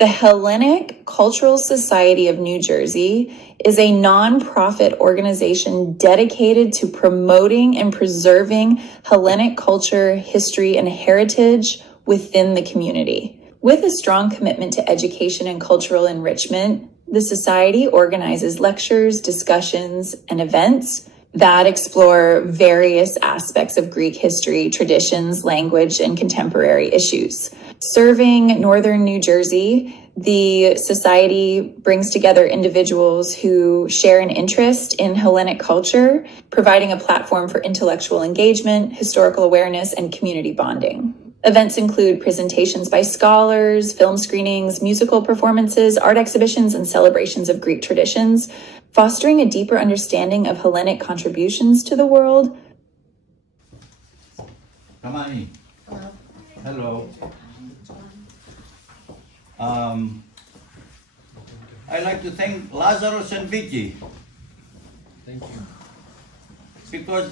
The Hellenic Cultural Society of New Jersey is a nonprofit organization dedicated to promoting and preserving Hellenic culture, history, and heritage within the community. With a strong commitment to education and cultural enrichment, the Society organizes lectures, discussions, and events that explore various aspects of Greek history, traditions, language, and contemporary issues. Serving Northern New Jersey, the Society brings together individuals who share an interest in Hellenic culture, providing a platform for intellectual engagement, historical awareness, and community bonding. Events include presentations by scholars, film screenings, musical performances, art exhibitions, and celebrations of Greek traditions, fostering a deeper understanding of Hellenic contributions to the world. Come on in. Hello. I'd like to thank Lazarus and Vicky. Thank you. Because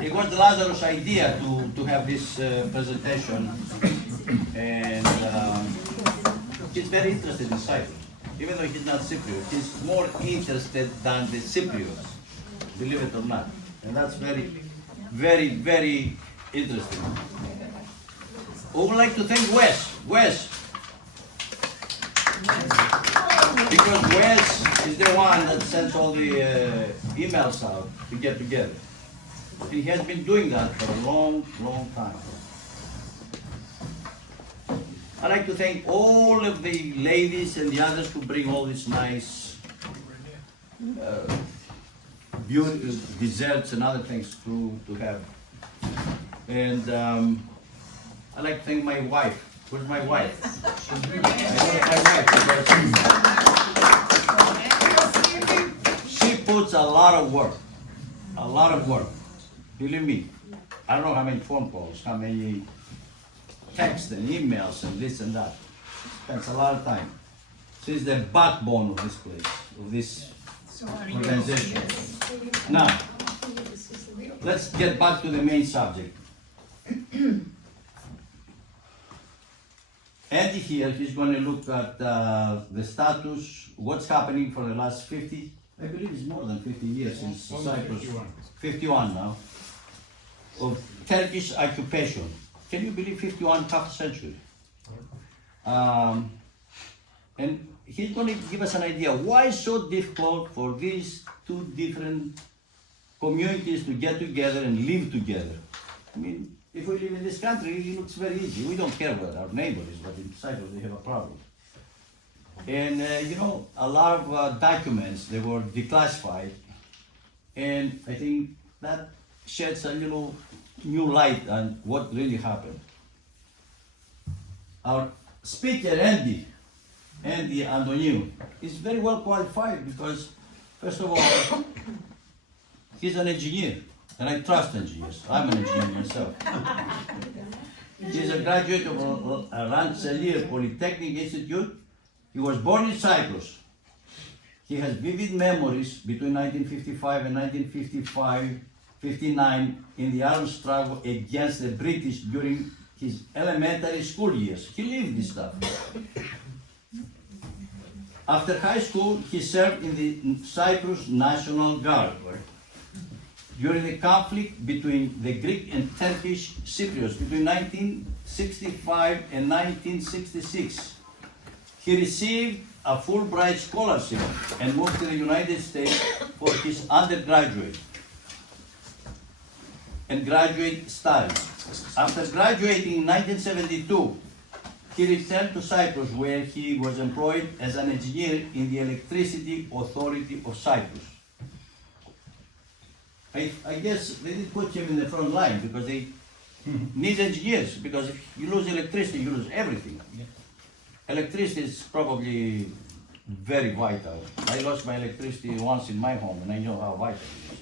it was Lazarus' idea to have this presentation, and he's very interested in Cyprus. Even though he's not Cypriot, he's more interested than the Cypriots, believe it or not. And that's very, very, very interesting. I would like to thank Wes. Because Wes is the one that sends all the emails out to get together. He has been doing that for a long, long time. I'd like to thank all of the ladies and the others who bring all these nice desserts and other things to have. And I'd like to thank my wife. Where's my wife? I want my wife because she puts a lot of work. Believe me. I don't know how many phone calls, how many texts and emails and this and that. Spends a lot of time. She's the backbone of this place, of this organization. Now, let's get back to the main subject. Andy here, he's going to look at the status, what's happening for the last 50, I believe it's more than 50 years since Cyprus, 51 now, of Turkish occupation. Can you believe 51, half a century? And he's going to give us an idea why it's so difficult for these two different communities to get together and live together. I mean, if we live in this country, it looks very easy. We don't care where our neighbor is, but in Cyprus they have a problem. And you know, a lot of documents, they were declassified, and I think that sheds a little new light on what really happened. Our speaker, Andreas Antoniou, is very well qualified because, first of all, he's an engineer, and I trust engineers. I'm an engineer myself. He's a graduate of Rensselaer Polytechnic Institute. He was born in Cyprus. He has vivid memories between 1955 and 1959 in the armed struggle against the British during his elementary school years. He lived this stuff. After high school, he served in the Cyprus National Guard during the conflict between the Greek and Turkish Cypriots between 1965 and 1966. He received a Fulbright scholarship and moved to the United States for his undergraduate and graduate studies. After graduating in 1972, he returned to Cyprus, where he was employed as an engineer in the Electricity Authority of Cyprus. I guess they did put him in the front line because they need engineers, because if you lose electricity, you lose everything. Electricity is probably very vital. I lost my electricity once in my home, and I know how vital it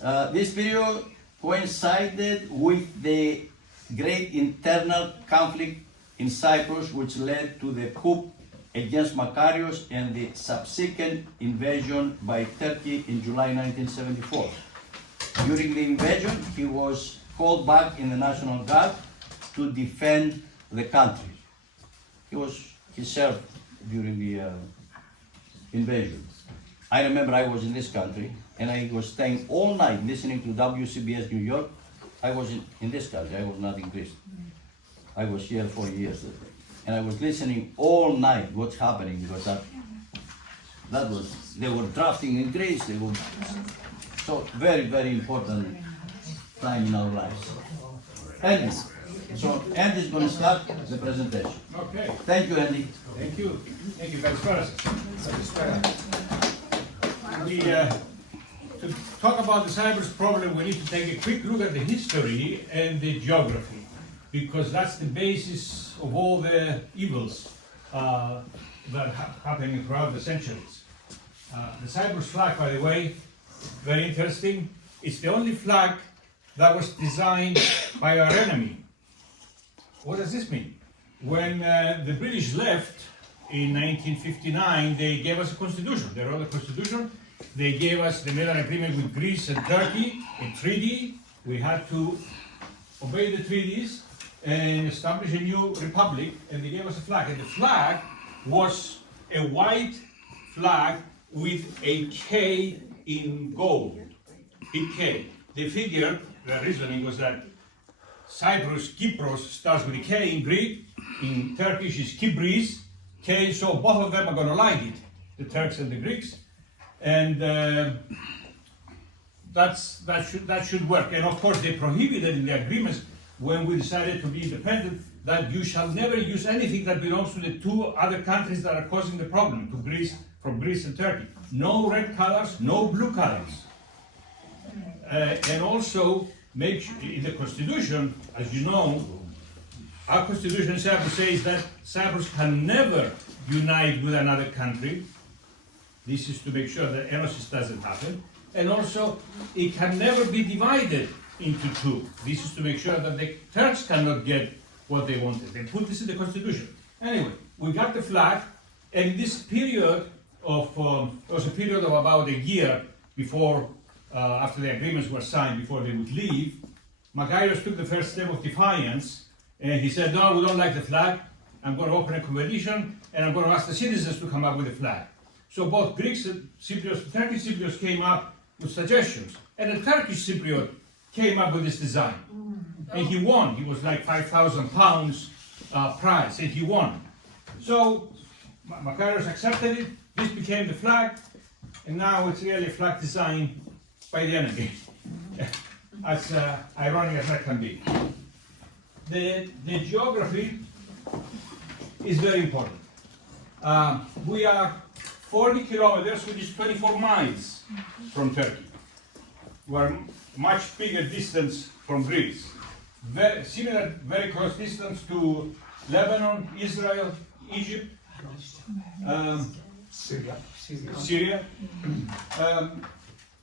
is. This period coincided with the great internal conflict in Cyprus, which led to the coup against Makarios and the subsequent invasion by Turkey in July 1974. During the invasion, he was called back in the National Guard to defend the country. He served during the invasion. I remember I was in this country and I was staying all night listening to WCBS New York. I was in this country, I was not in Greece. I was here 4 years. And I was listening all night what's happening, because they were drafting in Greece. So very, very important time in our lives. Andy. So Andy is going to start the presentation. Okay. Thank you, Andy. Thank you. Thank you, Kallisperas. To talk about the Cyprus problem, we need to take a quick look at the history and the geography, because that's the basis of all the evils that are happening throughout the centuries. The Cyprus flag, by the way, very interesting. It's the only flag that was designed by our enemy. What does this mean? When the British left in 1959, they gave us a constitution. They wrote a constitution. They made an agreement with Greece and Turkey, a treaty. We had to obey the treaties and establish a new republic, and they gave us a flag. And the flag was a white flag with a K in gold. A K. They figured, the reasoning was that Cyprus, Kypros, starts with a K in Greek, in Turkish is Kybris, K, so both of them are going to like it, the Turks and the Greeks, and that should work. And of course they prohibited in the agreements, when we decided to be independent, that you shall never use anything that belongs to the two other countries that are causing the problem, from Greece and Turkey. No red colors, no blue colors. And also, make sure, in the constitution, as you know, our constitution in Cyprus says that Cyprus can never unite with another country. This is to make sure that enosis doesn't happen. And also, it can never be divided into two. This is to make sure that the Turks cannot get what they wanted. They put this in the constitution. Anyway, we got the flag, and this period of, it was a period of about a year before, after the agreements were signed, before they would leave, Makarios took the first step of defiance, and he said, no, we don't like the flag, I'm going to open a competition, and I'm going to ask the citizens to come up with a flag. So both Greeks and Cypriots, Turkish Cypriots came up with suggestions, and the Turkish Cypriot came up with this design. And he won. He was like £5,000 prize, and he won. So Makarios accepted it, this became the flag, and now it's really a flag design by the enemy, as ironic as that can be. The geography is very important. We are 40 kilometers, which is 24 miles from Turkey. We are much bigger distance from Greece. Very similar, very close distance to Lebanon, Israel, Egypt, Syria.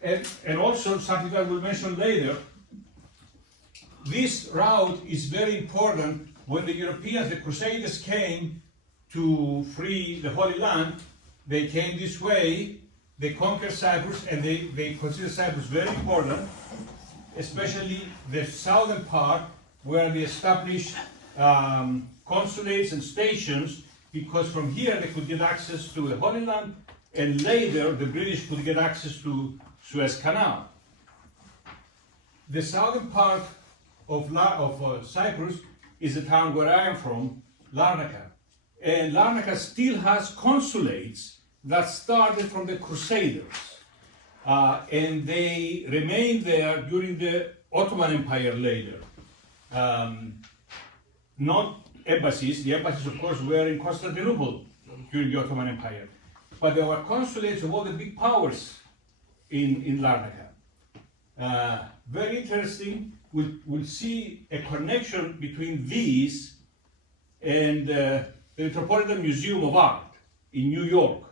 And also something that we'll mention later, this route is very important. When the Europeans, the Crusaders, came to free the Holy Land, they came this way, they conquered Cyprus, and they consider Cyprus very important, especially the southern part, where they established consulates and stations, because from here they could get access to the Holy Land, and later the British could get access to Suez Canal. The southern part of Cyprus is the town where I am from, Larnaca. And Larnaca still has consulates that started from the Crusaders. And they remained there during the Ottoman Empire later. Not embassies, the embassies of course were in Constantinople during the Ottoman Empire. But there were consulates of all the big powers in Larnaca. Very interesting, we'll see a connection between these and the Metropolitan Museum of Art in New York.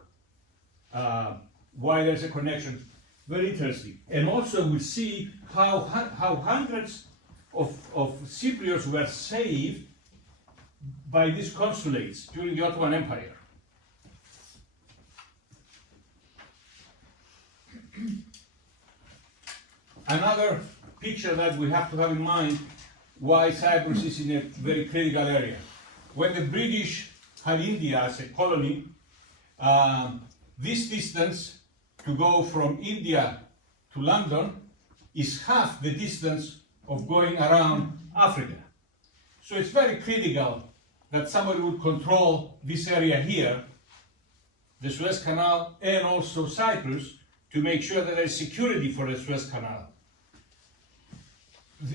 Why there's a connection, very interesting. And also we'll see how hundreds of Cypriots were saved by these consulates during the Ottoman Empire. Another picture that we have to have in mind why Cyprus is in a very critical area. when the British had India as a colony, this distance to go from India to London is half the distance of going around Africa. So it's very critical that somebody would control this area here, the Suez Canal, and also Cyprus, to make sure that there is security for the Suez Canal.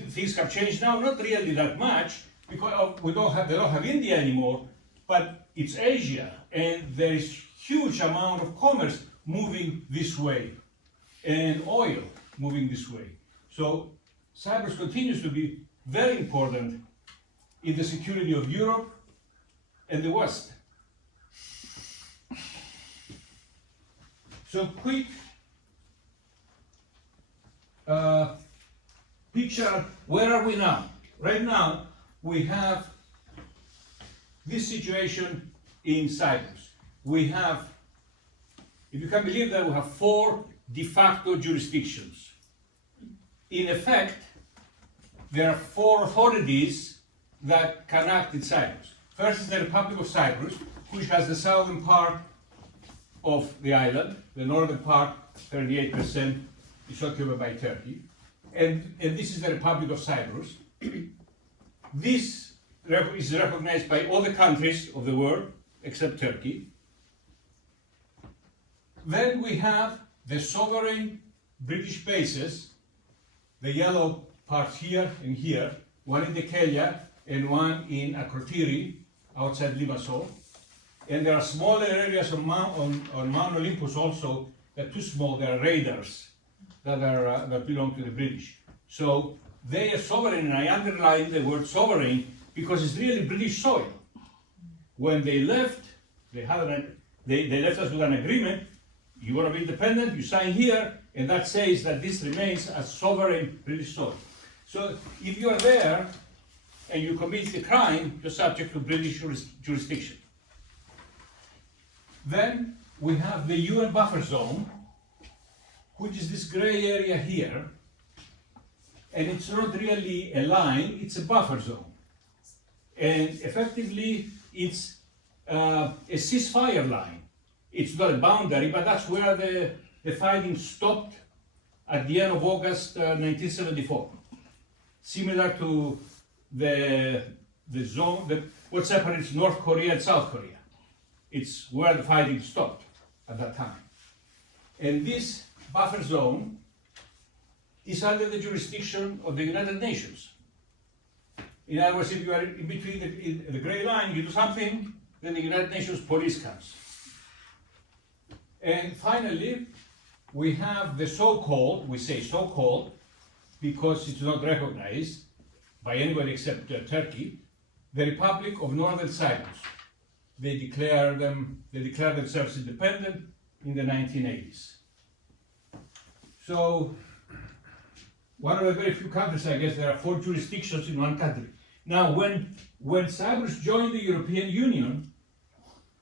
Things have changed now, not really that much, because they don't have India anymore, but it's Asia, and there is huge amount of commerce moving this way, and oil moving this way. So Cyprus continues to be very important in the security of Europe and the West. So quick picture, where are we now? Right now, we have this situation in Cyprus. We have, if you can believe that, we have 4 de facto jurisdictions. In effect, there are 4 authorities that can act in Cyprus. First is the Republic of Cyprus, which has the southern part of the island. The northern part, 38%, is occupied by Turkey. And this is the Republic of Cyprus. This is recognized by all the countries of the world, except Turkey. Then we have the sovereign British bases, the yellow parts here and here, one in Dekelia and one in Akrotiri, outside Limassol. And there are smaller areas on Mount Olympus also, that are too small, they are radars that belong to the British. So they are sovereign, and I underline the word sovereign because it's really British soil. When they left, they left us with an agreement. You want to be independent, you sign here, and that says that this remains as sovereign British soil. So if you are there and you commit a crime, you're subject to British jurisdiction. Then we have the UN buffer zone, which is this gray area here, and it's not really a line, it's a buffer zone. And effectively, it's a ceasefire line. It's not a boundary, but that's where the fighting stopped at the end of August 1974. Similar to the zone, what separates North Korea and South Korea. It's where the fighting stopped at that time. And this buffer zone is under the jurisdiction of the United Nations. In other words, if you are in between the gray line, you do something, then the United Nations police comes. And finally, we have the so-called, we say so-called, because it's not recognized by anybody except Turkey, the Republic of Northern Cyprus. They declared themselves independent in the 1980s. So, one of the very few countries, I guess, there are 4 jurisdictions in one country. Now, when Cyprus joined the European Union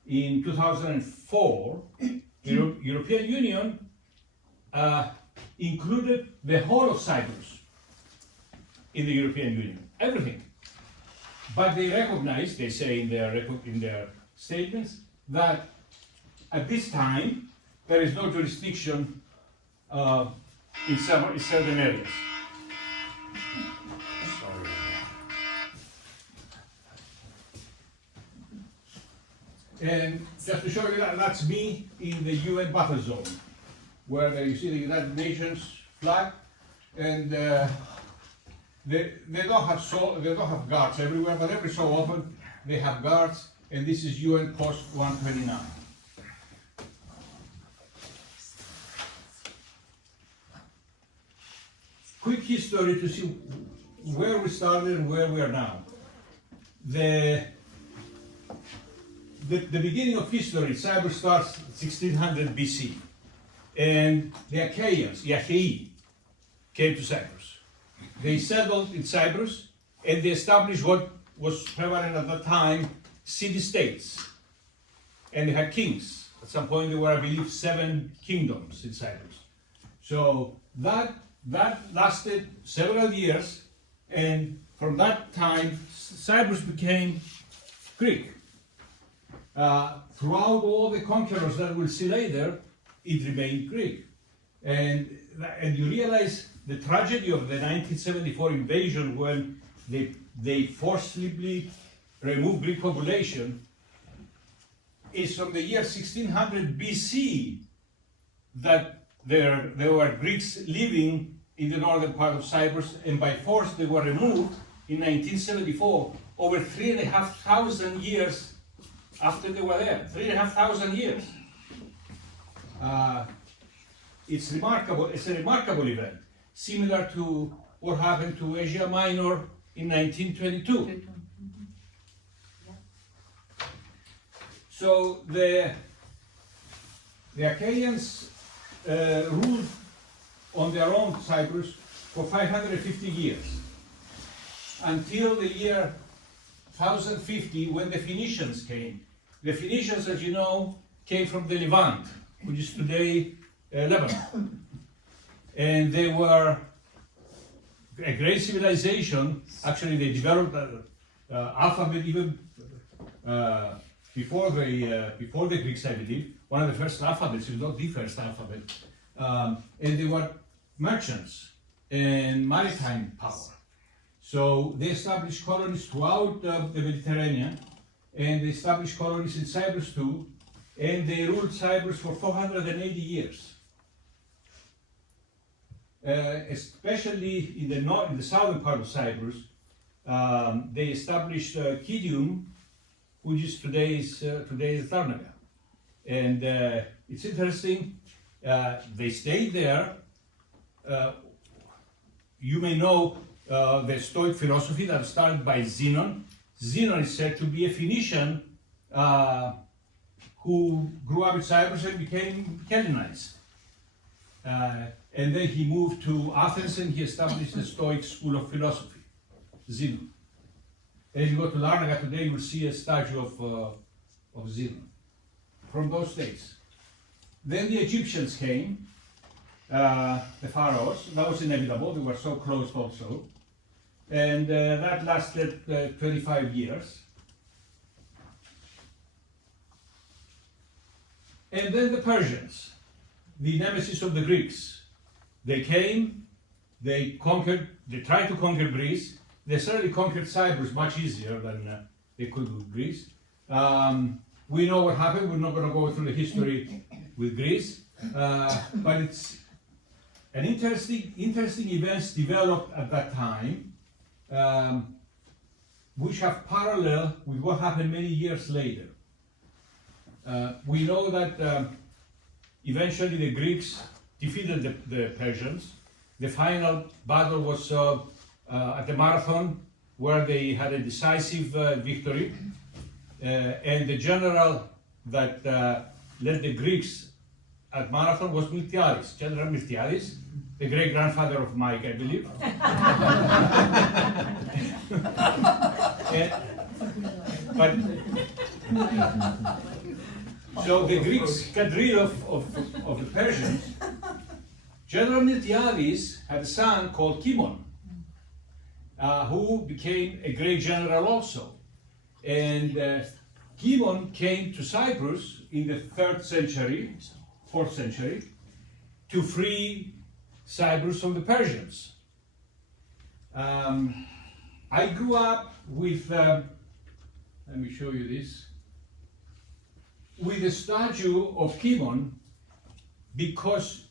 in 2004, the European Union included the whole of Cyprus in the European Union, everything. But they recognize, they say in their statements, that at this time there is no jurisdiction in certain areas. And just to show you that, that's me in the UN buffer zone, where you see the United Nations flag, and they don't have guards everywhere, but every so often they have guards, and this is UN Post 129. Quick history to see where we started and where we are now. The beginning of history, Cyprus starts 1600 BC, and the Achaeans, the Achei, came to Cyprus. They settled in Cyprus, and they established what was prevalent at that time, city-states. And they had kings. At some point there were, I believe, 7 kingdoms in Cyprus. So that lasted several years, and from that time, Cyprus became Greek. Throughout all the conquerors that we'll see later, it remained Greek. And you realize the tragedy of the 1974 invasion when they forcibly removed Greek population is from the year 1600 BC that there were Greeks living in the northern part of Cyprus, and by force they were removed in 1974, over 3,500 years after they were there. 3,500 years. It's remarkable. It's a remarkable event, similar to what happened to Asia Minor in 1922. So the Achaeans ruled on their own Cyprus for 550 years, until the year 1050 when the Phoenicians came. The Phoenicians, as you know, came from the Levant, which is today Lebanon. And they were a great civilization. Actually, they developed an alphabet even before the Greeks, I believe. One of the first alphabets, if not the first alphabet. And they were merchants and maritime power. So they established colonies throughout the Mediterranean, and they established colonies in Cyprus too, and they ruled Cyprus for 480 years. Especially in the southern part of Cyprus, they established Kidium, which is today's Larnaca. And it's interesting, they stayed there. You may know the Stoic philosophy that started by Zenon. Zenon is said to be a Phoenician who grew up in Cyprus and became Hellenized. And then he moved to Athens and he established the Stoic school of philosophy, Zenon. And if you go to Larnaca today, you will see a statue of Zenon from those days. Then the Egyptians came, the pharaohs. That was inevitable, they were so close also. And that lasted 25 years. And then the Persians, the nemesis of the Greeks. They came, they tried to conquer Greece. They certainly conquered Cyprus much easier than they could with Greece. We know what happened. We're not going to go through the history with Greece, but it's an interesting events developed at that time, which have parallel with what happened many years later. We know that eventually the Greeks defeated the Persians. The final battle was at the Marathon, where they had a decisive victory. And the general that led the Greeks at Marathon was Miltiades, General Miltiades, the great-grandfather of Mike, I believe. So the Greeks got rid of the Persians. General Miltiades had a son called Kimon, who became a great general also. And Kimon came to Cyprus in the 4th century, to free Cyprus from the Persians. I grew up with, let me show you this, with a statue of Kimon, because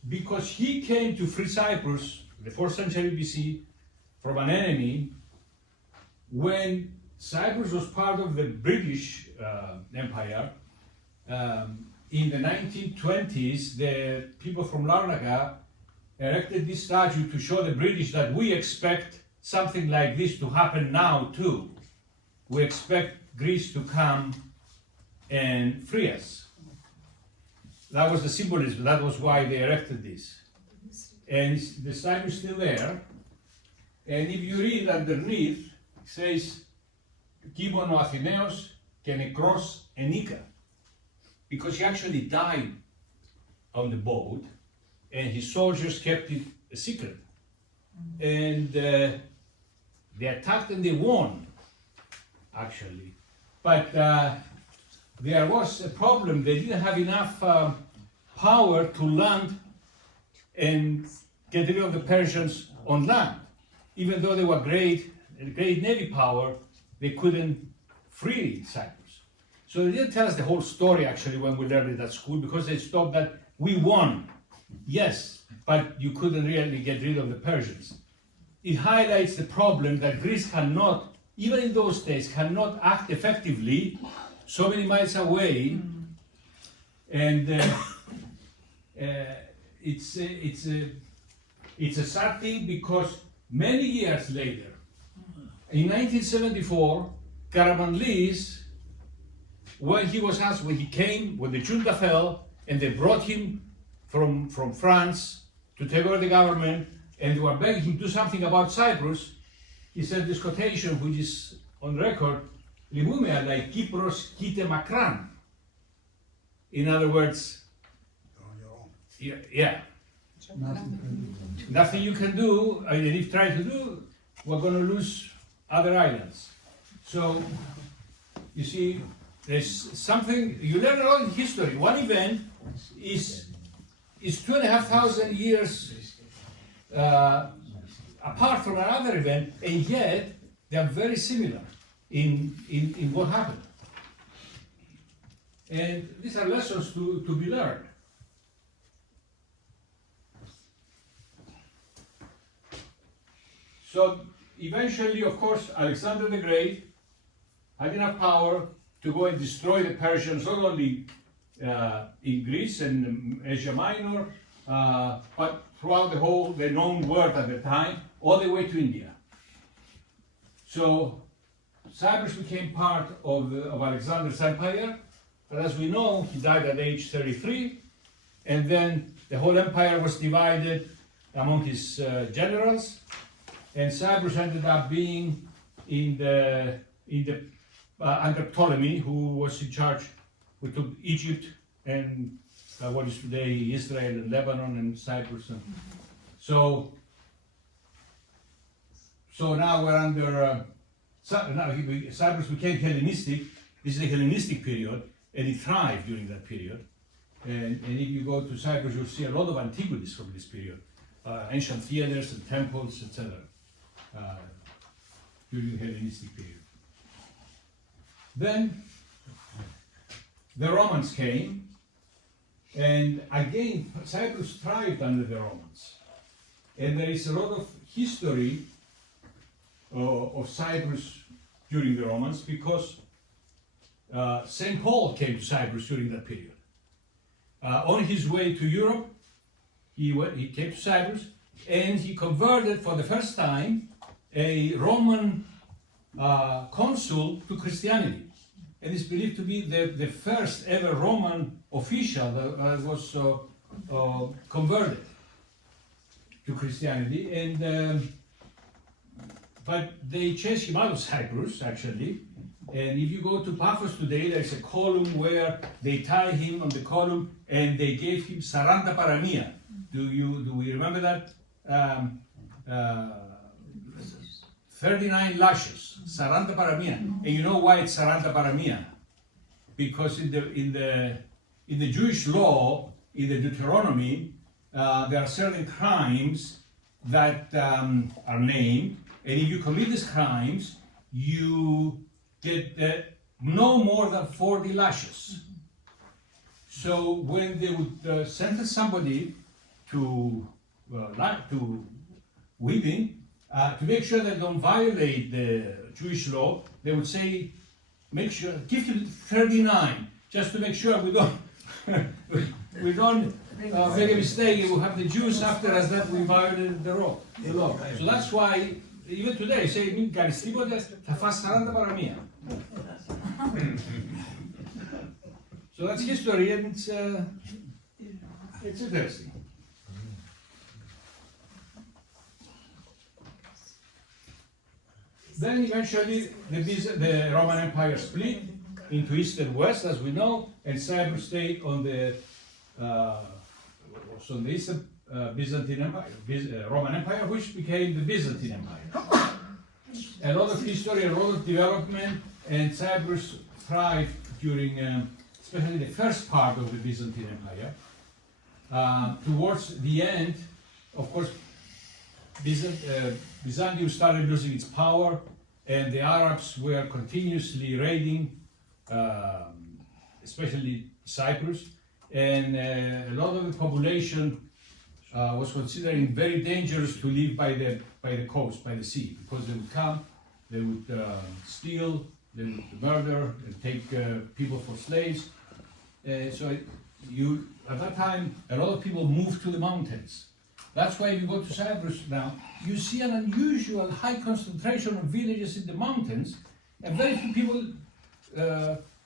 he came to free Cyprus, the 4th century BC, from an enemy when Cyprus was part of the British Empire. In the 1920s, the people from Larnaca erected this statue to show the British that we expect something like this to happen now too. We expect Greece to come and free us. That was the symbolism, that was why they erected this. And the statue is still there. And if you read underneath, it says, Kimon o Αθηναίος και νεκρός ενίκα. Because he actually died on the boat, and his soldiers kept it a secret. And they attacked and they won, actually. but there was a problem. They didn't have enough power to land and get rid of the Persians on land. Even though they were great navy power, they couldn't free Cyprus. So they didn't tell us the whole story actually when we learned it at school, because they stopped that we won, yes, but you couldn't really get rid of the Persians. It highlights the problem that Greece cannot, even in those days, cannot act effectively so many miles away, and it's a sad thing because many years later, in 1974, Karamanlis, when he came, when the junta fell, and they brought him from France to take over the government, and they were begging him to do something about Cyprus, he said this quotation, which is on record, "Λυπούμε, αλλά η Κύπρος κοίται μακράν." In other words, yeah. Nothing you can do, and if you try to do, we're going to lose other islands. So, you see, there's something, you learn a lot in history. One event is 2,500 years apart from another event, and yet they are very similar in what happened. And these are lessons to be learned. So eventually, of course, Alexander the Great had enough power to go and destroy the Persians, not only in Greece and Asia Minor, but throughout the known world at the time, all the way to India. So Cyprus became part of Alexander's empire, but as we know, he died at age 33, and then the whole empire was divided among his generals, and Cyprus ended up being under Ptolemy, who was in charge, who took Egypt and what is today Israel and Lebanon and Cyprus. And so now we're under, Cyprus became Hellenistic. This is the Hellenistic period, and it thrived during that period. And if you go to Cyprus, you'll see a lot of antiquities from this period, ancient theaters and temples, etc. During the Hellenistic period. Then the Romans came, and again Cyprus thrived under the Romans. And there is a lot of history of Cyprus during the Romans, because St. Paul came to Cyprus during that period. On his way to Europe, he came to Cyprus, and he converted for the first time a Roman consul to Christianity. And it's believed to be the first ever Roman official that was converted to Christianity. And but they chased him out of Cyprus, actually. And if you go to Paphos today, there's a column where they tie him on the column, and they gave him 40 paramia. Do we remember that? 39 lashes, 40 paramia. And you know why it's 40 paramia? Because in the Jewish law, in the Deuteronomy, there are certain crimes that are named, and if you commit these crimes, you get no more than 40 lashes. So when they would sentence somebody to whipping, to make sure they don't violate the Jewish law, they would say, make sure, give him 39, just to make sure we don't we don't make a mistake and we'll have the Jews after us that we violated the law. So that's why even today say, μην κάνεις τίποτε, θα φας 40 παραμία. So that's history, and it's interesting. Then eventually the Roman Empire split into East and West, as we know, and Cyprus stayed on the Eastern Byzantine Empire, Roman Empire, which became the Byzantine Empire. A lot of history, a lot of development, and Cyprus thrived during, especially the first part of the Byzantine Empire. Towards the end, of course, Byzantium started losing its power, and the Arabs were continuously raiding, especially Cyprus, and a lot of the population was considering very dangerous to live by the coast, by the sea, because they would come, they would steal, they would murder, and take people for slaves. So at that time, a lot of people moved to the mountains. That's why if you go to Cyprus now, you see an unusual high concentration of villages in the mountains, and very few people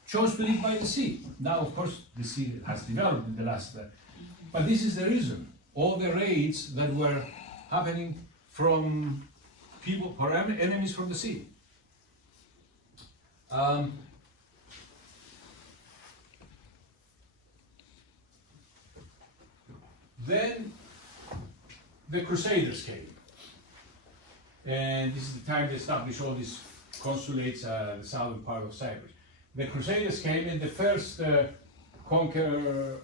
chose to live by the sea. Now, of course, the sea has developed in the last, but this is the reason. All the raids that were happening from people, or enemies from the sea. Then the Crusaders came, and this is the time they established all these consulates in the southern part of Cyprus. The Crusaders came, and the first conqueror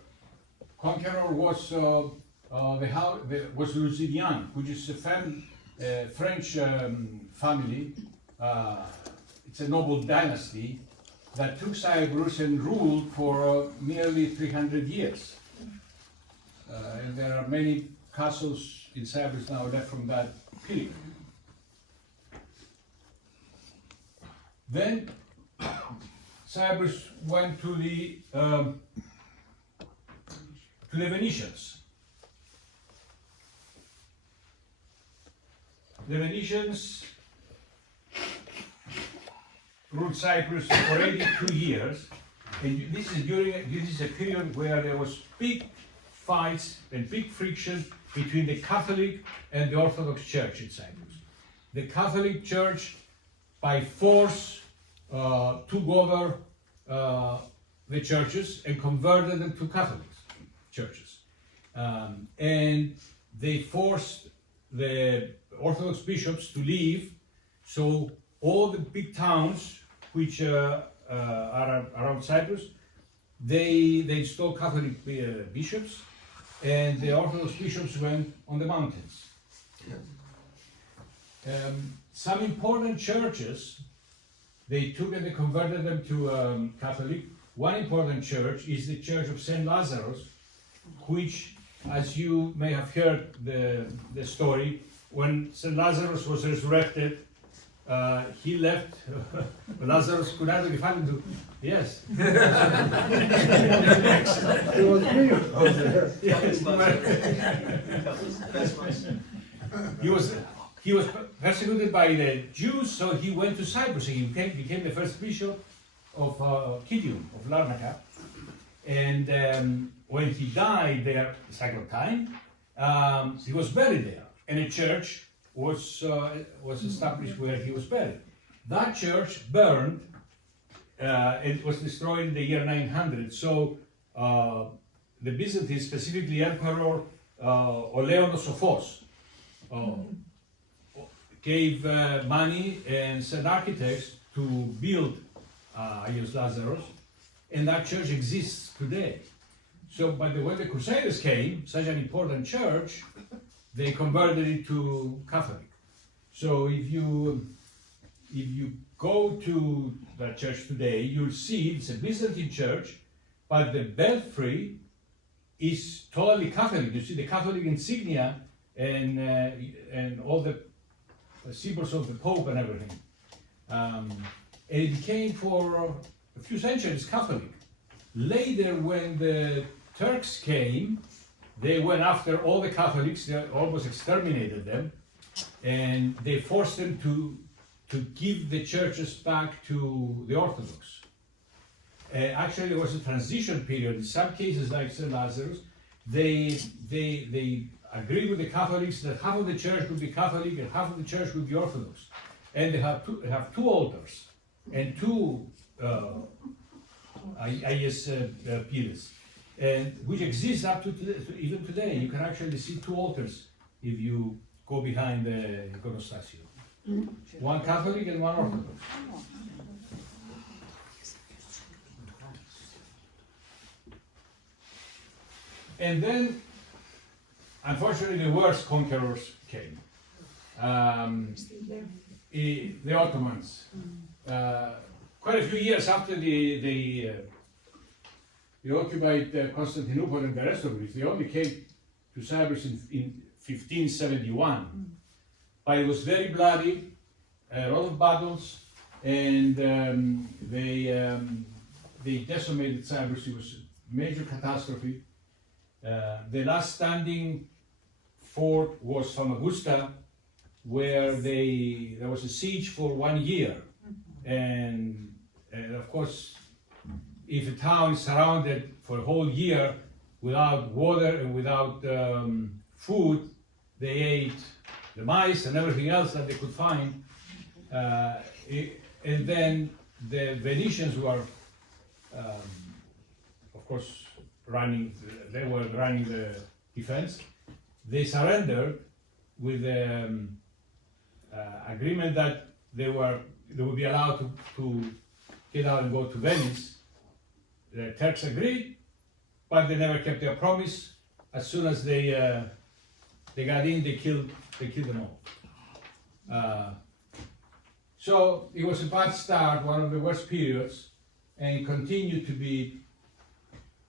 was was Lusignan, which is a French family. It's a noble dynasty that took Cyprus and ruled for nearly 300 years. And there are many castles in Cyprus now left from that period. Then Cyprus went to the Venetians. The Venetians ruled Cyprus for 82 years, and this is a period where there was big fights and big friction between the Catholic and the Orthodox Church in Cyprus. The Catholic Church, by force, took over the churches and converted them to Catholic churches, and they forced the Orthodox bishops to leave. So all the big towns which are around Cyprus, they installed Catholic bishops, and the Orthodox bishops went on the mountains. Some important churches, they took and they converted them to Catholic. One important church is the Church of St. Lazarus, which, as you may have heard the story, when St. Lazarus was resurrected, he left. Lazarus could not be found to. Yes. It was me. He was persecuted by the Jews, so he went to Cyprus. He became the first bishop of Kidium, of Larnaca. And when he died there the second time, he was buried there, and a church was established where he was buried. That church burned. It was destroyed in the year 900. So the Byzantines, specifically Emperor Oleonos Sophos, gave money and sent architects to build Agios Lazaros, and that church exists today. So, but when the Crusaders came, such an important church, they converted it to Catholic. So if you go to that church today, you'll see it's a Byzantine church, but the belfry is totally Catholic. You see the Catholic insignia and all the symbols of the Pope and everything. And it became for a few centuries Catholic. Later, when the Turks came, they went after all the Catholics. They almost exterminated them, and they forced them to give the churches back to the Orthodox. Actually, there was a transition period. In some cases, like St. Lazarus, they agreed with the Catholics that half of the church would be Catholic and half of the church would be Orthodox. And they have two altars and two pillars, and which exist up to even today. You can actually see two altars if you go behind the iconostasio. One Catholic and one Orthodox. And then, unfortunately, the worst conquerors came. The Ottomans. Quite a few years after they occupied Constantinople and the rest of Greece, they only came to Cyprus in 1571. But it was very bloody, a lot of battles, and they decimated Cyprus. It was a major catastrophe. The last standing fort was Famagusta, where there was a siege for 1 year. And of course, if a town is surrounded for a whole year without water and without food, they ate the mice and everything else that they could find. And then the Venetians were, of course, they were running the defense. They surrendered with the agreement that they would be allowed to get out and go to Venice. The Turks agreed, but they never kept their promise. As soon as they got in, they killed them all. So it was a bad start, one of the worst periods, and continued to be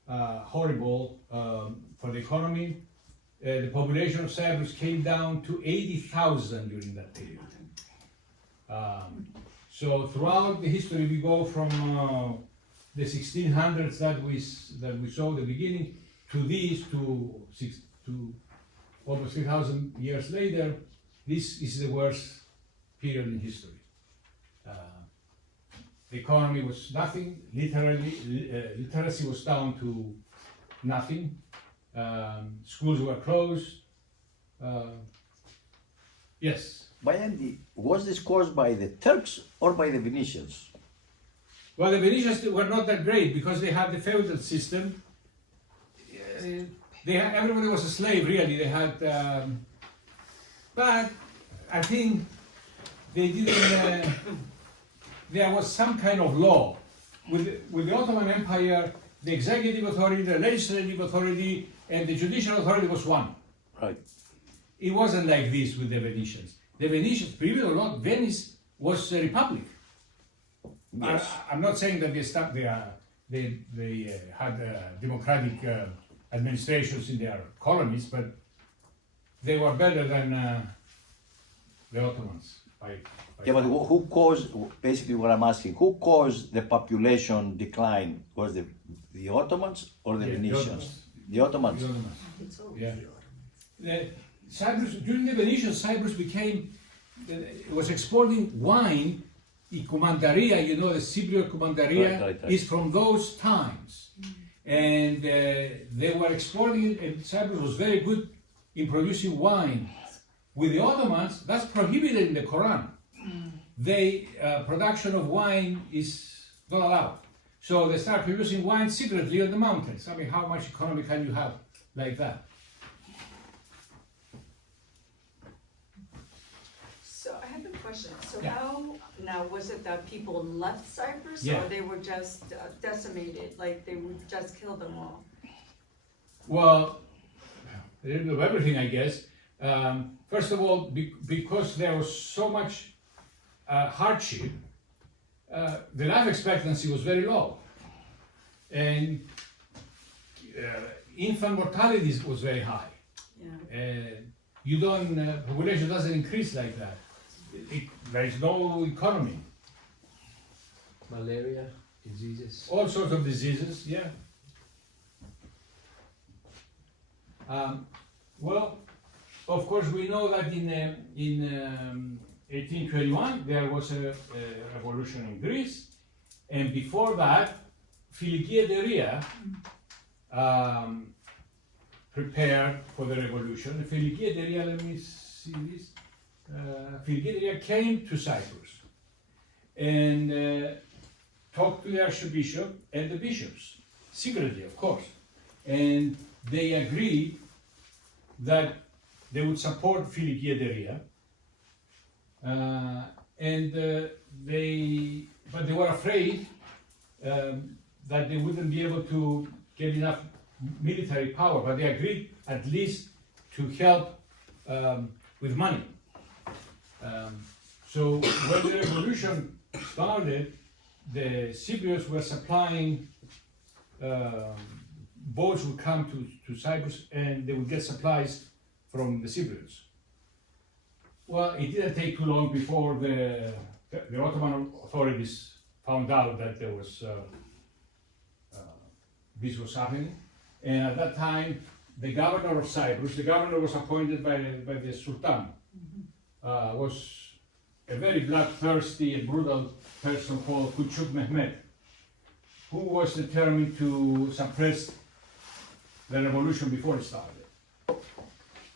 horrible for the economy. The population of Cyprus came down to 80,000 during that period. So throughout the history, we go from the 1600s that we saw at the beginning to these to almost 3,000 years later. This is the worst period in history. The economy was nothing. Literally, literacy was down to nothing. Schools were closed. Yes. By Andy, was this caused by the Turks or by the Venetians? Well, the Venetians were not that great because they had the feudal system. Everybody was a slave, really. They had, but I think they didn't. There was some kind of law with the Ottoman Empire. The executive authority, the legislative authority, and the judicial authority was one. Right. It wasn't like this with the Venetians. The Venetians, believe it or not, Venice was a republic. Yes. I'm not saying that they had democratic administrations in their colonies, but they were better than the Ottomans. Yeah, but who caused, basically what I'm asking, who caused the population decline? Was the Ottomans or the Venetians? The Ottomans. The Ottomans. Yeah. Cyprus, during the Venetians, Cyprus was exporting wine. The Kumandaria, you know, the Cypriot Kumandaria Right. is from those times. And they were exporting it, and Cyprus was very good in producing wine. With the Ottomans, that's prohibited in the Quran. Production of wine is not allowed. So they start producing wine secretly on the mountains. I mean, how much economy can you have like that? So I have a question. So Yeah. how, now was it that people left Cyprus Yeah. or they were just decimated, like they would just kill them all? Well, a little bit of everything, I guess. First of all, because there was so much hardship, the life expectancy was very low. And infant mortality was very high. Yeah. Population doesn't increase like that. There is no economy. Malaria, diseases. All sorts of diseases, yeah. Well, of course, we know that in 1821 there was a revolution in Greece, and before that, Philiki Ederia prepared for the revolution. Philiki Ederia, let me see this. Philiki Ederia came to Cyprus and talked to the Archbishop and the bishops, secretly, of course, and they agreed that they would support Philiki Ederia, but they were afraid that they wouldn't be able to get enough military power, but they agreed at least to help with money. So when the revolution started, the Cypriots were supplying, boats would come to Cyprus and they would get supplies from the Cypriots. Well, it didn't take too long before the Ottoman authorities found out that there was this was happening, and at that time, the governor of Cyprus, the governor was appointed by the Sultan, was a very bloodthirsty and brutal person called Küçük Mehmet, who was determined to suppress the revolution before it started.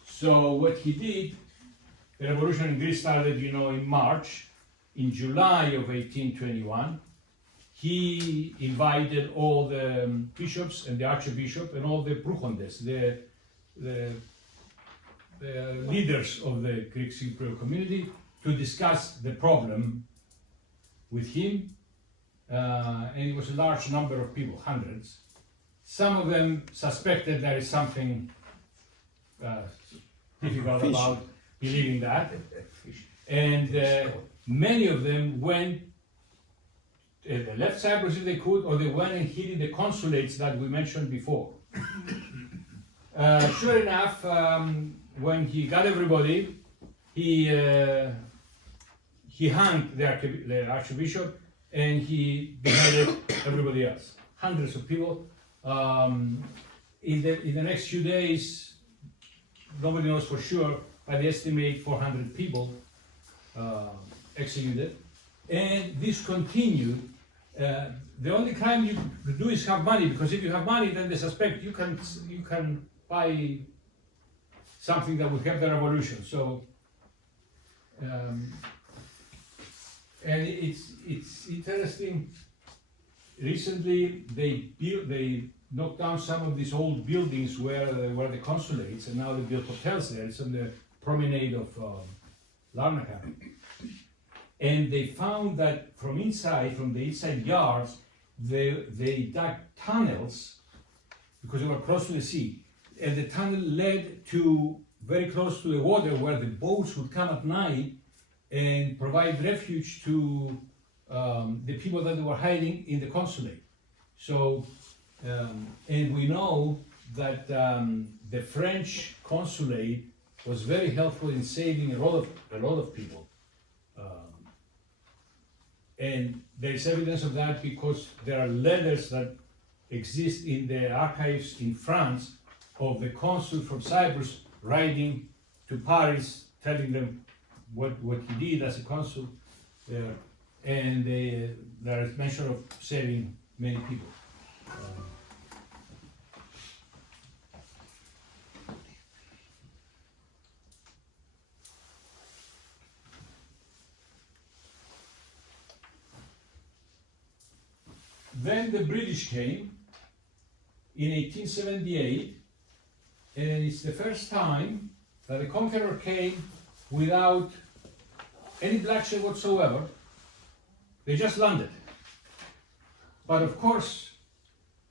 So what he did, the revolution in Greece started, in March. In July of 1821, he invited all the bishops and the archbishop and all the prouchontes, the leaders of the Greek Cypriot community, to discuss the problem with him. And it was a large number of people, hundreds. Some of them suspected there is something difficult about believing that. And many of them went, they left Cyprus if they could, or they went and hid in the consulates that we mentioned before. Sure enough, when he got everybody, he hung the archbishop and he beheaded everybody else. Hundreds of people. In the next few days, nobody knows for sure, but they estimate 400 people executed. And this continued. The only crime you could do is have money, because if you have money, then they suspect you can buy something that will help the revolution. So, and it's interesting. Recently, they knocked down some of these old buildings where were the consulates, and now they built hotels there. It's on the promenade of Larnaca. And they found that from the inside yards, they dug tunnels because they were close to the sea. And the tunnel led to very close to the water, where the boats would come at night and provide refuge to the people that they were hiding in the consulate. So, and we know that the French consulate was very helpful in saving a lot of people. And there is evidence of that because there are letters that exist in the archives in France of the consul from Cyprus writing to Paris, telling them what he did as a consul there, and there is mention of saving many people. Then the British came in 1878, and it's the first time that the conqueror came without any bloodshed whatsoever. They just landed. But of course,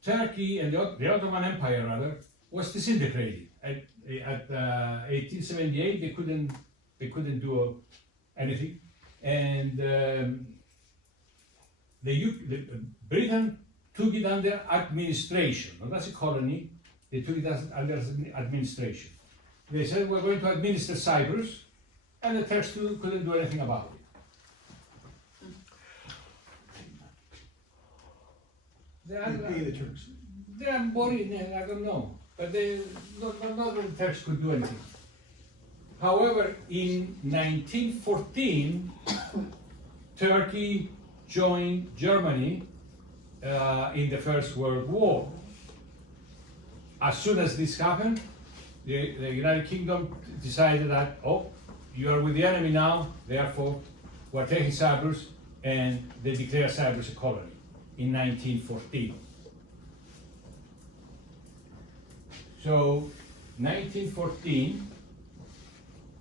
Turkey and the Ottoman Empire rather was disintegrating. At 1878, they couldn't do anything, and Britain took it under administration. Well, that's a colony. They took it under administration. They said, we're going to administer Cyprus, and the Turks couldn't do anything about it. Maybe the Turks. They are boring, I don't know. But not the Turks could do anything. However, in 1914, Turkey joined Germany in the First World War. As soon as this happened, the United Kingdom decided that, you are with the enemy now, therefore we're taking Cyprus, and they declared Cyprus a colony in 1914. So, 1914,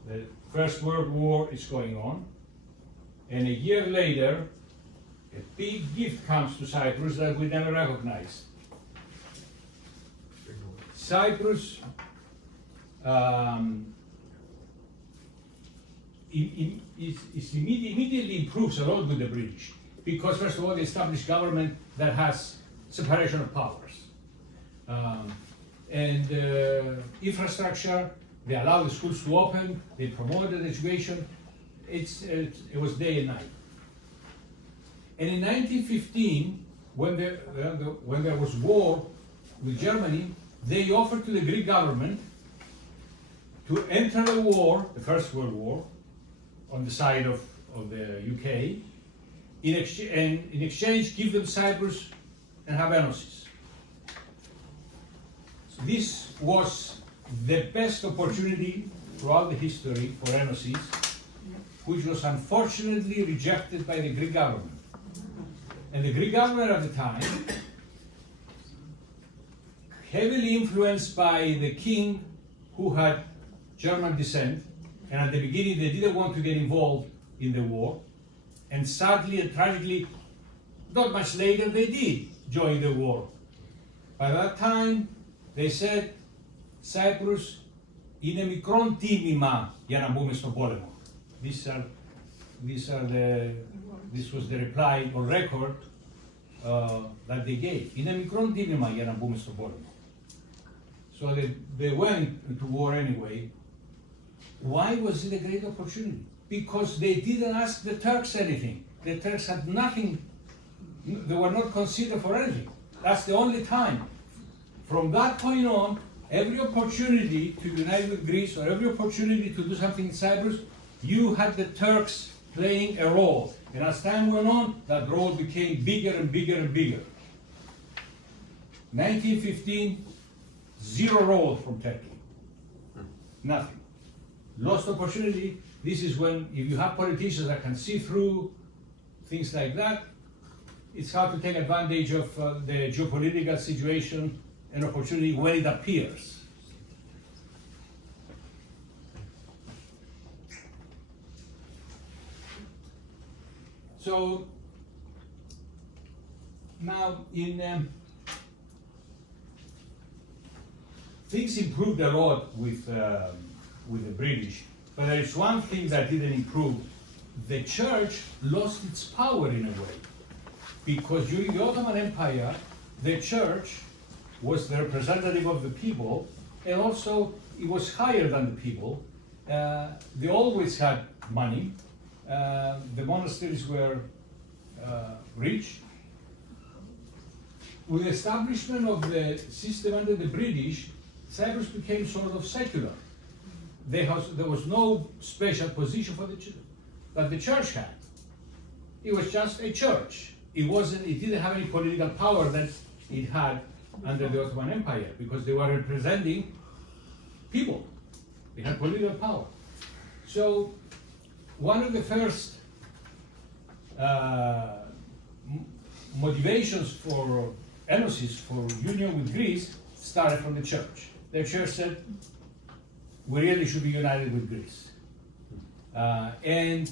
the First World War is going on, and a year later, a big gift comes to Cyprus that we never recognized. Cyprus immediately improves a lot with the British, because first of all they established government that has separation of powers, and infrastructure. They allowed the schools to open. They promoted education. It was day and night. And in 1915, when there was war with Germany, they offered to the Greek government to enter the war, the First World War, on the side of the UK, in exchange give them Cyprus and have Enosis. This was the best opportunity throughout the history for Enosis, which was unfortunately rejected by the Greek government. And the Greek government at the time, heavily influenced by the king who had German descent, and at the beginning they didn't want to get involved in the war, and sadly and tragically, not much later they did join the war. By that time, they said, Cyprus είναι μικρόν τίμημα για να μπούμε στον πόλεμο. This was the reply or record that they gave. Είναι μικρόν τίμημα για να μπούμε στον πόλεμο. So they went to war anyway. Why was it a great opportunity? Because they didn't ask the Turks anything. The Turks had nothing, they were not considered for anything. That's the only time. From that point on, every opportunity to unite with Greece or every opportunity to do something in Cyprus, you had the Turks playing a role. And as time went on, that role became bigger and bigger and bigger. 1915, zero role from Turkey. Nothing. Lost opportunity. This is when, if you have politicians that can see through things like that, it's hard to take advantage of the geopolitical situation and opportunity when it appears. So now things improved a lot with the British, but there is one thing that didn't improve. The church lost its power in a way, because during the Ottoman Empire, the church was the representative of the people, and also it was higher than the people. They always had money. The monasteries were rich. With the establishment of the system under the British, Cyprus became sort of secular. There was no special position for the church that the church had. It was just a church. It didn't have any political power that it had under the Ottoman Empire, because they were representing people. They had political power. So one of the first motivations for Enosis, for union with Greece, started from the church. The church said, we really should be united with Greece. And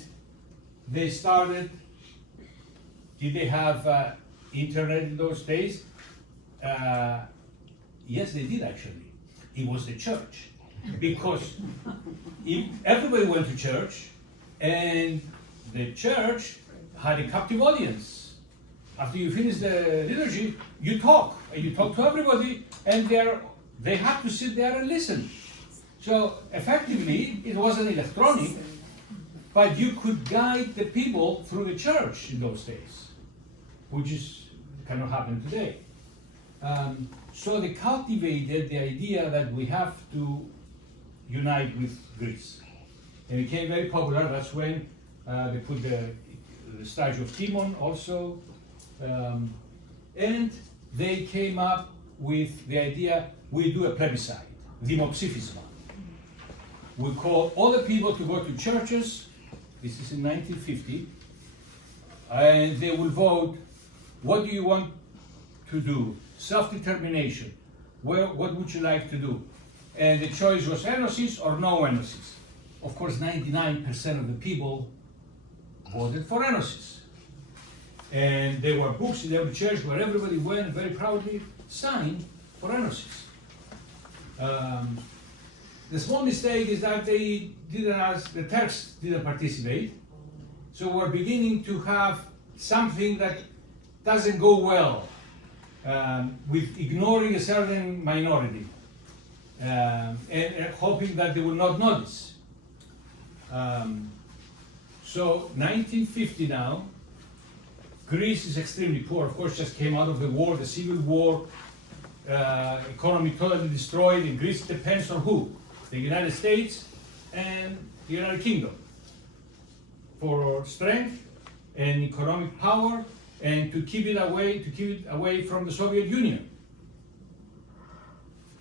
they started, did they have internet in those days? Yes, they did actually. It was the church. Because everybody went to church, and the church had a captive audience. After you finish the liturgy, you talk, and you talk to everybody, and they have to sit there and listen. So effectively, it wasn't electronic, but you could guide the people through the church in those days, which cannot happen today. So they cultivated the idea that we have to unite with Greece. And it became very popular. That's when they put the statue of Timon also. And they came up with the idea, we do a plebiscite, δημοψήφισμα. We call all the people to go to churches. This is in 1950. And they will vote, what do you want to do? Self-determination. What would you like to do? And the choice was Enosis or no Enosis. Of course, 99% of the people voted for Enosis. And there were books in every church where everybody went and very proudly signed for Enosis. The small mistake is that they didn't ask, the Turks didn't participate. So we're beginning to have something that doesn't go well with ignoring a certain minority and hoping that they will not notice. So 1950 now, Greece is extremely poor. Of course, just came out of the war, the civil war, economy totally destroyed, and Greece depends on who? The United States and the United Kingdom for strength and economic power, and to keep it away from the Soviet Union.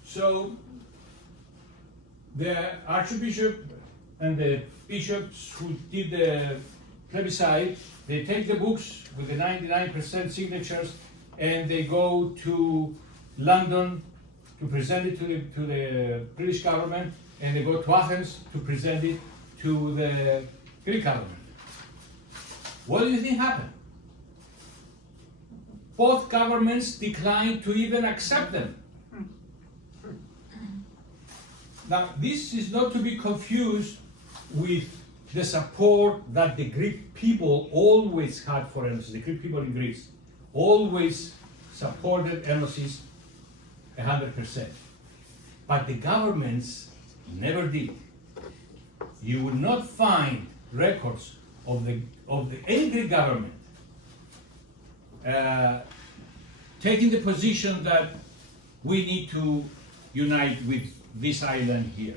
So the Archbishop and the bishops who did the plebiscite, they take the books with the 99% signatures and they go to London to present it to the British government, and they go to Athens to present it to the Greek government. What do you think happened? Both governments declined to even accept them. Now, this is not to be confused with the support that the Greek people always had for Enosis. The Greek people in Greece always supported Enosis 100%. But the governments never did. You will not find records of any Greek government taking the position that we need to unite with this island here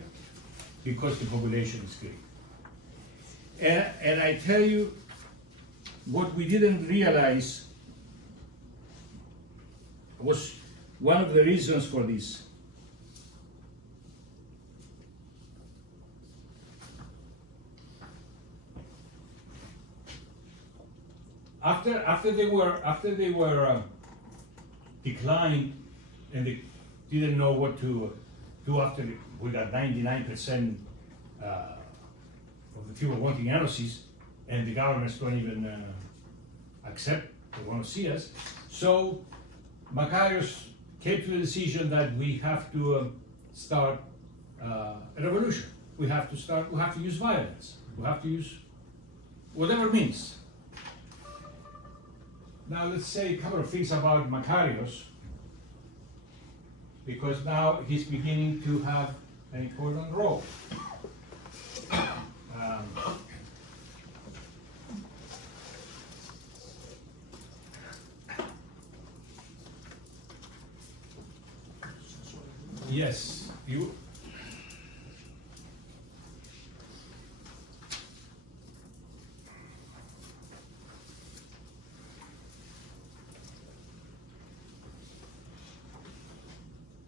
because the population is Greek. And I tell you, what we didn't realize was one of the reasons for this. After they were declined and they didn't know what to do after we got 99% of the people wanting Enosis, and the governments don't even accept, they want to see us. So Makarios came to the decision that we have to start a revolution. We have to use violence. We have to use whatever means. Now let's say a couple of things about Makarios, because now he's beginning to have an important role. Yes, you.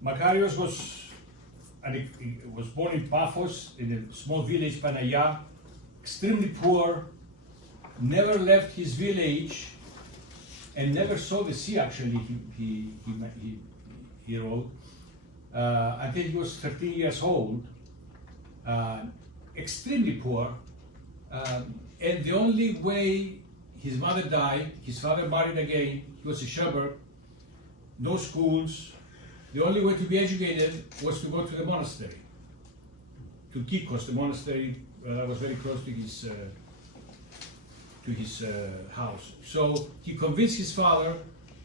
Makarios was born in Paphos, in a small village, Panagia, extremely poor, never left his village, and never saw the sea. Actually, he wrote until he was 13 years old. Extremely poor, and the only way his mother died, his father married again. He was a shepherd, no schools. The only way to be educated was to go to the monastery, to Kikos, the monastery that was very close to his house. So he convinced his father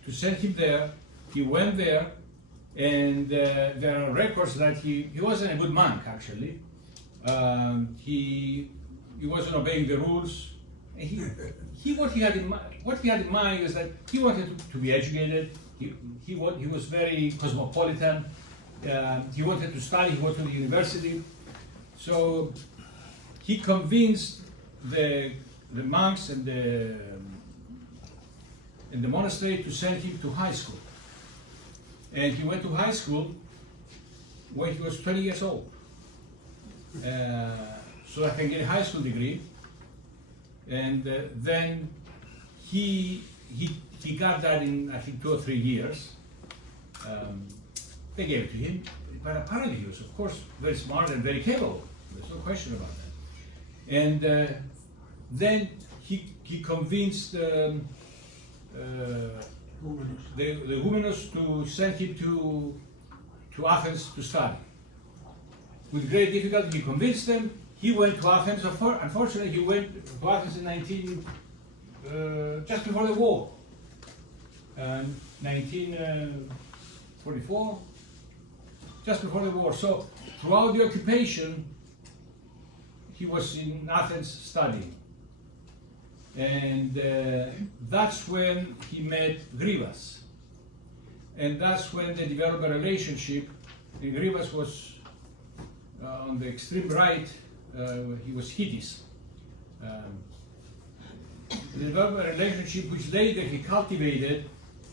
to send him there. He went there, and there are records that he wasn't a good monk, actually. He wasn't obeying the rules. And what he had in mind was that he wanted to be educated. He was very cosmopolitan. He wanted to study. He went to the university. So he convinced the monks and the monastery to send him to high school. And he went to high school when he was 20 years old. So I can get a high school degree. And then he got that in, I think, 2 or 3 years. They gave it to him, but apparently he was, of course, very smart and very capable. There's no question about that. And then he convinced the Humenos to send him to Athens to study. with great difficulty he convinced them. He went to Athens. Unfortunately, he went to Athens in just before the war, 1944, just before the war. So throughout the occupation, he was in Athens studying. And that's when he met Grivas. And that's when they developed a relationship. And Grivas was on the extreme right, he was Hittis. They developed a relationship which later he cultivated,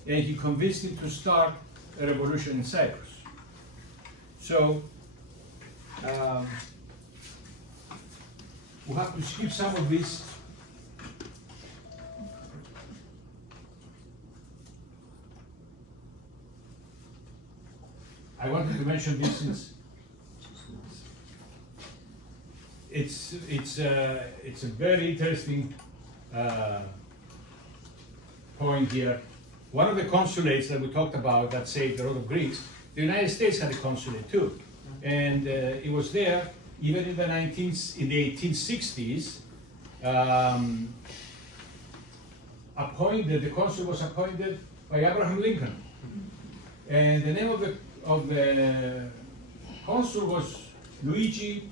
and he convinced him to start a revolution in Cyprus. So, we'll have to skip some of this. I wanted to mention this since it's a very interesting point here. One of the consulates that we talked about that saved a lot of Greeks, the United States had a consulate too, and it was there even in the 1860s. The consul was appointed by Abraham Lincoln, and the name of the consul was Luigi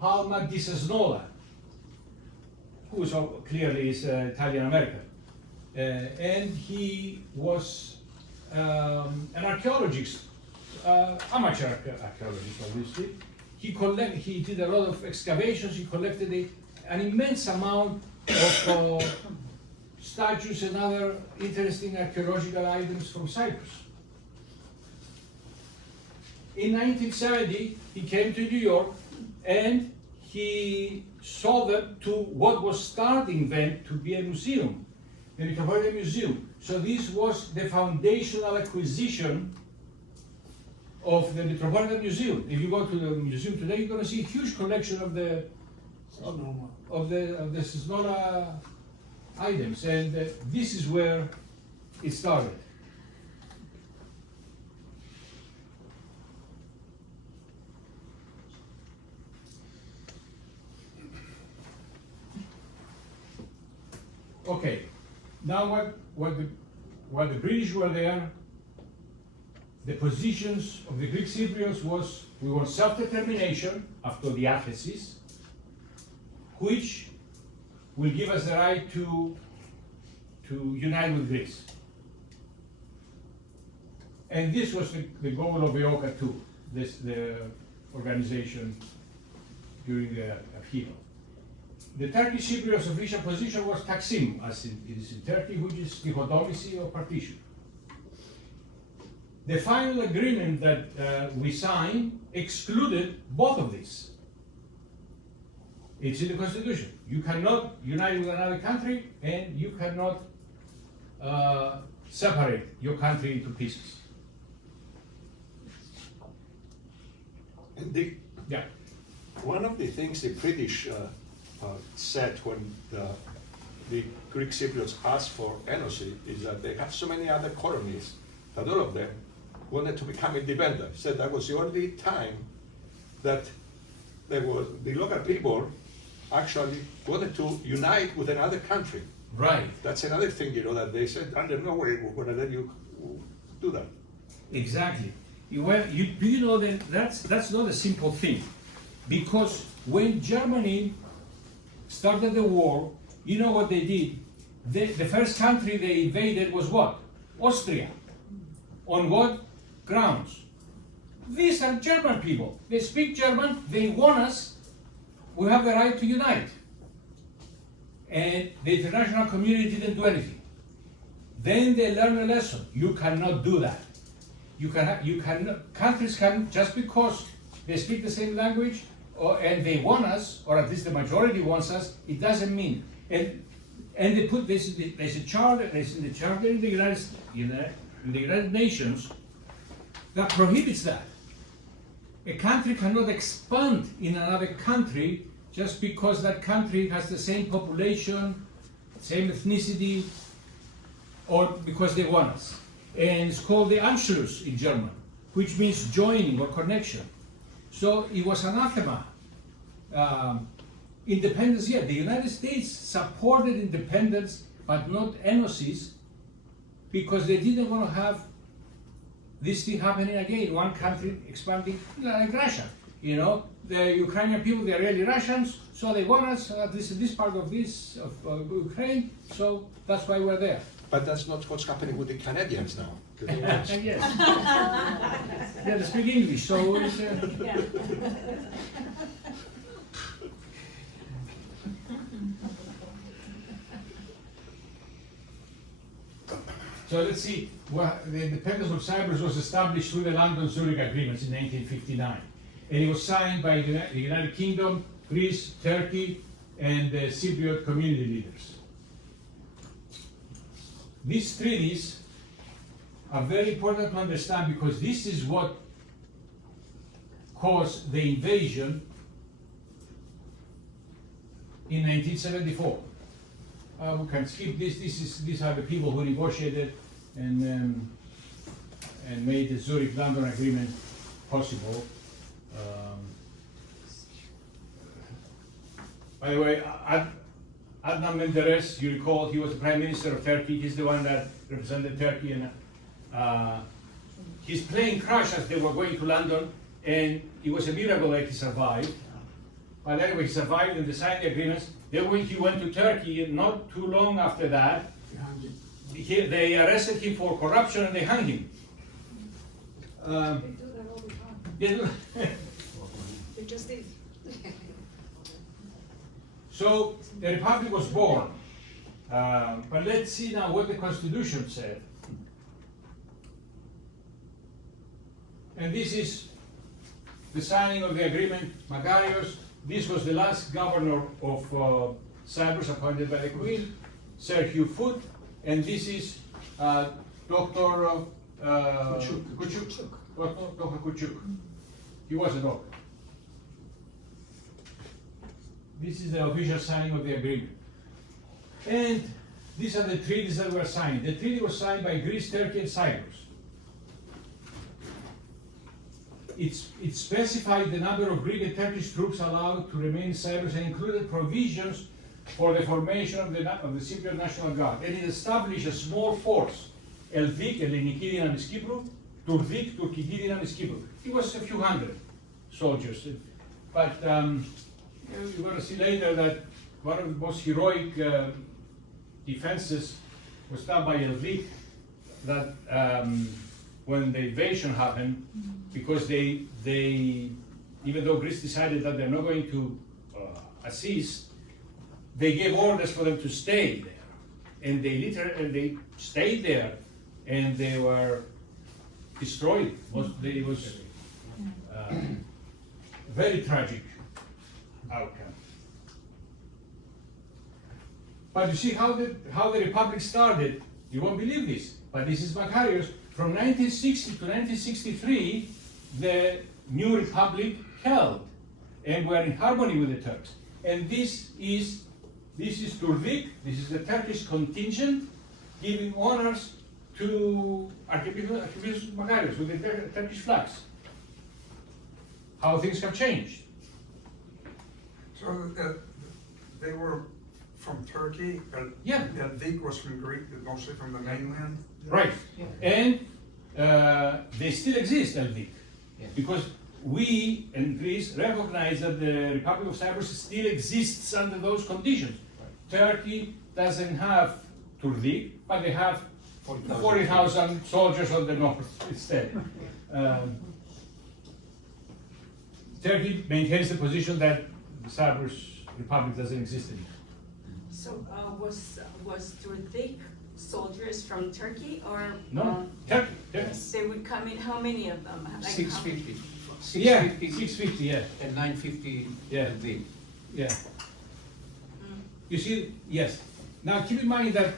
Palma di Sasnola, who is clearly is Italian American, and he was an archaeologist, amateur archaeologist, obviously. He did a lot of excavations. He collected an immense amount of statues and other interesting archaeological items from Cyprus. In 1970, he came to New York and he sold them to what was starting then to be a museum, the Metropolitan Museum. So this was the foundational acquisition of the Metropolitan Museum. If you go to the museum today, you're going to see a huge collection of the Sasnola items, and this is where it started. Okay, now what the British were there, the positions of the Greek Cypriots was, we want self-determination after the Athesis, which will give us the right to unite with Greece. And this was the goal of the OCA too, the organization during the upheaval. The Turkish Cypriots' official position was Taksim, as it is in Turkey, which is dichotomy or partition. The final agreement that we signed excluded both of these. It's in the Constitution. You cannot unite with another country, and you cannot separate your country into pieces. Yeah. One of the things the British said when the Greek Cypriots asked for NOC is that they have so many other colonies that all of them wanted to become independent. Said that was the only time that the local people actually wanted to unite with another country. Right. That's another thing, that they said, under no way we're going to let you do that. Exactly. Do you know that that's not a simple thing, because when Germany started the war, you know what they did? The first country they invaded was what? Austria. On what grounds? These are German people. They speak German, they want us, we have the right to unite. And the international community didn't do anything. Then they learned a lesson. You cannot do that. Countries can, just because they speak the same language, and they want us, or at least the majority wants us, it doesn't mean. And they put this, there's a charter, in the charter in the United Nations that prohibits that. A country cannot expand in another country just because that country has the same population, same ethnicity, or because they want us. And it's called the Anschluss in German, which means joining or connection. So it was anathema. Independence, yeah, the United States supported independence, but not enosis, because they didn't want to have this thing happening again, one country expanding, like Russia. You know, the Ukrainian people, they're really Russians, so they want us, this part of Ukraine, so that's why we're there. But that's not what's happening with the Canadians now. Yes. Yeah, they speak English, so it's, So let's see, well, the independence of Cyprus was established through the London-Zurich agreements in 1959. And it was signed by the United Kingdom, Greece, Turkey, and the Cypriot community leaders. These treaties are very important to understand because this is what caused the invasion in 1974. We can skip this. These are the people who negotiated and made the Zurich-London agreement possible. By the way, Adnan Menderes, you recall, he was the Prime Minister of Turkey. He's the one that represented Turkey, and his plane crashed as they were going to London, and it was a miracle that he survived. But anyway, he survived and they signed the agreements. Then when he went to Turkey, and not too long after that, they arrested him for corruption and they hung him. They do that all the time. They just did. So the Republic was born. But let's see now what the Constitution said. And this is the signing of the agreement, Makarios. This was the last governor of Cyprus appointed by the Queen, Sir Hugh Foot, and this is Dr. Kuchuk. Dr. Kuchuk. He was a doctor. This is the official signing of the agreement. And these are the treaties that were signed. The treaty was signed by Greece, Turkey, and Cyprus. It specified the number of Greek and Turkish troops allowed to remain in Cyprus and included provisions for the formation of the Cypriot National Guard. And it established a small force, Eldik, Hellenic Dynamics Kipru, Turdik, Turkiki Dynamics Kipru. It was a few hundred soldiers. But you're going to see later that one of the most heroic defenses was done by Eldik, that when the invasion happened, because they even though Greece decided that they're not going to assist, they gave orders for them to stay there, and they stayed there, and they were destroyed. It was very tragic outcome. But you see how the Republic started. You won't believe this, but this is Makarios. From 1960 to 1963, the new republic held, and were in harmony with the Turks. And this is Turdik. This is the Turkish contingent giving honors to Archbishop Makarios with the Turkish flags. How things have changed. So they were from Turkey. Yeah. Eldik was from Greek, mostly from the mainland. Right, and they still exist, Eldik, because we in Greece recognize that the Republic of Cyprus still exists under those conditions. Turkey doesn't have Turdik, but they have 40,000 soldiers on the north instead. Turkey maintains the position that the Cyprus Republic doesn't exist anymore. So was Turdik soldiers from Turkey or? No, Turkey, yes. They would come in, how many of them? Like 650. Yeah, 650 650, yeah. and 950 Yeah. big. Yeah. You see, yes. Now keep in mind that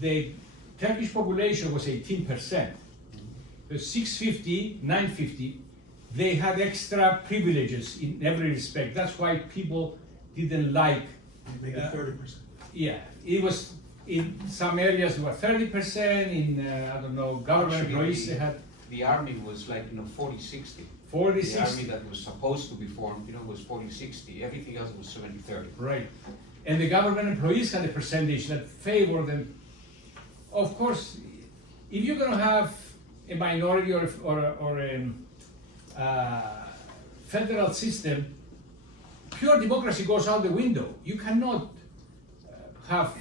the Turkish population was 18%. The 650, 950, they had extra privileges in every respect. That's why people didn't like. Make it 30%. Yeah, it was in some areas were 30%. In I don't know, government Actually, employees they had The army was like 40-60. 40, The 60. army that was supposed to be formed, was 40-60. Everything else was 70-30. Right. And the government employees had a percentage that favored them. Of course, if you're going to have a minority or a federal system, pure democracy goes out the window. You cannot have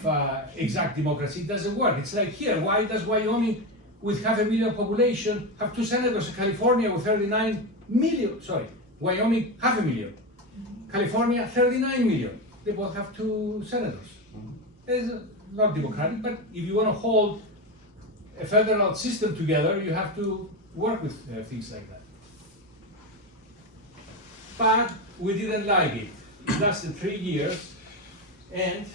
exact democracy. It doesn't work. It's like here. Why does Wyoming, with 500,000 population, have 2 senators? California with 39 million. Sorry, Wyoming 500,000. California 39 million. They both have 2 senators. It's not democratic, but if you want to hold a federal system together, you have to work with things like that. But we didn't like it. It lasted 3 years, and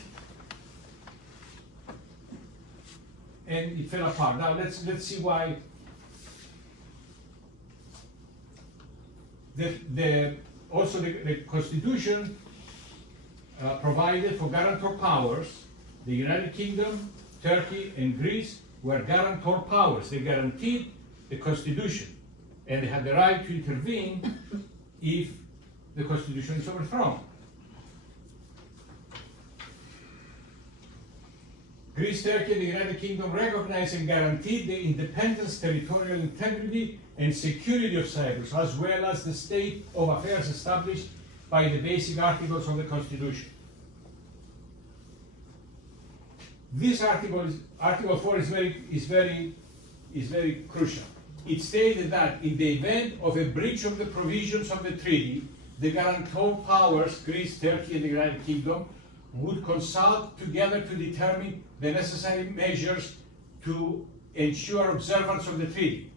it fell apart. Now let's see why. Also the Constitution provided for guarantor powers. The United Kingdom, Turkey, and Greece were guarantor powers. They guaranteed the Constitution, and they had the right to intervene if the Constitution is overthrown. Greece, Turkey, and the United Kingdom recognized and guaranteed the independence, territorial integrity, and security of Cyprus, as well as the state of affairs established by the basic articles of the Constitution. This Article 4 is very crucial. It stated that in the event of a breach of the provisions of the treaty, the guarantor powers, Greece, Turkey, and the United Kingdom, would consult together to determine the necessary measures to ensure observance of the treaty.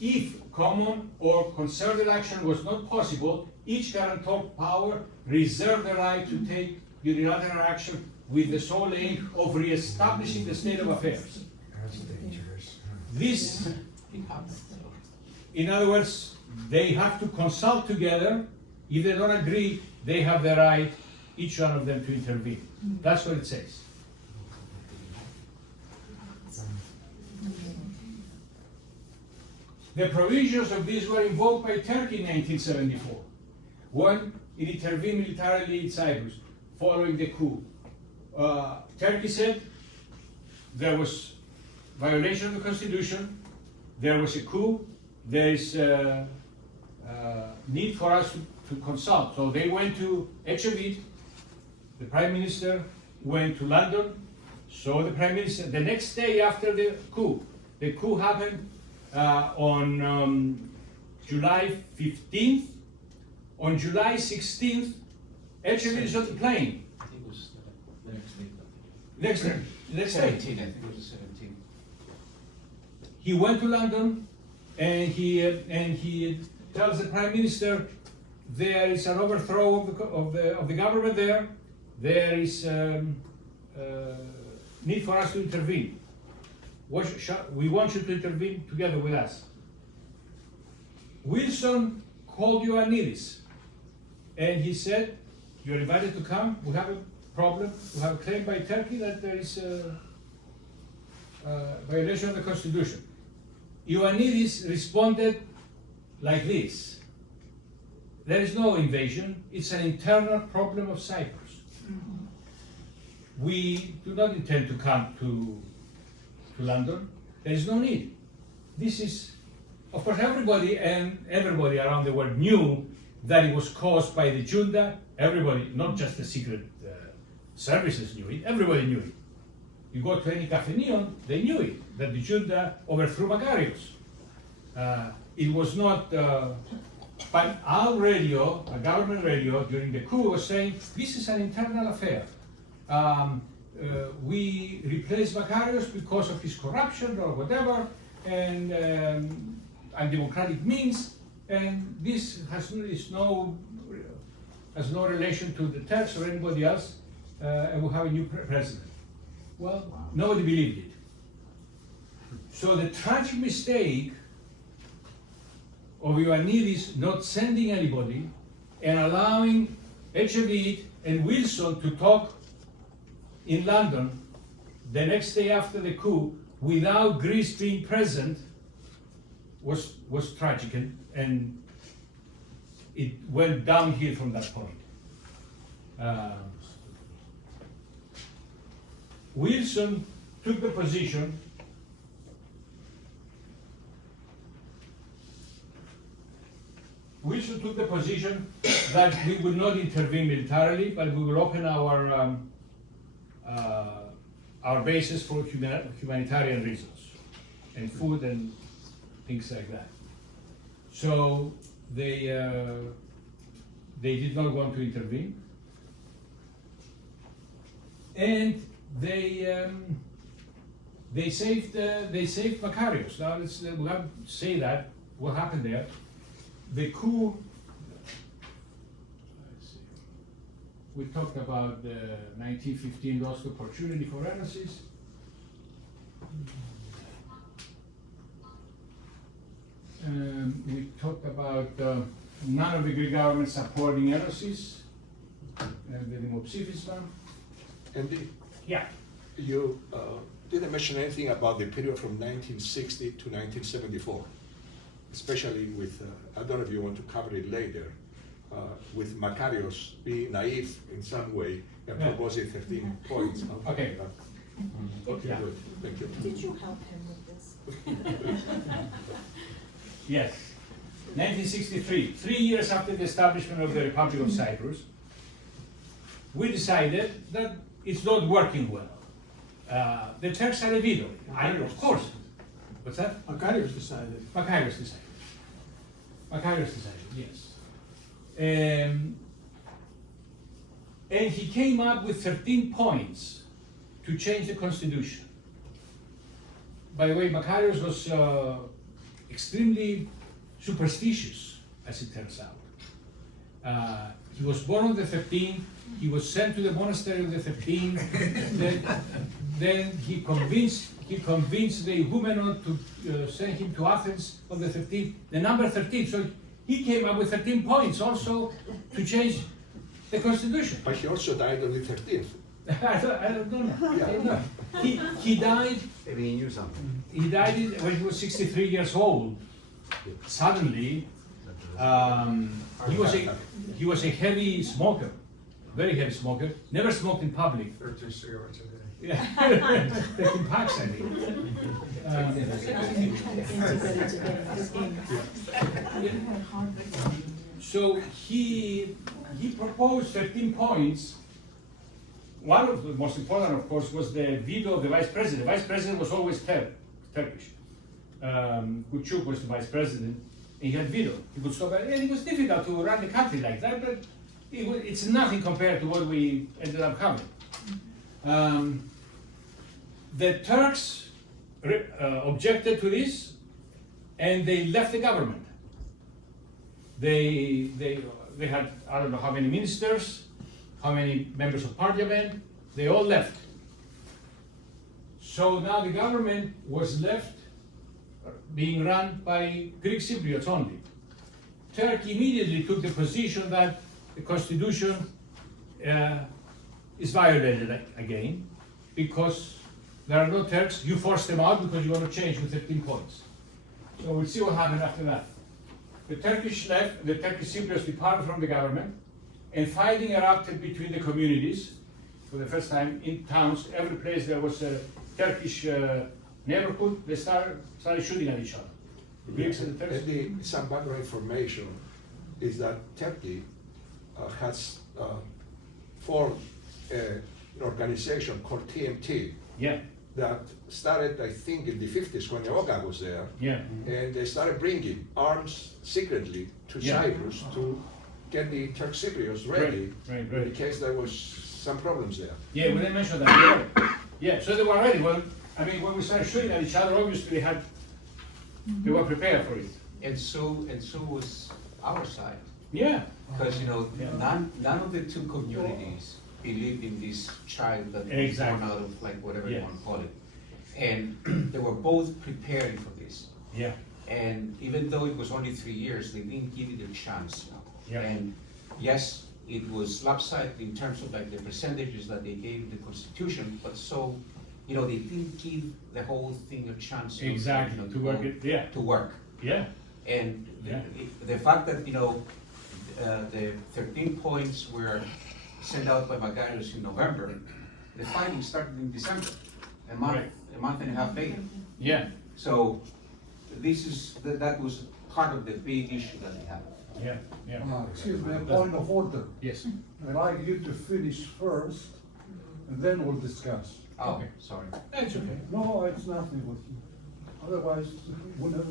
If common or concerted action was not possible, each guarantor power reserved the right to take unilateral action with the sole aim of re-establishing the state of affairs. That's dangerous. This, in other words, they have to consult together. If they don't agree, they have the right, each one of them, to intervene. That's what it says. The provisions of this were invoked by Turkey in 1974, when it intervened militarily in Cyprus following the coup. Turkey said there was violation of the Constitution, there was a coup, there is need for us to consult. So they went to Ecevit, the Prime Minister went to London, so the Prime Minister, the next day after the coup happened on July 15th. On July 16th, Ecevit is on the plane. I think it was the next day. Next day. 17, I think it was the 17th. He went to London and he tells the Prime Minister there is an overthrow of the government there. There is need for us to intervene. We want you to intervene together with us. Wilson called Ioannidis and he said, "You're invited to come. We have a problem. We have a claim by Turkey that there is a violation of the Constitution." Ioannidis responded like this: "There is no invasion. It's an internal problem of Cyprus. We do not intend to come to London. There is no need." This is, of course, everybody around the world knew that it was caused by the junta. Everybody, not just the secret services knew it, everybody knew it. You go to any cafeneon, they knew it, that the junta overthrew Makarios. It was not, but our radio, a government radio during the coup was saying, this is an internal affair. We replaced Makarios because of his corruption or whatever, and undemocratic means, and this has no relation to the Turks or anybody else, and we'll have a new president. Well, nobody believed it. So the tragic mistake of Ioannidis not sending anybody and allowing Ecevit and Wilson to talk in London the next day after the coup without Greece being present was tragic, and it went downhill from that point. Wilson took the position that we will not intervene militarily, but we will open our bases for humanitarian reasons and food and things like that. So they did not want to intervene, and they saved Makarios. Now we have to say that what happened there. The coup. We talked about the 1915 lost opportunity for heresies. We talked about none of the Greek government supporting heresies and the demopsyphism. And Yeah. you didn't mention anything about the period from 1960 to 1974, especially with, I don't know if you want to cover it later, with Makarios being naive in some way and Yeah. proposing 13 points. Okay. Okay, Yeah. good, thank you. Did you help him with this? Yes. 1963, 3 years after the establishment of the Republic of Cyprus, we decided that it's not working well. The Turks had a veto. Of course. What's that? Makarios decided. Makarios decided. Yes. And he came up with 13 points to change the constitution. By the way, Makarios was extremely superstitious, as it turns out. He was born on the 13th, he was sent to the monastery on the 13th, then he convinced the Huguenot to send him to Athens on the 15th, the number 13. So he came up with 13 points also to change the constitution. But he also died on the 13th. I don't know. Yeah. He died. Maybe he knew something. He died when he was 63 years old. Suddenly, he was a heavy smoker, very heavy smoker. Never smoked in public. 13 cigarettes a day. Yeah, 13 packs, I think. So he proposed 13 points. One of the most important, of course, was the veto of the vice president. The vice president was always Turkish. Kuchuk was the vice president, and he had veto. He could stop it, and it was difficult to run the country like that, but it's nothing compared to what we ended up having. The Turks objected to this, and they left the government. They had, I don't know how many ministers, how many members of parliament, they all left. So now the government was left being run by Greek Cypriots only. Turkey immediately took the position that the constitution is violated again because there are no Turks. You force them out because you want to change with 13 points. So we'll see what happened after that. The Turkish left, the Turkish Cypriots departed from the government, and fighting erupted between the communities for the first time in towns. Every place there was a Turkish neighborhood, they started shooting at each other. The Greeks and the Turks. Some background information is that Turkey has formed an organization called TMT. Yeah. That started, I think, in the 50s when Oga was there. Yeah. And they started bringing arms secretly to Yeah. Cyprus to get the Turk Cypriots ready Right. in case there was some problems there. Yeah, we didn't mention that. Yeah, so they were ready. Well, I mean, when we started shooting at each other, obviously they were prepared for it. And so was our side. Yeah. Because, Yeah. none of the two communities believed in this child that was Exactly. born out of, like, whatever you Yeah. want to call it. And they were both preparing for this. Yeah. And even though it was only 3 years, they didn't give it a chance. Yeah. And yes, it was lopsided in terms of like the percentages that they gave the constitution, but so, they didn't give the whole thing a chance. Exactly. To work it. Yeah. To work. Yeah. And Yeah. the fact that, the 13 points were sent out by Magarios in November, the fighting started in December, a month and a half later. Yeah, So this is, that was part of the big issue that they had. yeah, yeah. Excuse me, a point of order. Yes. I'd like you to finish first, and then we'll discuss. Oh, Okay. sorry. That's okay. No, it's nothing with you. Otherwise, we'll never,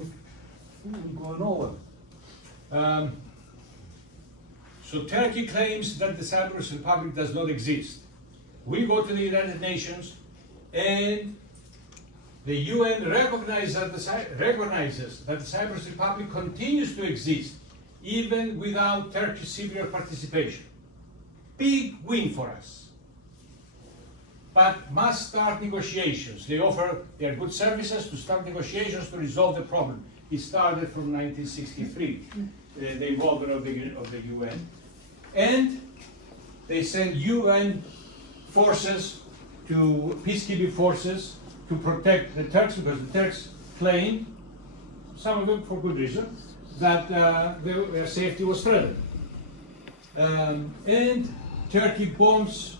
we'll go nowhere. So Turkey claims that the Cyprus Republic does not exist. We go to the United Nations, and the UN recognizes that the Cyprus Republic continues to exist, even without Turkish Cypriot participation. Big win for us. But must start negotiations. They offer their good services to start negotiations to resolve the problem. It started from 1963, the involvement of the UN. And they send UN forces to peacekeeping forces to protect the Turks, because the Turks claim, some of them for good reason, that their safety was threatened. And Turkey bombs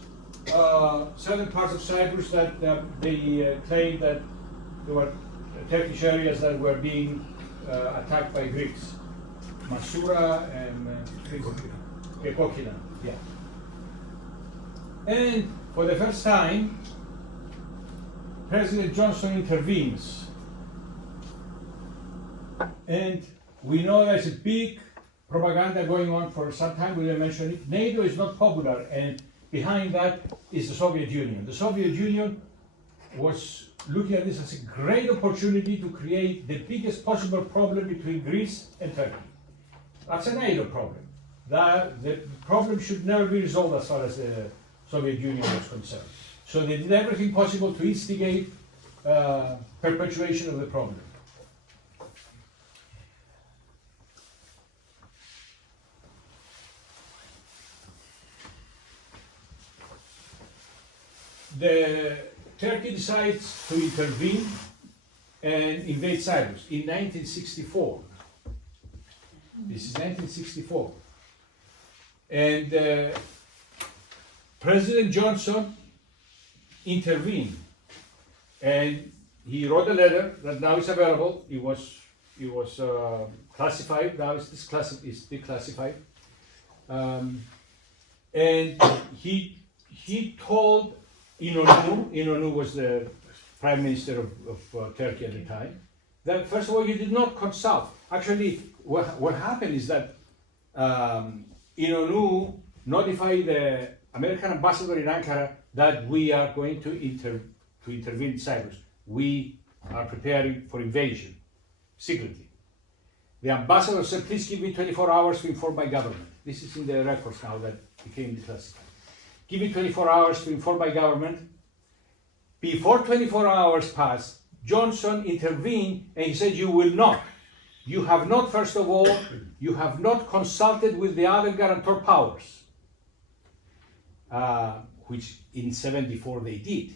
certain parts of Cyprus that they claim that there were Turkish areas that were being attacked by Greeks. Masura and Kokina, yeah. And for the first time, President Johnson intervenes. And we know there's a big propaganda going on for some time. We will mention it. NATO is not popular, and behind that is the Soviet Union. The Soviet Union was looking at this as a great opportunity to create the biggest possible problem between Greece and Turkey. That's a NATO problem. The problem should never be resolved as far as the Soviet Union was concerned. So they did everything possible to instigate perpetuation of the problem. Turkey decides to intervene and invade Cyprus in 1964. This is 1964. And President Johnson intervened, and he wrote a letter that now is available. It was classified, now it's declassified. And he told Inonu was the Prime Minister of Turkey at the time, that first of all, you did not consult. Actually, what happened is that Inonu notified the American ambassador in Ankara that we are going to intervene in Cyprus. We are preparing for invasion, secretly. The ambassador said, please give me 24 hours to inform my government. This is in the records now that became declassified. Give me 24 hours to inform my government. Before 24 hours passed, Johnson intervened and he said, you will not. You have not, first of all, you have not consulted with the other guarantor powers, which in 74 they did.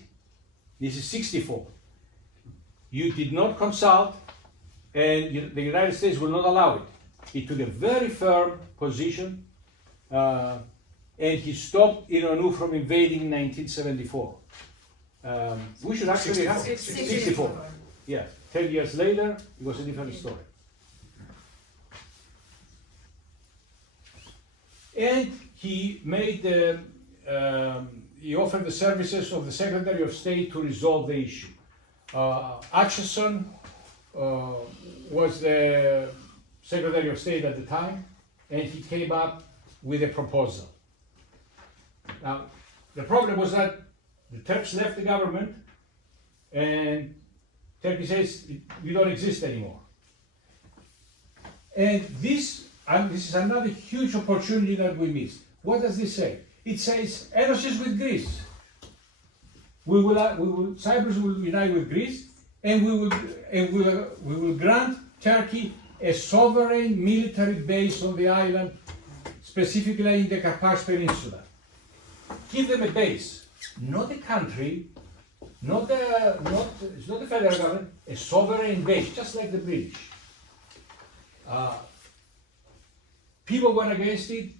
This is 64. You did not consult, and the United States will not allow it. He took a very firm position, and he stopped Inonu from invading in 1974. We should actually have 64. Yeah, 10 years later, it was a different story. And he made he offered the services of the Secretary of State to resolve the issue. Atchison was the Secretary of State at the time, and he came up with a proposal. Now, the problem was that the Turks left the government, and Turkey says, you don't exist anymore. And this is another huge opportunity that we missed. What does this say? It says, Enos with Greece. Cyprus will unite with Greece, and we will grant Turkey a sovereign military base on the island, specifically in the Karpats Peninsula. Give them a base, not a country, it's not the federal government, a sovereign base, just like the British. People went against it.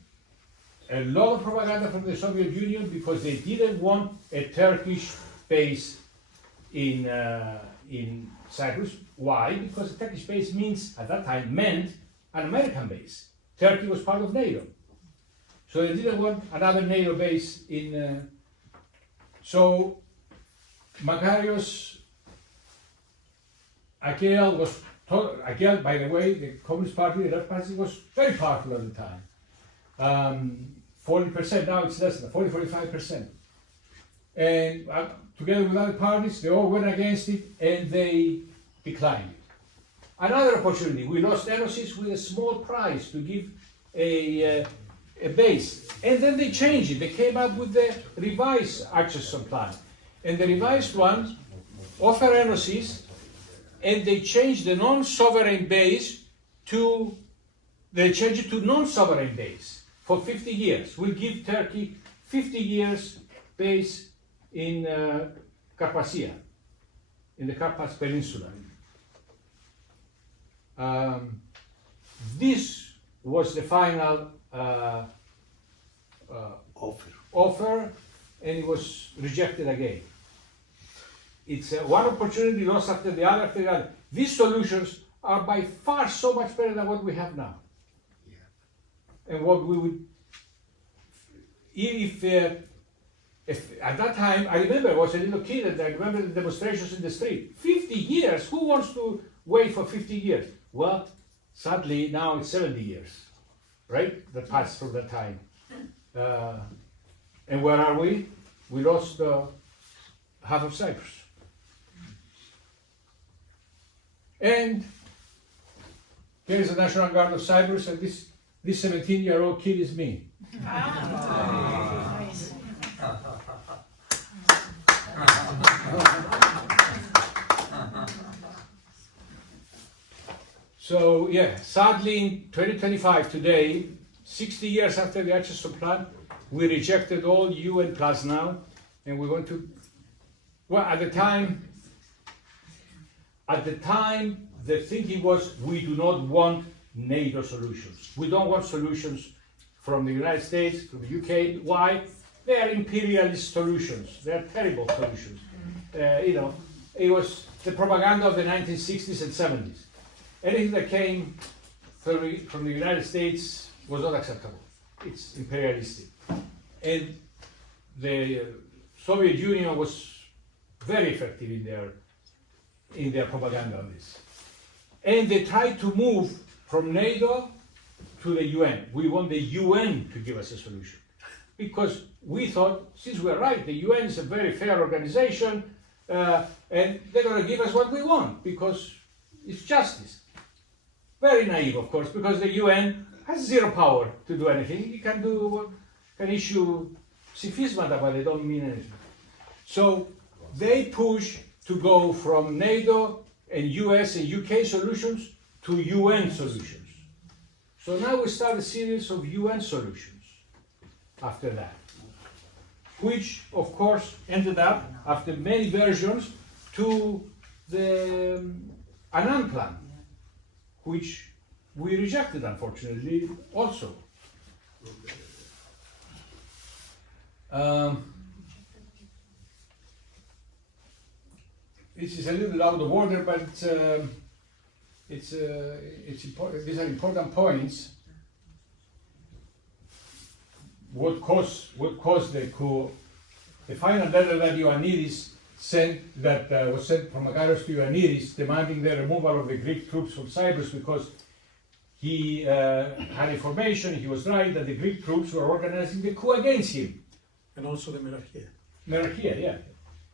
A lot of propaganda from the Soviet Union because they didn't want a Turkish base in Cyprus. Why? Because a Turkish base at that time meant an American base. Turkey was part of NATO. So they didn't want another NATO base in. So Makarios Akel was. Again, by the way, the Communist Party, the Left Party, was very powerful at the time. 40%, now it's less than 40-45%. And together with other parties, they all went against it and they declined it. Another opportunity, we lost Enosis with a small prize to give a base. And then they changed it. They came up with the revised Acheson plan. And the revised one offered Enosis, and they changed the non-sovereign base they changed it to non-sovereign base for 50 years. We'll give Turkey 50 years base in Carpathia, in the Carpathes Peninsula. This was the final offer, and it was rejected again. It's one opportunity lost after the other, These solutions are by far so much better than what we have now. Yeah. And what we would, if at that time, I remember I was a little kid and I remember the demonstrations in the street. 50 years, who wants to wait for 50 years? Well, sadly, now it's 70 years, right? That passed from that time. And where are we? We lost half of Cyprus. And here's the National Guard of Cyprus, and this 17-year-old kid is me. So yeah, sadly in 2025 today, 60 years after the Acheson plan, we rejected all UN plus now, and we want to, well, at the time, the thinking was we do not want NATO solutions. We don't want solutions from the United States, from the UK. Why? They are imperialist solutions. They are terrible solutions. It was the propaganda of the 1960s and 70s. Anything that came from the United States was not acceptable. It's imperialistic. And the Soviet Union was very effective in their propaganda on this. And they tried to move from NATO to the UN. We want the UN to give us a solution. Because we thought, since we're right, the UN is a very fair organization, and they're going to give us what we want, because it's justice. Very naive, of course, because the UN has zero power to do anything. It can issue ψηφίσματα, but they don't mean anything. So they push to go from NATO and US and UK solutions to UN solutions. So now we start a series of UN solutions after that, which of course ended up, after many versions, to the Annan plan, which we rejected, unfortunately, also. This is a little out of order, but it's important. These are important points. What caused the coup? The final letter that Ioannidis sent, that was sent from Makarios to Ioannidis, demanding the removal of the Greek troops from Cyprus, because he had information, he was right, that the Greek troops were organizing the coup against him. And also the Merachia. Merachia, yeah.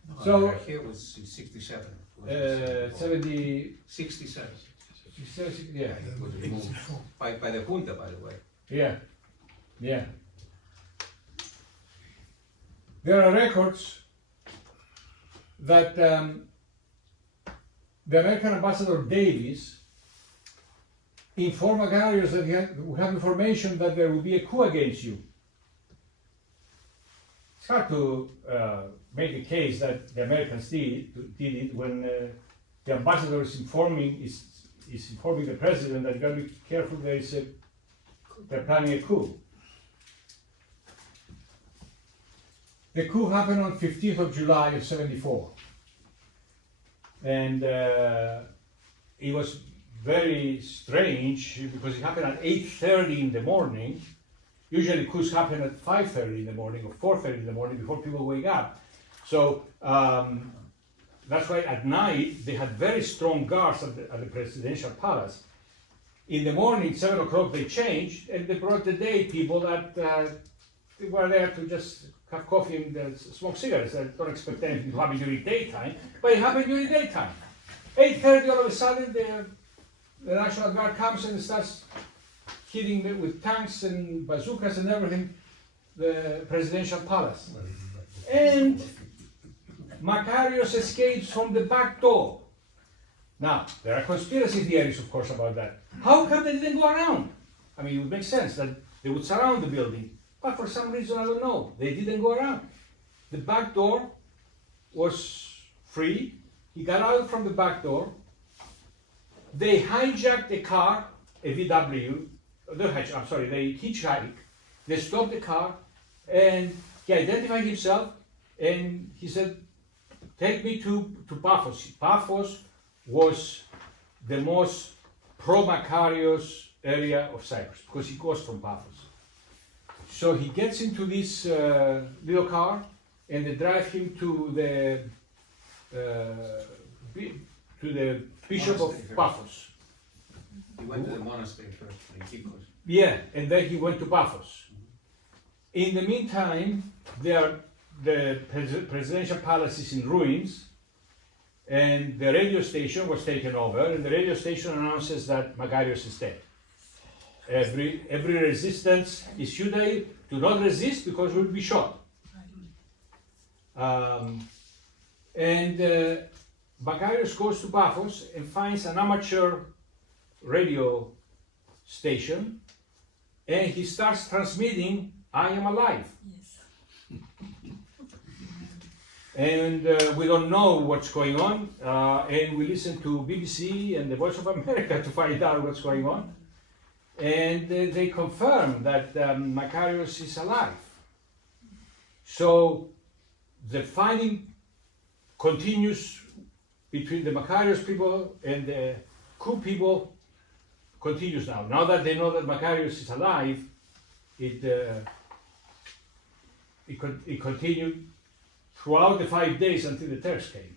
No, So here was in 67. 70, 67. 67, yeah, It was removed by the junta, by the way. yeah. There are records that the American ambassador Davis informed Makarios that we have information that there will be a coup against you. It's hard to make a case that the Americans did it when the ambassador is informing the president that you got to be careful, there is a They're planning a coup. The coup happened on 15th of July of 74. And it was very strange because it happened at 8:30 in the morning. Usually coups happen at 5:30 in the morning or 4:30 in the morning before people wake up. So that's why at night they had very strong guards at the presidential palace. In the morning, 7 o'clock, they changed and they brought the day people that were there to just have coffee and smoke cigarettes. I don't expect anything to happen during daytime, but it happened during daytime. 8:30, all of a sudden, the National Guard comes and starts hitting with tanks and bazookas and everything the presidential palace. And Makarios escapes from the back door. Now, there are conspiracy theories, of course, about that. How come they didn't go around? I mean, it would make sense that they would surround the building, but for some reason, I don't know, they didn't go around. The back door was free. He got out from the back door. They hijacked a car, a VW. They hitchhiked. They stopped the car, and he identified himself, and he said, "Take me to Paphos." Paphos was the most pro-Makarios area of Cyprus, because he was from Paphos. So he gets into this little car, and they drive him to the Bishop of Paphos. He went to the monastery first, in Cyprus. Yeah, and then he went to Paphos. In the meantime, the presidential palace is in ruins, and the radio station was taken over, and the radio station announces that Makarios is dead. Every resistance is futile. Do not resist because we'll be shot. Makarios goes to Paphos and finds an amateur radio station, and he starts transmitting, "I am alive." Yes. And we don't know what's going on, and we listen to BBC and the Voice of America to find out what's going on. And they confirm that Makarios is alive. So the fighting continues between the Makarios people and the coup people continues now. Now that they know that Makarios is alive, it continued throughout the 5 days until the Turks came.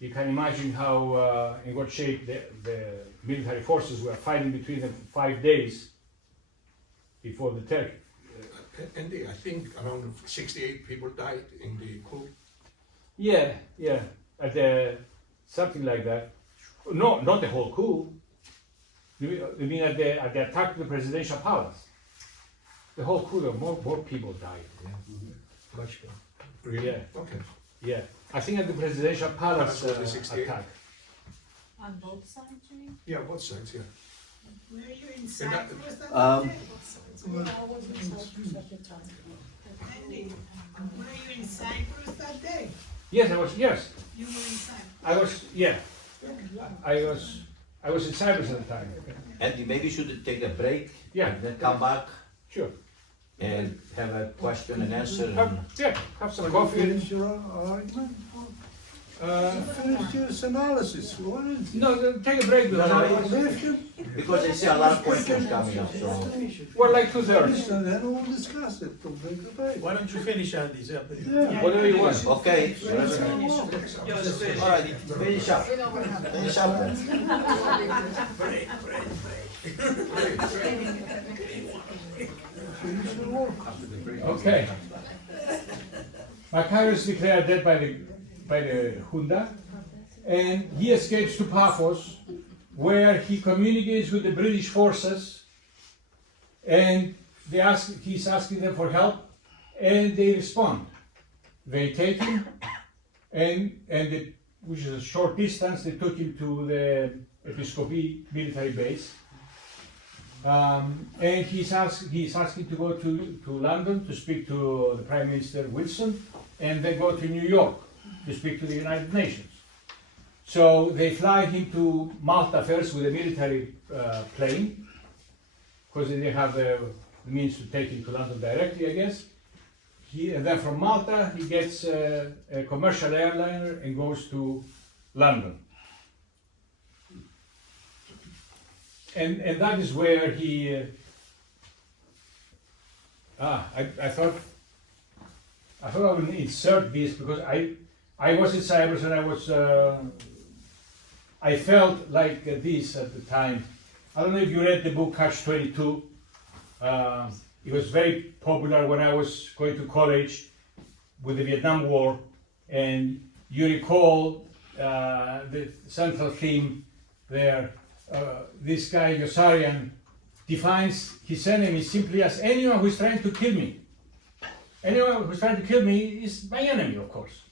You can imagine how, in what shape the military forces were fighting between them for 5 days before the Turks. Andy, I think around 68 people died in the coup. Yeah, something like that. No, not the whole coup. You mean at the attack to the presidential palace? The whole coup, more people died. Much more. Really? Yeah. Okay. Yeah, I think at the presidential palace That's what the 68. attack. On both sides, you mean? Yeah, both sides, yeah. Were you in And that- Cyprus that Um, day? I was in Cyprus at the time. Andy, were you in Cyprus that day? Yes, I was. Yes, You were in Cyprus. I was. Yeah, I was in Cyprus at the time. Andy, maybe you should take a break. Yeah. And then come back Sure. and have a question and answer. And Have some When you coffee. finish your argument, finish this analysis. What is it? No, take a break. No, no, Question? because I see a lot of questions coming up. So We're like 2/3. And then we'll discuss it from day to day. Why don't you finish, Andy? Yeah. Whatever you want. okay, Finish whatever. your work. All right, finish up. Finish up. Finish your work. Okay. Makarios declared dead by the junta, and he escapes to Paphos, where he communicates with the British forces, and he's asking them for help, and they respond. They take him, which is a short distance, they took him to the Episcopi military base. And he's asking to go to London to speak to the Prime Minister Wilson, and then go to New York to speak to the United Nations. So they fly him to Malta first with a military plane, because they didn't have the means to take him to London directly, I guess. And then from Malta, he gets a commercial airliner and goes to London. And that is where he, I thought I would insert this because I was in Cyprus and I felt like this at the time. I don't know if you read the book Catch-22. It was very popular when I was going to college with the Vietnam War, and you recall the central theme there. This guy Yossarian defines his enemy simply as anyone who is trying to kill me. Anyone who's trying to kill me is my enemy, of course.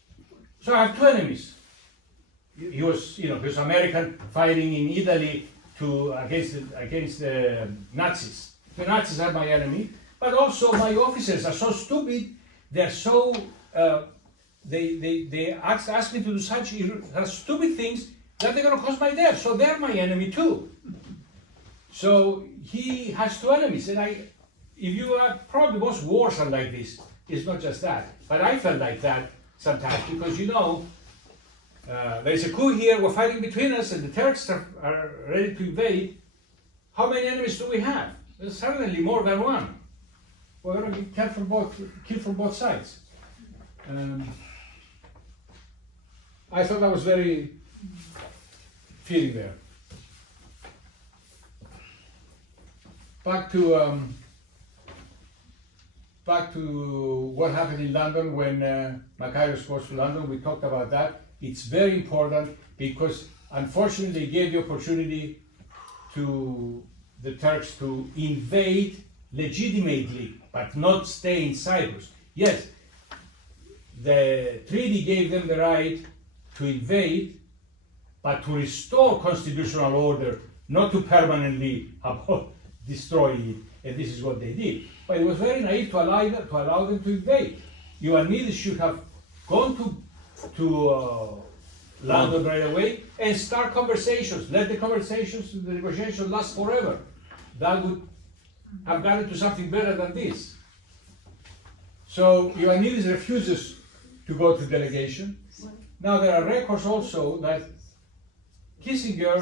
So I have two enemies. He was American fighting in Italy against the Nazis. The Nazis are my enemy, but also my officers are so stupid. They're so they ask me to do such stupid things that they're going to cause my death. So they're my enemy too. So he has two enemies, and if you are probably most wars are like this. It's not just that, but I felt like that sometimes because there's a coup here. We're fighting between us, and the Turks are ready to invade. How many enemies do we have? There's certainly more than one. We're going to be killed from both sides. I thought that was very fitting there. Back to what happened in London when Makarios goes to London. We talked about that. It's very important because unfortunately they gave the opportunity to the Turks to invade legitimately, but not stay in Cyprus. Yes, the treaty gave them the right to invade, but to restore constitutional order, not to permanently destroy it. And this is what they did. But it was very naive to allow them to invade. Ioannidis should have gone to London right away and start conversations. Let the negotiations last forever. That would have gotten to something better than this. So Ioannidis refuses to go to delegation. Now there are records also that Kissinger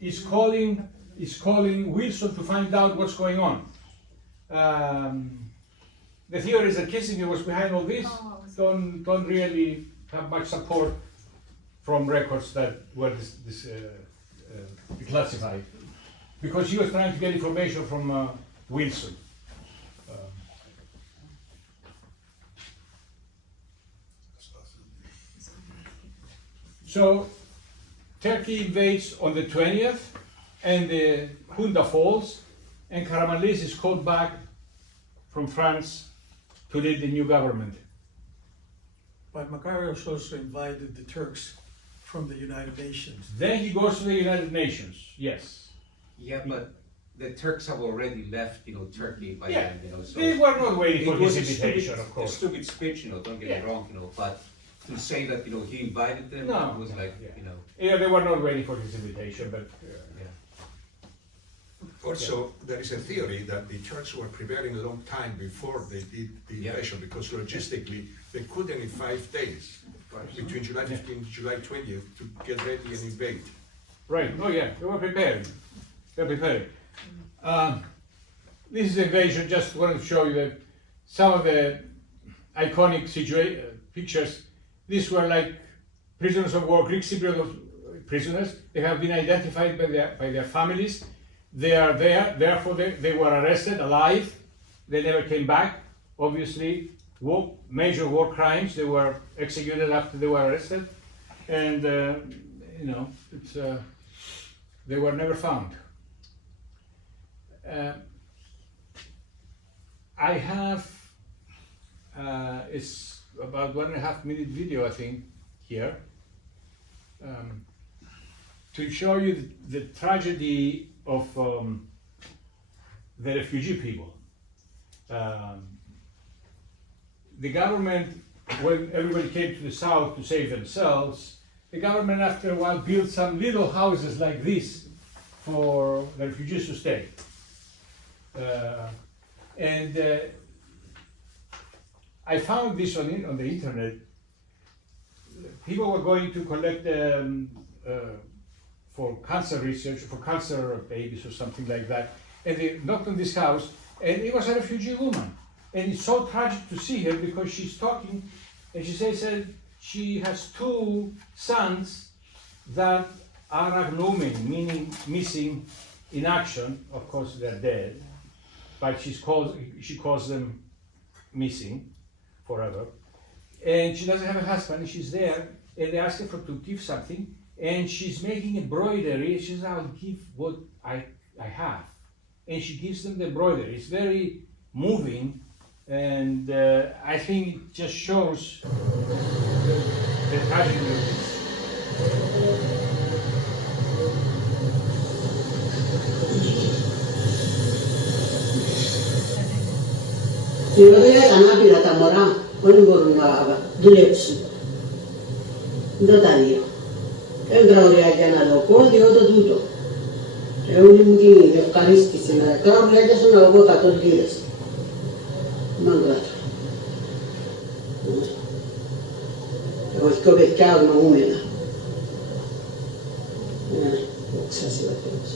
is calling Wilson to find out what's going on. The theory is that Kissinger was behind all this. Don't really have much support from records that were declassified, because he was trying to get information from Wilson. So Turkey invades on the 20th, and the junta falls, and Karamanlis is called back from France to lead the new government. But Makarios also invited the Turks from the United Nations. Then he goes to the United Nations, yes. Yeah, but the Turks have already left, Turkey by Yeah, then, so they were not waiting for it was his a invitation, stupid, of course. a stupid speech, don't get Yeah. me wrong, but to say that, he invited them, No. it was like, Yeah, they were not waiting for his invitation, but Also, there is a theory that the Turks were preparing a long time before they did the invasion, because logistically they couldn't in 5 days, between July 15th and July 20th, to get ready and invade. right. Oh yeah, they were prepared. This is invasion. Just wanted to show you that some of the iconic pictures. These were like prisoners of war, Greek Cypriot prisoners. They have been identified by their families. They are there, therefore they were arrested alive. They never came back. Obviously, major war crimes. They were executed after they were arrested, and they were never found. I have it's about 1.5 minute video, I think, here to show you the tragedy of the refugee people. The government, when everybody came to the south to save themselves, the government after a while built some little houses like this for the refugees to stay. And I found this on the internet. People were going to collect for cancer research, for cancer babies or something like that, and they knocked on this house, and it was a refugee woman. And it's so tragic to see her because she's talking, and she says that she has 2 sons that are agnomen, meaning missing in action. Of course, they're dead, but she calls them missing forever. And she doesn't have a husband, and she's there, and they ask her to give something, and she's making embroidery. She says, I'll give what I have. And she gives them the embroidery. It's very moving, and I think it just shows the tragedy of this. Θεωρία ανάπηρα τα μωρά δεν μπορούν να δουλέψουν. Δεν τα δύο. Δεν τραγουδιά για να το πω, διότι τούτο. Όλη μου την ευχαρίστηση να τραγουδιά για να εγώ 100 λίρες. Μαγκράτω. Εγώ και ο παιδιά αγνοούμενα. Σας είπα τέλος.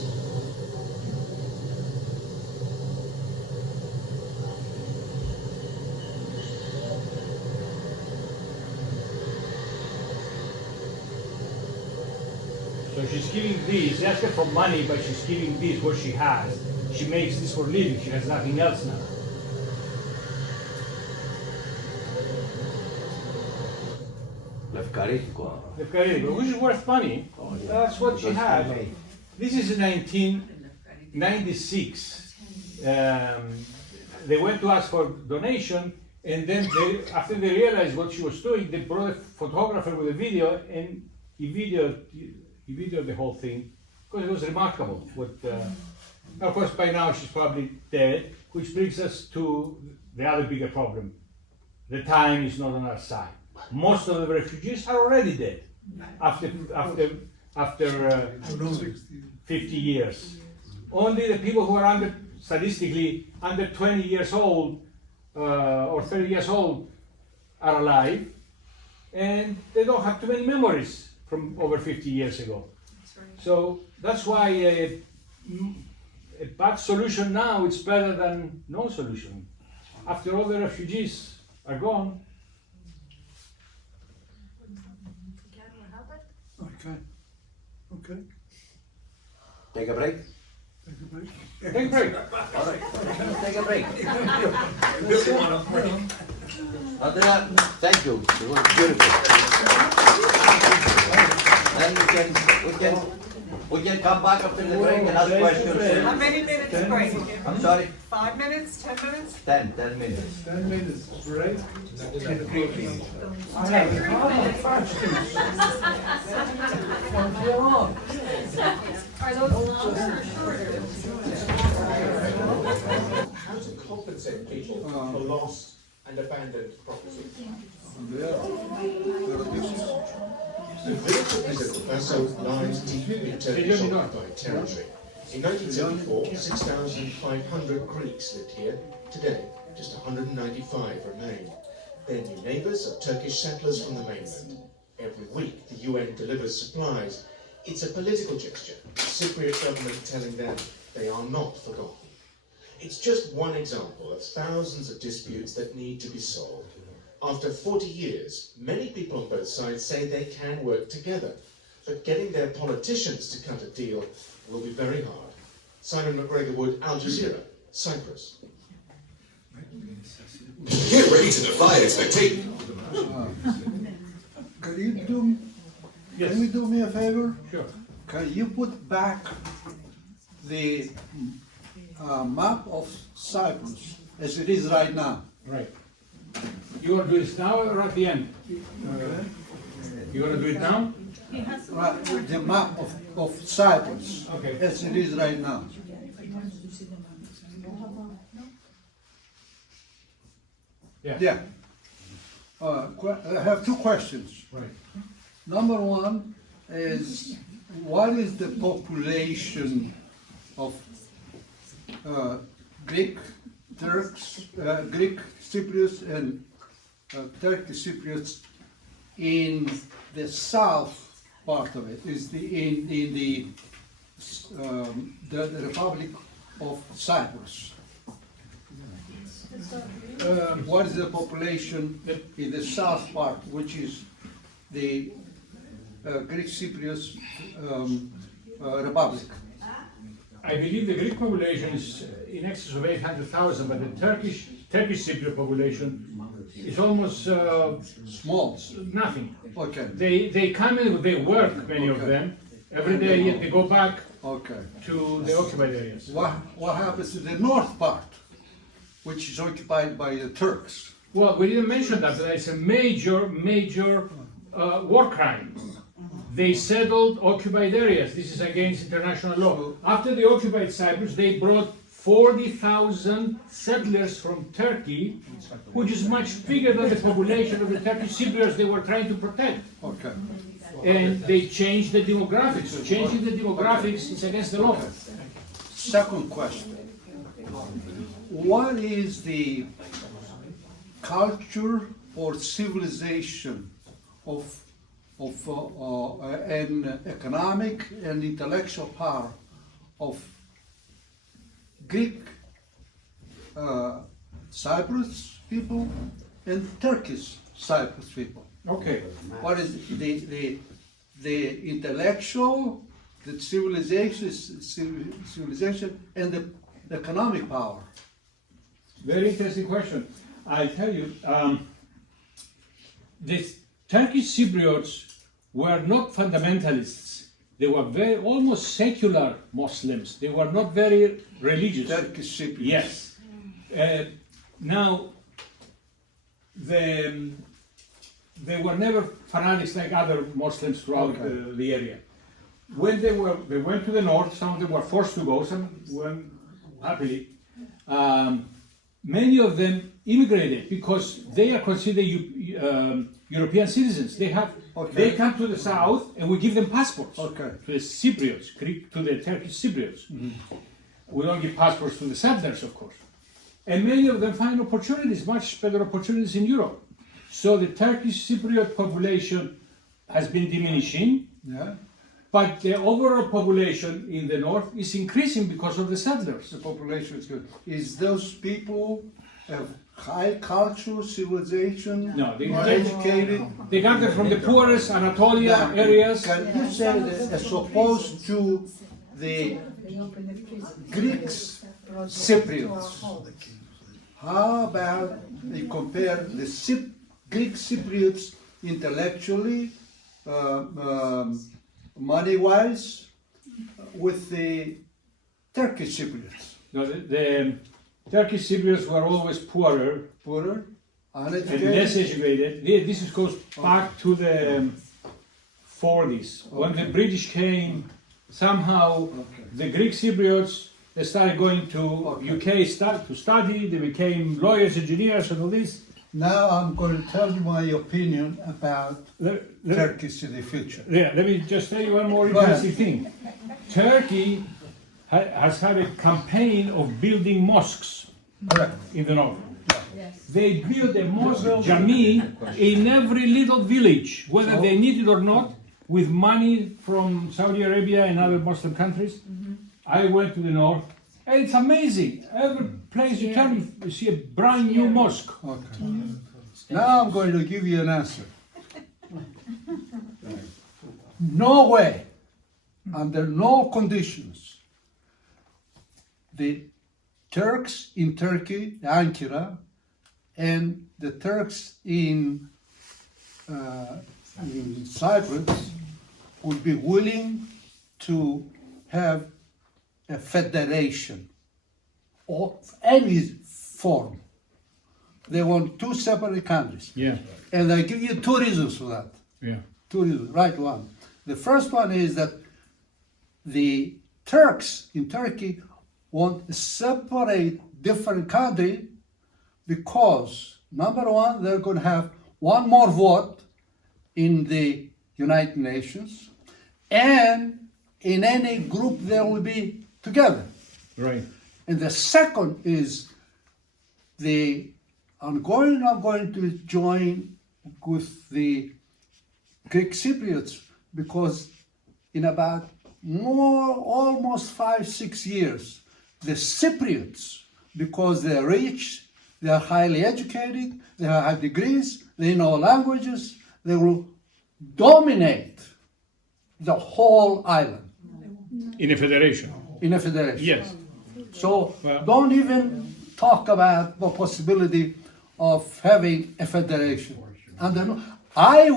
So she's giving this, they ask her for money, but she's giving this, what she has. She makes this for a living, she has nothing else now. Which is worth money. That's what she had. This is in 1996. They went to ask for donation, and then after they realized what she was doing, they brought a photographer with a video, and he videoed the whole thing, because it was remarkable. Of course, by now she's probably dead, which brings us to the other bigger problem. The time is not on our side. Most of the refugees are already dead after 50 years. Only the people who are statistically under 20 years old or 30 years old are alive, and they don't have too many memories from over 50 years ago. So that's why a bad solution now is better than no solution. After all the refugees are gone. Okay. Okay. Take a break? Take a break. Take a break. All right, take a break. Andrea, thank you. It was beautiful. Then we can come back after the break and ask questions. How many minutes break? I'm sorry? 5 minutes, 10 minutes? 10 minutes. 10 minutes, right? Are those longer or shorter? How to compensate people for lost and abandoned property? The village of Rizzo lies deep in Turkish occupied territory. In 1974, 6,500 Greeks lived here. Today, just 195 remain. They're new neighbours of Turkish settlers from the mainland. Every week, the UN delivers supplies. It's a political gesture, the Cypriot government telling them they are not forgotten. It's just one example of thousands of disputes that need to be solved. After 40 years, many people on both sides say they can work together, but getting their politicians to cut a deal will be very hard. Simon McGregor Wood, Al Jazeera, Cyprus. Get ready to defy expectations. Can you do me a favor? Sure. Can you put back the map of Cyprus as it is right now? Right. You want to do this now or at the end? Okay. You want to do it now? Right, the map of Cyprus Okay. as it is right now. Yeah. Yeah. I have 2 questions. Right. Number 1 is, what is the population of Greek Turks, Greek Cypriots and Turkish Cypriots in the south part of it, is in the Republic of Cyprus. What is the population in the south part, which is the Greek Cypriots Republic? I believe the Greek population is in excess of 800,000, but the Turkish Cypriot population is almost Small. nothing. Okay. They come in, they work, many of Okay. them, every day, yet they go back Okay. to the occupied areas. What happens to the north part, which is occupied by the Turks? Well, we didn't mention that, but it's a major war crime. They settled occupied areas. This is against international law. After they occupied Cyprus, they brought 40,000 settlers from Turkey, which is much bigger than the population of the Turkish Cypriots they were trying to protect. Okay. And they changed the demographics. So changing the demographics is against the law. Second question. What is the culture or civilization of an economic and intellectual power of Greek Cyprus people and Turkish Cyprus people? Okay. What is the intellectual, the civilization, and the economic power? Very interesting question. I'll tell you, the Turkish Cypriots were not fundamentalists. They were almost secular Muslims. They were not very religious. Turkish Cypriots. Yes. Now, they were never fanatics like other Muslims throughout the area. When they went to the north. Some of them were forced to go. Some went happily. Many of them immigrated because they are considered European citizens. They come to the south, and we give them passports to the Cypriots, to the Turkish Cypriots. We don't give passports to the settlers, of course. And many of them find opportunities, much better opportunities in Europe. So the Turkish Cypriot population has been diminishing, but the overall population in the north is increasing because of the settlers. The population is good. Is those people have high culture, civilization? No, they educated. They got them from the poorest Anatolia areas. Can you say that as opposed to the Greeks, Cypriots? How about you compare the Greek Cypriots intellectually, money-wise, with the Turkish Cypriots? No, the Turkish Cypriots were always poorer, uneducated, and less educated. This goes back to the 40s. When the British came, somehow the Greek Cypriots, they started going to UK to study. They became lawyers, engineers, and all this. Now I'm going to tell you my opinion about Turkish in the future. Yeah, let me just tell you one more interesting thing. Turkey has had a campaign of building mosques in the north. They built a mosque, Jami, in every little village, whether they need it or not, with money from Saudi Arabia and other Muslim countries. I went to the north, and it's amazing. Every place you turn, you see a brand new mosque. Now I'm going to give you an answer. No way, under no conditions, the Turks in Turkey, Ankara, and the Turks in Cyprus would be willing to have a federation of any form. They want two separate countries. Yeah. And I give you two reasons for that. Yeah. Two reasons. Right one. The first one is that the Turks in Turkey want a separate, different country because, number one, they're going to have one more vote in the United Nations, and in any group they will be together. Right. And the second is I'm going to join with the Greek Cypriots, because in about almost 5-6 years, the Cypriots, because they're rich, they are highly educated, they have degrees, they know languages, they will dominate the whole island. In a federation. In a federation. Yes. So Well- don't even talk about the possibility of having a federation. And I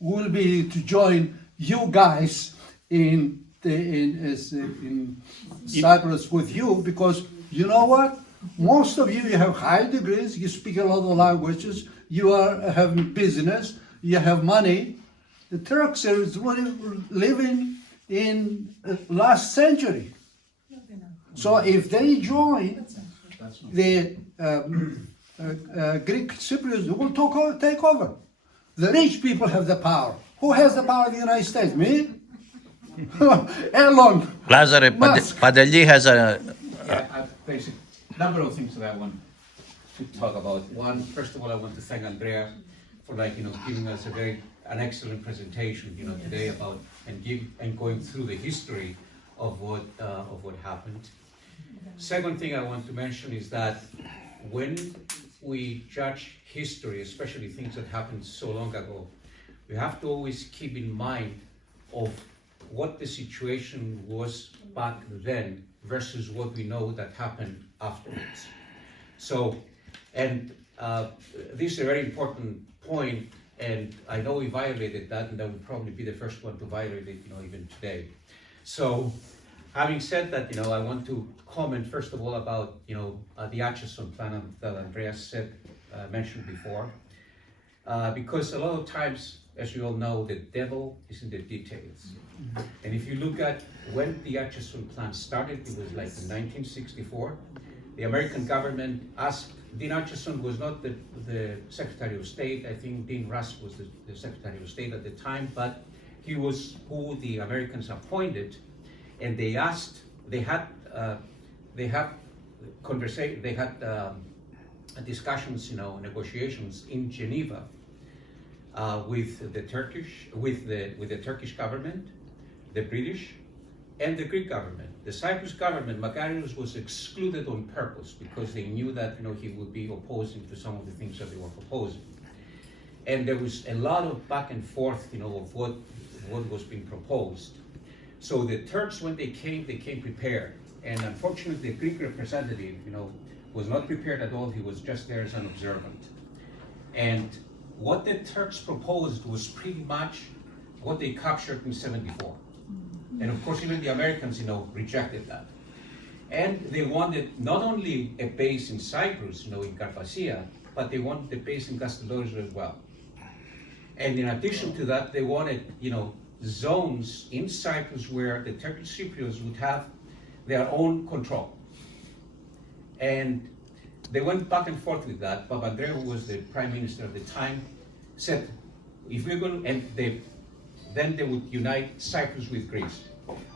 will be to join you guys in Cyprus with you, because you know what? Most of you have high degrees, you speak a lot of languages, you are having business, you have money. The Turks are living in last century. So if they join the Greek Cypriots, they will take over. The rich people have the power. Who has the power in the United States? Me? Elon. Lazare Musk. Padeli has a Yeah, basic number of things that I want to talk about. One, first of all, I want to thank Andrea for giving us an excellent presentation, today about and going through the history of what happened. Second thing I want to mention is that when we judge history, especially things that happened so long ago, we have to always keep in mind of what the situation was back then versus what we know that happened afterwards. So, and this is a very important point, and I know we violated that, and I will probably be the first one to violate it, even today. So, having said that, I want to comment first of all about, the Atchison plan that Andreas mentioned before, because a lot of times, as you all know, the devil is in the details. And if you look at when the Atchison plan started, it was like in 1964. The American government asked, Dean Atchison was not the Secretary of State, I think Dean Rusk was the Secretary of State at the time, but he was who the Americans appointed, and they asked, they had discussions, negotiations in Geneva with the Turkish government, the British, and the Greek government. The Cyprus government, Makarios, was excluded on purpose because they knew that he would be opposing to some of the things that they were proposing. And there was a lot of back and forth, of what was being proposed. So the Turks, when they came prepared. And unfortunately, the Greek representative, was not prepared at all. He was just there as an observant. And what the Turks proposed was pretty much what they captured in '74. And of course, even the Americans, rejected that. And they wanted not only a base in Cyprus, in Carpathia, but they wanted a base in Castellorizo as well. And in addition to that, they wanted, zones in Cyprus where the Turkish Cypriots would have their own control. And they went back and forth with that. Papandreou, who was the prime minister at the time, said, if we're going to, then they would unite Cyprus with Greece.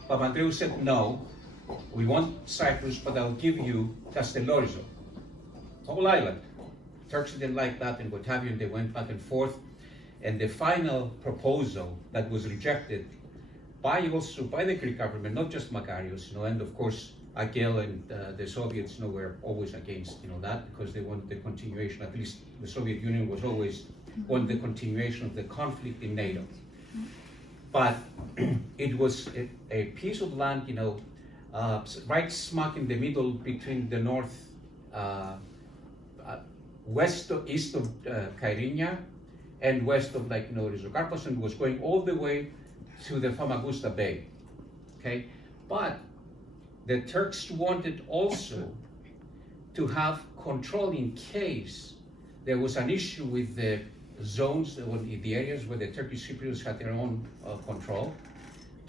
Papandreou said, no, we want Cyprus, but I'll give you Castellorizo, whole island. Turks didn't like that and what have you, and they went back and forth. And the final proposal that was rejected by the Greek government, not just Makarios, and of course Agel and the Soviets, were always against, that, because they wanted the continuation. At least the Soviet Union was always wanted the continuation of the conflict in NATO. But it was a piece of land, right smack in the middle between the east of Kyrenia and west of Rizzocarpos, and was going all the way to the Famagusta Bay. Okay, but the Turks wanted also to have control in case there was an issue with the zones, the areas where the Turkish Cypriots had their own control,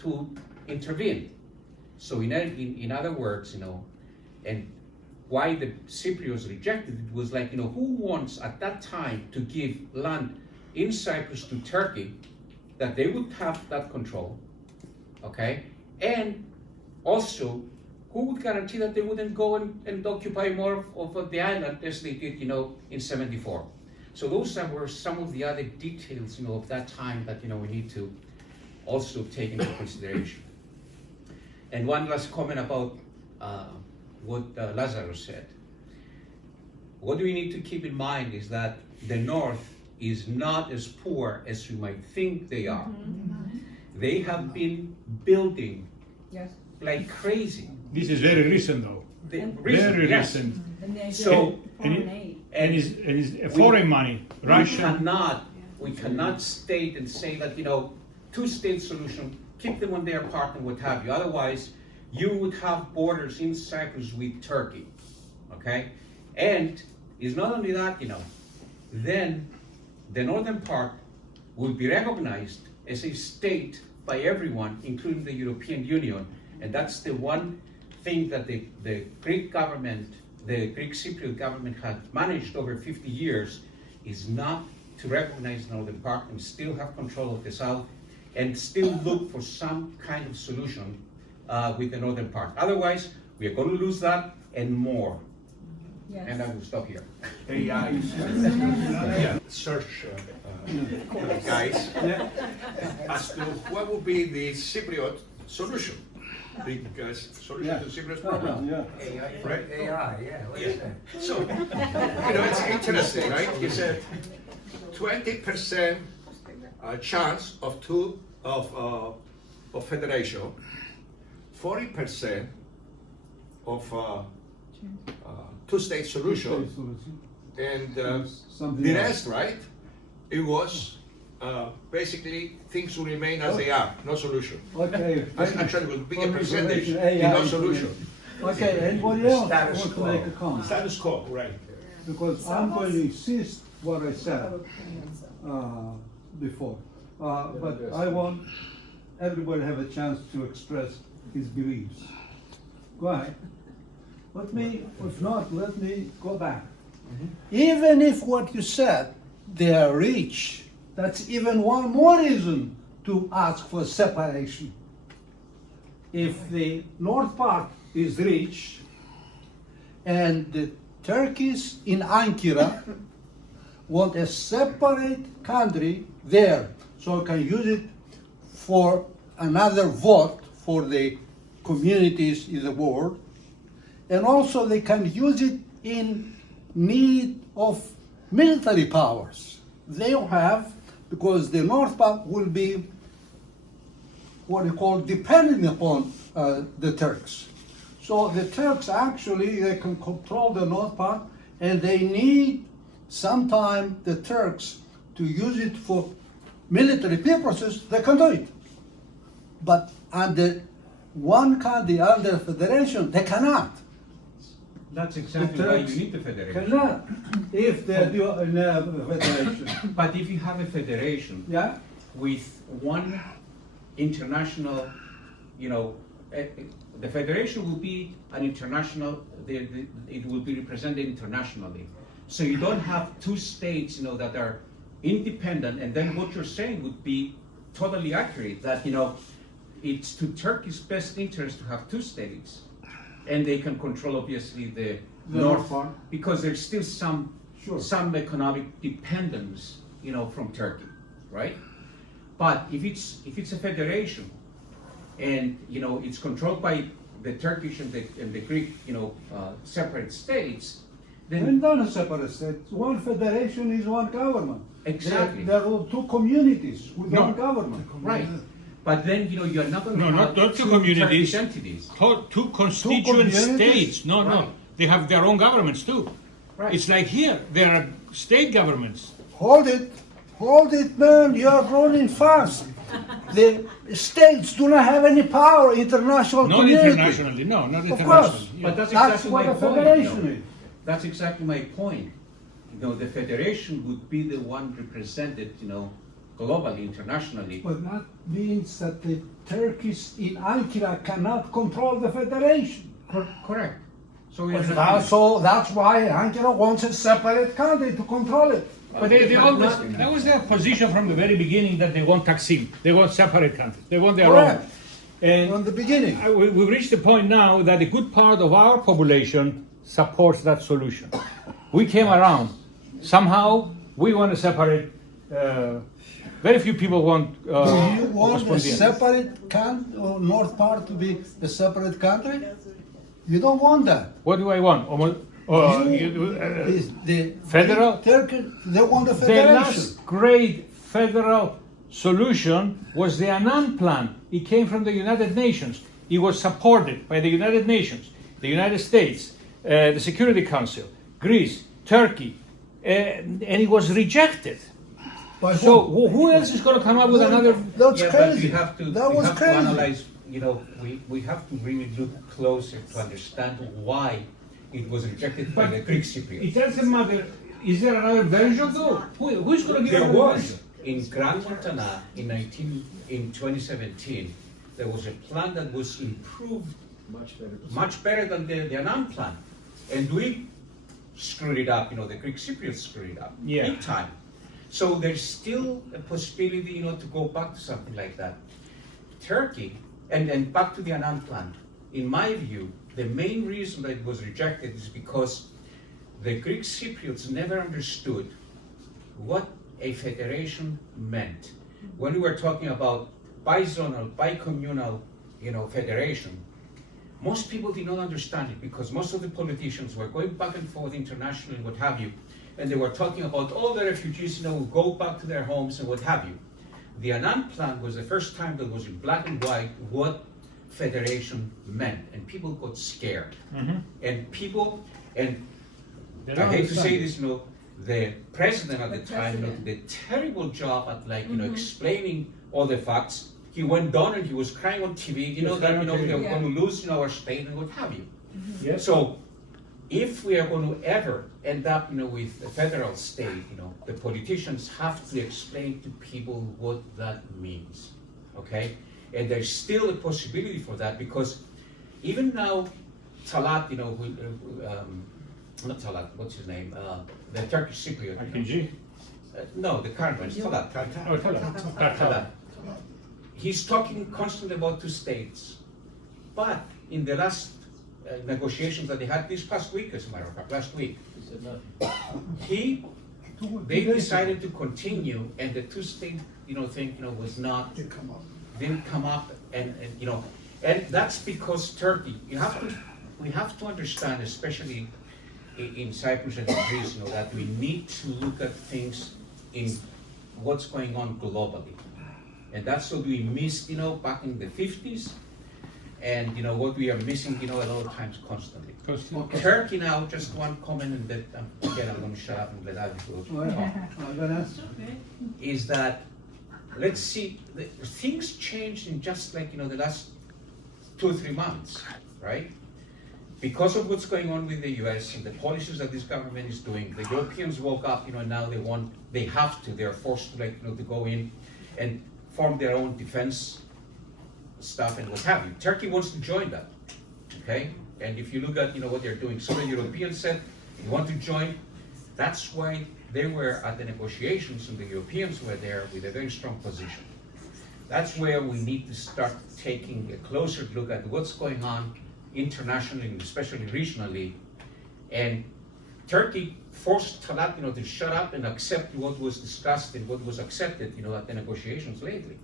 to intervene. So in other words, and why the Cypriots rejected it was who wants at that time to give land in Cyprus to Turkey, that they would have that control, okay? And also who would guarantee that they wouldn't go and occupy more of the island as they did, in '74? So those were some of the other details, of that time that, we need to also take into consideration. And one last comment about what Lazarus said. What we need to keep in mind is that the North is not as poor as you might think they are. They have been building like crazy. This is very recent though. Very recent. So, And it's foreign money, Russian. We cannot state and say that, two-state solution, keep them on their part and what have you. Otherwise, you would have borders in Cyprus with Turkey, okay? And it's not only that, then the northern part will be recognized as a state by everyone, including the European Union. And that's the one thing that the Greek government, the Greek Cypriot government had managed over 50 years, is not to recognize the northern part and still have control of the south and still look for some kind of solution with the northern part. Otherwise, we are going to lose that and more. And I will stop here. AI search guys as to what would be the Cypriot solution. Because solution to Cyprus problem. Right? AI, So, it's interesting, right? You said 20% chance of federation, 40% of two-state solution, and the rest, right? It was basically things will remain as they are, no solution. Okay. Actually, with a bigger percentage, no solution. Okay, anybody else want to make a comment? Status quo, right? Because I'm going to insist what I said before. But I want everybody to have a chance to express his beliefs. Go ahead. If not, let me go back. Even if what you said, they are rich, that's even one more reason to ask for separation. If the north part is rich and the Turkish in Ankara want a separate country there, so can use it for another vote for the communities in the world, and also they can use it in need of military powers. They don't have, because the north part will be what you call dependent upon the Turks. So the Turks actually, they can control the north part, and they need sometime the Turks to use it for military purposes. They can do it. But under one country, under federation, they cannot. That's exactly why you need the federation. Cannot, if they do a federation. But if you have a federation with one international, the federation will be an international, it will be represented internationally. So you don't have two states, that are independent, and then what you're saying would be totally accurate, that, it's to Turkey's best interest to have two states, and they can control obviously the north part, because there's still some economic dependence, from Turkey, right? But if it's a federation, and it's controlled by the Turkish and the Greek, separate states, then not a separate state. One federation is one government. Exactly. There are two communities with one government. Right. But then you're not going to have not two communities. Turkish entities. Two constituent states. No, Right. they have their own governments too. Right. It's like here, there are state governments. Hold it, man, you're running fast. The states do not have any power, international Not community. internationally, no, not Of internationally. course, Yeah. But that's that's exactly what my a point. federation is. That's exactly my point. The federation would be the one represented, globally, internationally. But that means that the Turkish in Ankara cannot control the federation. Correct. So That's why Ankara wants a separate country to control it. But that was their position from the very beginning, that they want Taksim, they want separate countries, they want their Correct. own. And From the beginning. we've reached the point now that a good part of our population supports that solution. We came around. Somehow we want to separate. Very few people want. Do you want a Correspondencia. separate north part to be a separate country? You don't want that. What do I want? Is the Federal? Turkey, they want a The federation. last great federal solution was the Annan Plan. It came from the United Nations. It was supported by the United Nations, the United States, the Security Council, Greece, Turkey, and it was rejected. By So whom? who else is going to come up with another? That's Yeah, crazy. but we have to, That we was have crazy. to analyze, we have to really look closer to understand why it was rejected by the Greek It Cypriots. doesn't matter. Is there another version though? Who's going to give There another was, version? in Grand Montana in 2017, there was a plan that was improved much better than the Annan plan. And we screwed it up, the Greek Cypriots screwed it up, Yeah. big time. So there's still a possibility, to go back to something like that. Turkey, and back to the Annan plan, in my view, the main reason that it was rejected is because the Greek Cypriots never understood what a federation meant. When we were talking about bizonal, bicommunal, federation, most people did not understand it because most of the politicians were going back and forth internationally and what have you, and they were talking about all the refugees, will go back to their homes and what have you. The Annan Plan was the first time that was in black and white what federation meant, and people got scared. And people, and They I don't hate to say understand. this, the president at the time did a terrible job at explaining all the facts. He went down and he was crying on TV, that we are going to lose our state and what have you. Yes. So if we are going to ever end up with a federal state, the politicians have to explain to people what that means. Okay? And there's still a possibility for that because even now Talat, not Talat, what's his name? The Turkish Cypriot. IPG? No, the current one is Talat. Oh, Talat. He's talking constantly about two states. But in the last negotiations that they had this past week, as a matter of fact, last week, they decided to continue, and the two-state, thing, was not didn't come up, and that's because Turkey. We have to understand, especially in Cyprus and in Greece, that we need to look at things in what's going on globally, and that's what we missed, back in the 50s. And what we are missing, a lot of times constantly. Turkey now, just one comment, and that again I'm going to shut up and let other people talk. Is that let's see, things changed in just like the last 2 or 3 months, right? Because of what's going on with the U.S. and the policies that this government is doing, the Europeans woke up, and now they're forced to to go in and form their own defense stuff and what have you. Turkey wants to join that, okay? And if you look at what they're doing, so the Europeans said you want to join. That's why they were at the negotiations, and the Europeans were there with a very strong position. That's where we need to start taking a closer look at what's going on internationally and especially regionally. And Turkey forced Talat, to shut up and accept what was discussed and what was accepted, at the negotiations lately.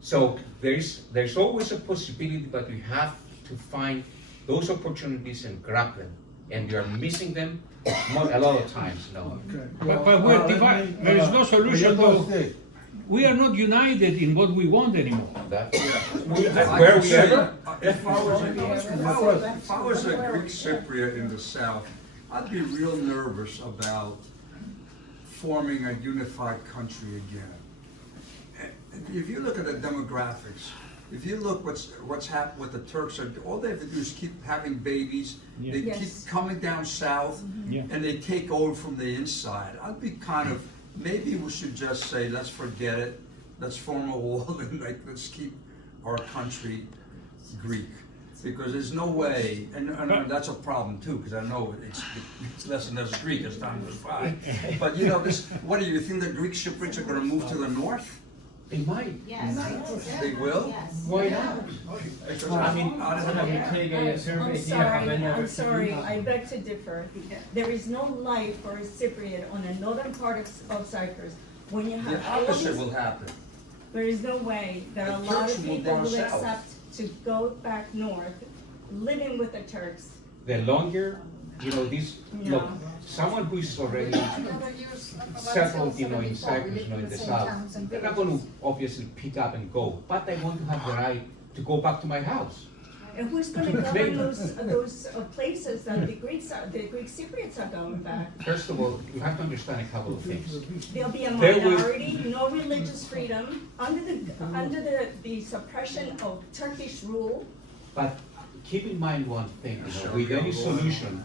So there's always a possibility, but we have to find those opportunities and grab them, and we are missing them a lot of times. Okay. But we're divided. There is no solution though. We are not united in what we want anymore. Where we ever? If I was a Greek Cypriot in the South, I'd be real nervous about forming a unified country again. If you look at the demographics, if you look what's happened with the Turks, all they have to do is keep having babies. Yeah. They keep coming down south, Yeah. and they take over from the inside. I'd be maybe we should just say, let's forget it. Let's form a wall and let's keep our country Greek, because there's no way, and that's a problem too, because I know it's less and less Greek as time goes by. But what do you think the Greek Cypriots are going to move to the north? They might. They will? Why not? I mean, I'm sorry, I beg to differ. There is no life for a Cypriot on the northern part of Cyprus. When you The have all opposite these, will happen. there is no way that a The lot Turks of will people go will south. accept to go back north, living with the Turks. The longer, this, No. look, someone who is already settled, in Cyprus, in the south, they're not going to obviously pick up and go, but I want to have the right to go back to my house. And who's gonna govern those places that the Greek Cypriots are going back? First of all, you have to understand a couple of things. There'll be a There will- minority, no religious freedom, under the suppression of Turkish rule. But keep in mind one thing, with any solution,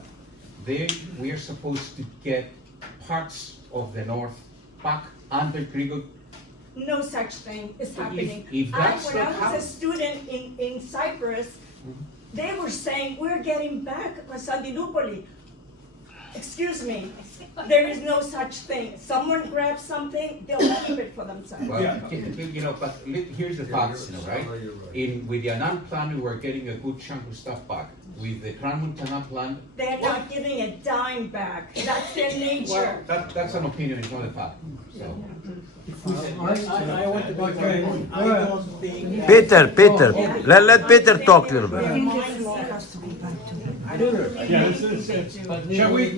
we are supposed to get parts of the north back under Greek. No such thing is happening. if that's When I not was how- a student in Cyprus, they were saying, we're getting back Constantinople. Excuse me, there is no such thing. Someone grabs something, they'll keep it for themselves. Well, but here's the facts, right? With the Annan plan, we're getting a good chunk of stuff back. With the Grand Montana plan, They're not giving a dime back. That's their nature. well, that's an opinion, it's not a fact. So. I want to make a point. I don't think. Peter, let Peter talk a little bit. Shall we?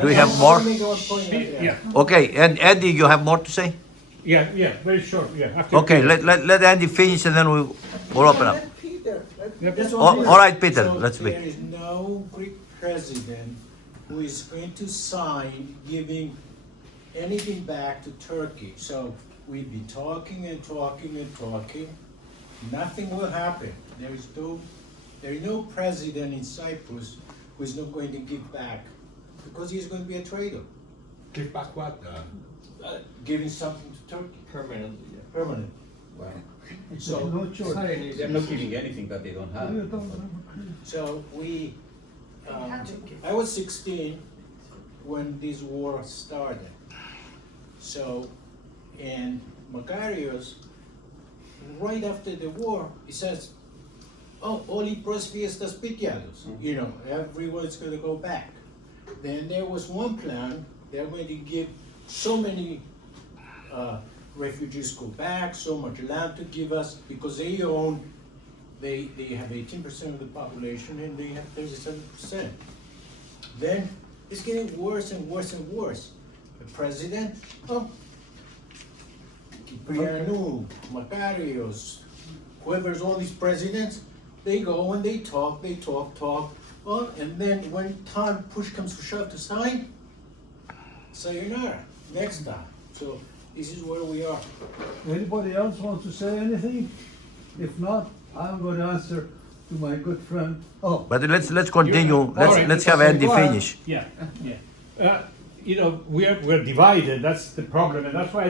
Do we have more? Yeah, Okay, and Andy, you have more to say? yeah, very short, yeah. after Okay, Peter. let Andy finish and then we'll open up. All right, Peter, let's There speak. is no Greek president who is going to sign giving anything back to Turkey. So we'd be talking and talking and talking. Nothing will happen. There is no president in Cyprus who is not going to give back because he's going to be a traitor. Give back what? Giving something to Turkey. Permanently. Permanent. Well, So, they're not giving anything that they don't have. so I was 16 when this war started. So, and Makarios, right after the war, he says, oh, όλοι πρόσφυγες στα σπίτια τους. Everyone's going to go back. Then there was one plan, they're going to give so many refugees go back, so much land to give us, because they have 18% of the population and they have 37%. Then it's getting worse and worse and worse. The president, Prianou, Makarios, whoever's all these presidents, they go and they talk, and then when time push comes to shove to sign, sayonara, next time. So this is where we are. Anybody else want to say anything? If not, I'm going to answer to my good friend. Oh, But let's continue. Let's have Andy finish. Yeah. We're divided, that's the problem, and that's why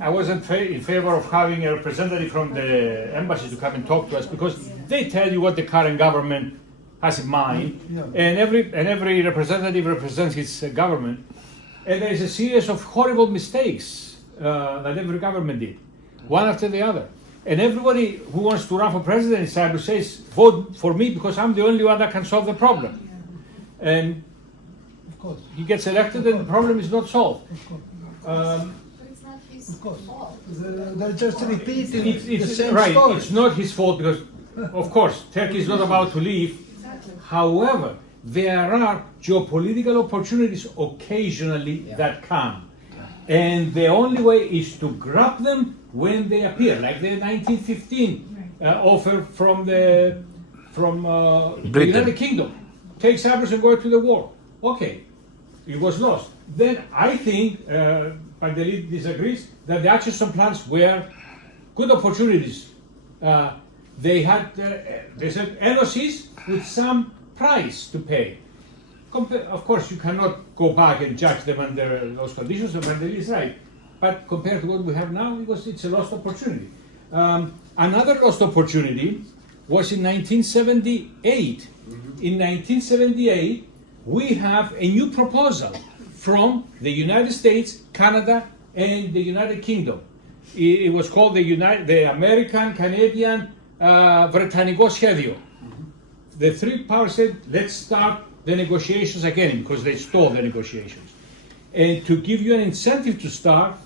I wasn't in favor of having a representative from the embassy to come and talk to us, because they tell you what the current government has in mind, and every representative represents his government, and there is a series of horrible mistakes that every government did, one after the other. And everybody who wants to run for president in Cyprus says, vote for me because I'm the only one that can solve the problem. And of course, he gets elected and the problem is not solved. of course. They're just repeating the same right, story. it's not his fault because, of course, Turkey is not about to leave. However, there are geopolitical opportunities occasionally that come. And the only way is to grab them when they appear, like the 1915 offer from the United Kingdom. Take Cyprus and go to the war. Okay, it was lost. Then I think, Panteli disagrees, that the action plans were good opportunities. They said LOCs with some price to pay. Of course, you cannot go back and judge them under those conditions, and Panteli is right. But compared to what we have now, because it's a lost opportunity. Another lost opportunity was in 1978. In 1978, we have a new proposal from the United States, Canada, and the United Kingdom. it was called the American, Canadian, Britannico Schedule. The three powers said, let's start the negotiations again, because they stalled the negotiations. And to give you an incentive to start,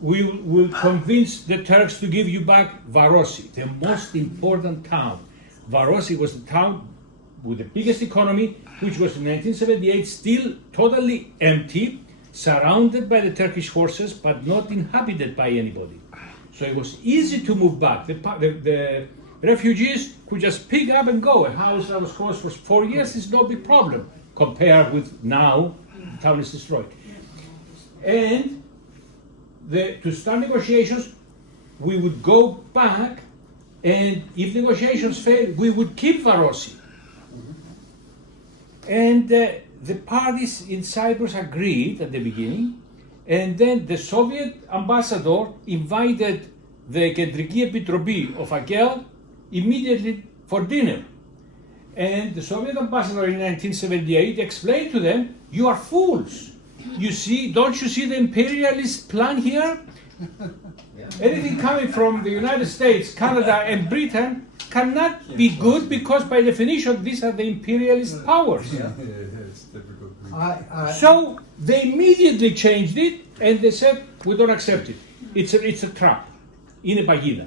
we will convince the Turks to give you back Varosi, the most important town. Varosi was the town with the biggest economy, which was in 1978 still totally empty, surrounded by the Turkish forces, but not inhabited by anybody. So it was easy to move back. The refugees could just pick up and go. A house that was closed for 4 years is no big problem compared with now, the town is destroyed. And to start negotiations, we would go back, and if negotiations failed, we would keep Varosi. And the parties in Cyprus agreed at the beginning, and then the Soviet ambassador invited the Kεντρική Επιτροπή of Akel immediately for dinner. And the Soviet ambassador in 1978 explained to them, you are fools. You see, don't you see the imperialist plan here? Anything coming from the United States, Canada, and Britain cannot be good because by definition these are the imperialist powers. It's difficult. So they immediately changed it and they said, we don't accept it. It's a trap. Είναι παγίδα.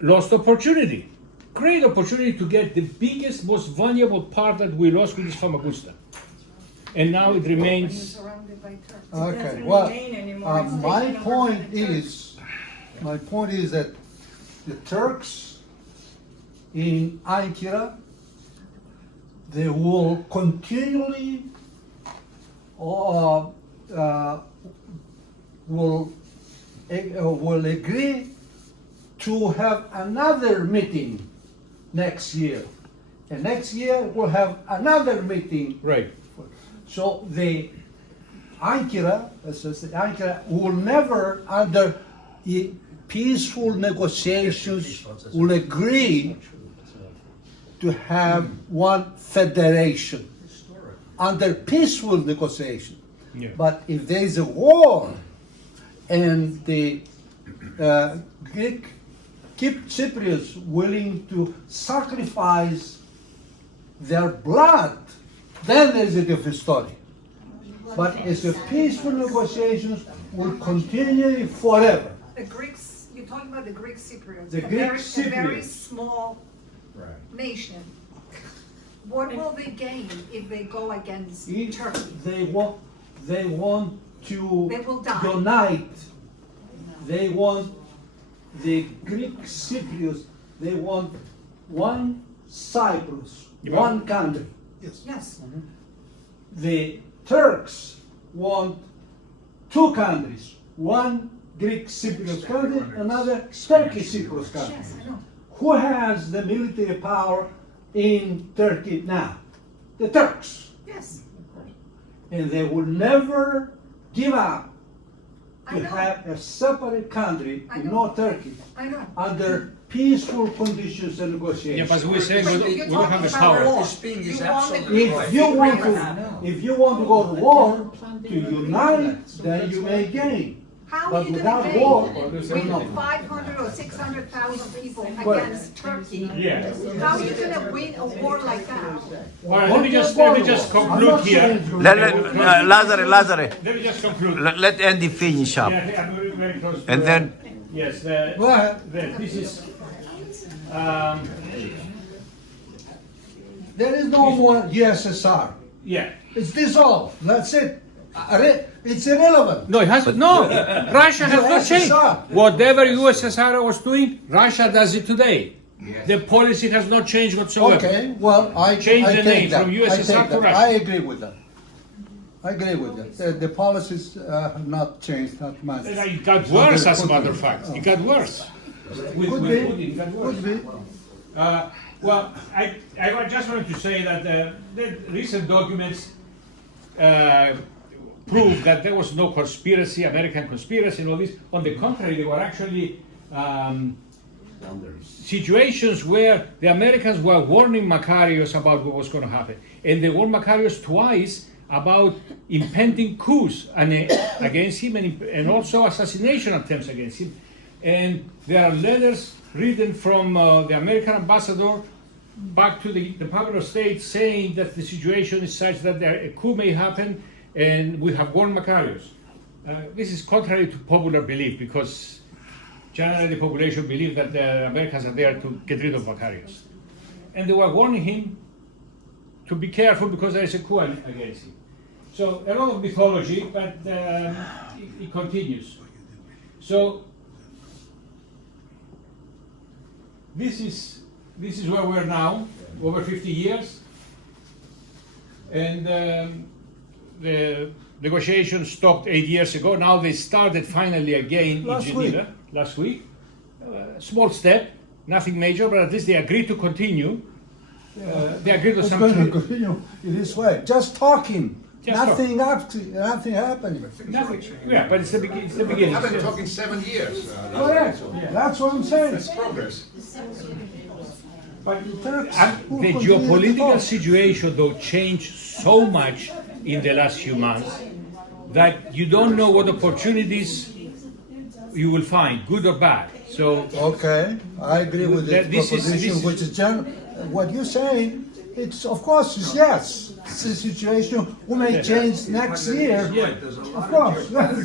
Lost opportunity. Great opportunity to get the biggest, most valuable part that we lost, which is Famagusta. And now it remains. Okay, well, my point is that the Turks in Ankara, they will continually will agree to have another meeting next year, and next year we'll have another meeting. Right. So the Ankara will never, under peaceful negotiations, will agree to have one federation under peaceful negotiation. Yeah. But if there is a war and the Greek Cypriots willing to sacrifice their blood, then there's a different story. But it's a peaceful negotiations will continue forever. The Greeks, you're talking about the Greek Cypriots, The a Greek very Cypriots. small nation. What will they gain if they go against Turkey? They want to They will die. unite. They want the Greek Cypriots. They want one Cyprus, one country. Yes. The Turks want two countries, one Greek Cypriot country, another Turkish Cypriot country. Yes, I know. Who has the military power in Turkey now? The Turks. Yes. And they will never give up I to know. have a separate country I in know. North Turkey I know. under peaceful conditions and Yeah, negotiations. but we say But we you're don't have the talking about power. war. Speaking is You want the absolutely Greeks If you want Cypriots. if you want to go to war, to unite, then you may gain. How But are you without gonna war, gain with 500 or 600,000 people Well, against Turkey? Yeah. How are you gonna win a war like that? All right, let me just conclude here. Lazare, Let me just conclude. let Andy finish up. Yeah, I'm very, very close to And then, yes, Go ahead. this is There is no more USSR. yeah. It's dissolved. That's it. It's irrelevant. No, it has no. Russia has not changed. USSR. Whatever USSR was doing, Russia does it today. The policy has not changed whatsoever. Okay, well, I Change I the take name that. from I USSR take to that. Russia. I agree with that. I agree with that. The policies have not changed that much. It got worse, as a matter of fact. It got worse. With Could Putin, be. it got worse. Could be. Well, I just wanted to say that the recent documents prove that there was no conspiracy, American conspiracy, and all this. On the contrary, they were actually situations where the Americans were warning Makarios about what was going to happen. And they warned Makarios twice about impending coups against him and also assassination attempts against him. And there are letters written from the American ambassador back to the Department of State saying that the situation is such that a coup may happen and we have warned Makarios. This is contrary to popular belief because generally the population believes that the Americans are there to get rid of Makarios. And they were warning him to be careful because there is a coup against him. So a lot of mythology, but it continues. So this is where we are now, over 50 years, and the negotiations stopped 8 years ago. Now they started finally again in Geneva last week. Small step, nothing major, but at least they agreed to continue. They agreed to something. Going to continue in this way, just talking. Just Nothing happening. Nothing. Yeah, but it's the beginning. I've been talking 7 years. Correct. That's what I'm saying. That's progress. But The geopolitical situation, though, changed so much in the last few months that you don't know what opportunities you will find, good or bad. So, okay, I agree with this proposition, which is what you're saying. It's of course it's yes. It's a situation we may change next year. Of course. Let me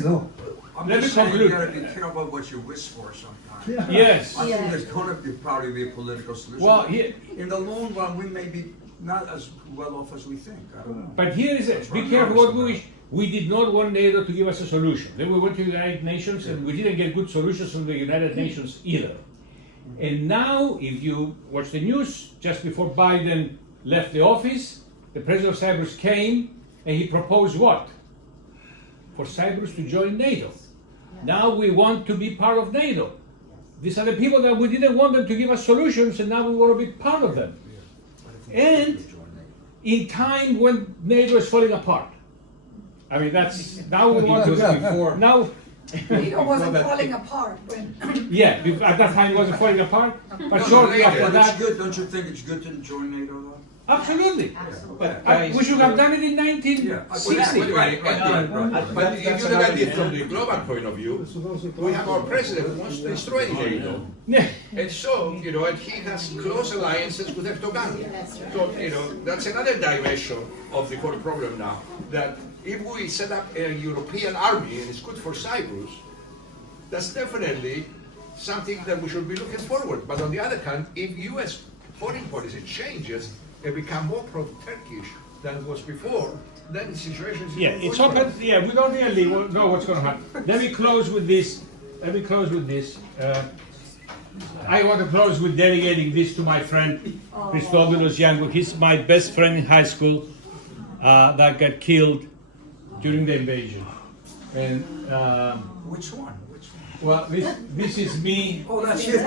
conclude. You gotta be careful what you wish for sometimes. Yeah. Yes. I think there's gonna probably be a political solution. Well, in the long run, we may be not as well off as we think. I don't know. But here is it. Be careful what we wish. We did not want NATO to give us a solution. Then we went to the United Nations and we didn't get good solutions from the United Nations either. And now, if you watch the news, just before Biden left the office, the president of Cyprus came and he proposed what? For Cyprus to join NATO. Now we want to be part of NATO. These are the people that we didn't want them to give us solutions, and now we want to be part of them. And in time when NATO is falling apart. I mean, that's now we want to before now. NATO wasn't falling apart when. Yeah, at that time it wasn't falling apart, but shortly after that. Good. Don't you think it's good to join NATO though? Absolutely. But we should have done it in 1960. Right. But if you look at it from the global point of view, we have our president who wants to destroy NATO. Yeah. And so, and he has close alliances with Erdogan. So, that's another dimension of the whole problem now. That if we set up a European army and it's good for Cyprus, that's definitely something that we should be looking forward. But on the other hand, if U.S. foreign policy changes and become more pro-Turkish than it was before, then the situation is it's open. Yeah, we don't really know what's going to happen. Let me close with this. I want to close with dedicating this to my friend Christopoulos Yankou. He's my best friend in high school that got killed during the invasion. And Which one? well, this is me. Oh, that's you.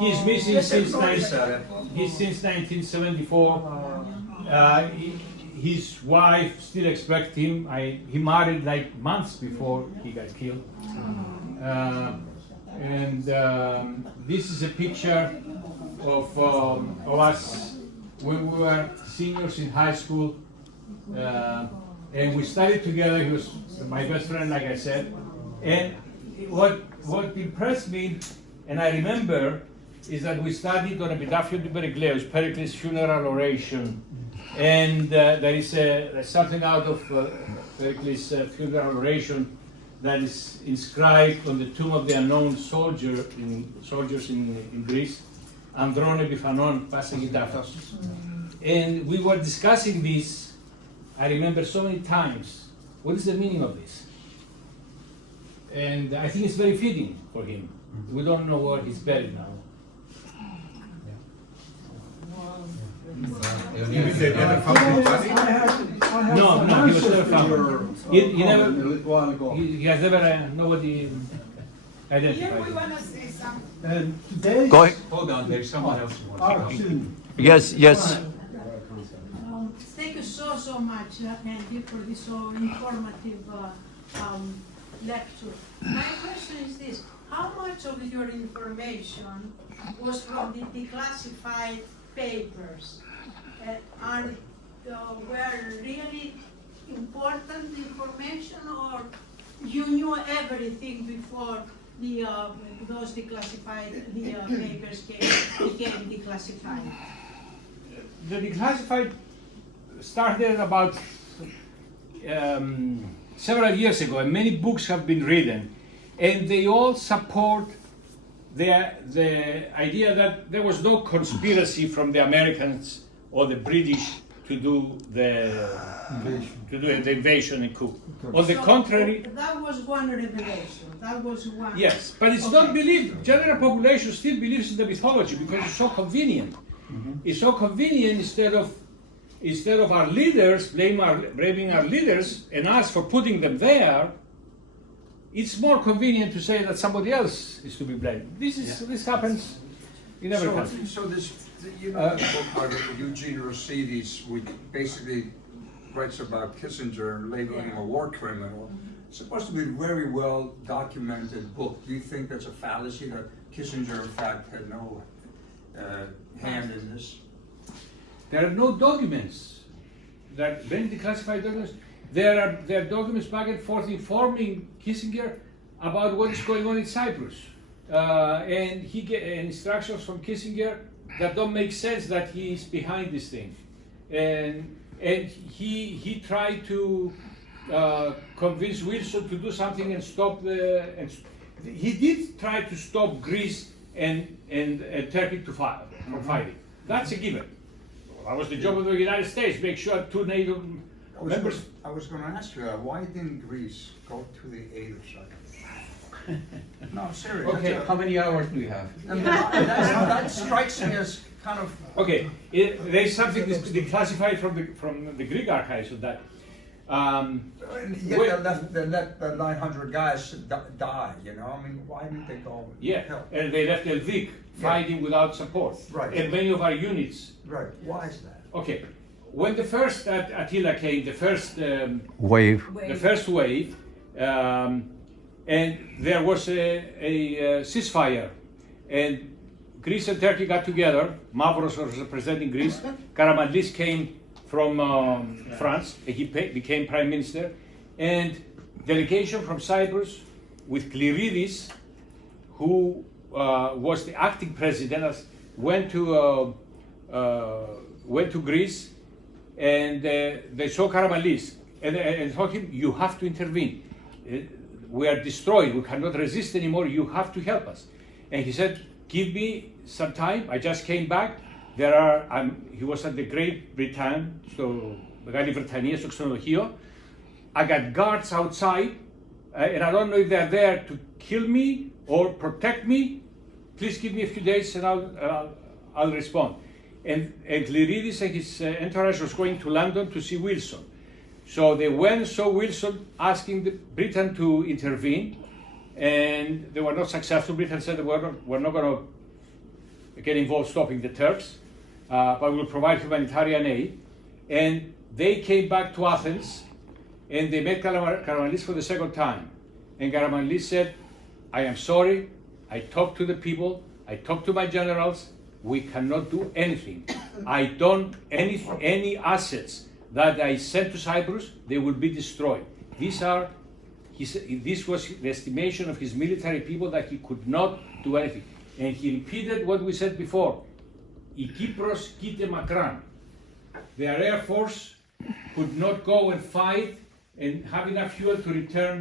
He's missing since 1974. His wife still expects him. He married like months before he got killed. This is a picture of us when we were seniors in high school. And we studied together. He was my best friend, like I said. And what impressed me, and I remember, is that we studied on Epitaphion to Pericleus, Pericles' funeral oration. And there is something out of Pericles' funeral oration that is inscribed on the tomb of the unknown soldiers in Greece, Androne Epiphanon Pasegitafos. And we were discussing this. I remember so many times. What is the meaning of this? And I think it's very fitting for him. We don't know where he's buried now. I have No, he was never found. He has never, nobody identified him. And today. Go ahead. Hold on, there's someone else who wants to speak. Yes. Thank you so much, Andy, for this so informative lecture. My question is this: how much of your information was from the declassified papers were really important information, or you knew everything before those declassified papers became declassified? The declassified started about several years ago, and many books have been written, and they all support the idea that there was no conspiracy from the Americans or the British to do the invasion and coup. On the contrary, that was one revelation. That was one. yes, but it's not believed. General population still believes in the mythology because it's so convenient. It's so convenient instead of our leaders blaming our leaders and us for putting them there. It's more convenient to say that somebody else is to be blamed. This happens in every country. So this, you know, the book by Eugene Roseland, which basically writes about Kissinger labeling him a war criminal. It's supposed to be a very well documented book. Do you think that's a fallacy, that Kissinger in fact had no hand in this? There are no documents that been declassified documents. There are documents back and forth informing Kissinger about what is going on in Cyprus, and he get instructions from Kissinger that don't make sense that he is behind this thing, and he tried to convince Wilson to do something and stop he did try to stop Greece and Turkey from fighting. That's a given. That was the job of the United States, make sure two NATO members. I was going to ask you that. Why didn't Greece go to the aid of Cyprus? No, I'm serious. Okay. How many hours do we have? And that strikes me as kind of... Okay, there's something that's declassified from the Greek archives of that. Yet they let the 900 guys die, you know? I mean, why didn't they go help? And they left Elvik fighting without support. Right. And many of our units. Right, why is that? Okay, when the first Attila came, the first Wave. the first wave, and there was a ceasefire, and Greece and Turkey got together. Mavros was representing Greece. Karamanlis came from France, and he became prime minister, and delegation from Cyprus with Kliridis, who was the acting president, went to Greece, and they saw Karamanlis and told him, "You have to intervene. We are destroyed. We cannot resist anymore. You have to help us." And he said, "Give me some time. I just came back. He was at the Great Britain, so Μεγάλη Βρετανία, στο ξενοδοχείο. I got guards outside, and I don't know if they're there to kill me or protect me. Please give me a few days, and I'll respond." And Kliridis and his entourage was going to London to see Wilson. So they went and saw Wilson, asking Britain to intervene, and they were not successful. Britain said we're not going to get involved stopping the Turks, but we'll provide humanitarian aid. And they came back to Athens, and they met Karamanlis for the second time. And Karamanlis said, "I am sorry, I talked to the people, I talked to my generals, we cannot do anything. I don't, any assets that I sent to Cyprus, they will be destroyed." This was the estimation of his military people, that he could not do anything. And he repeated what we said before, "Η Κύπρος κοίται μακράν." Their air force could not go and fight and have enough fuel to return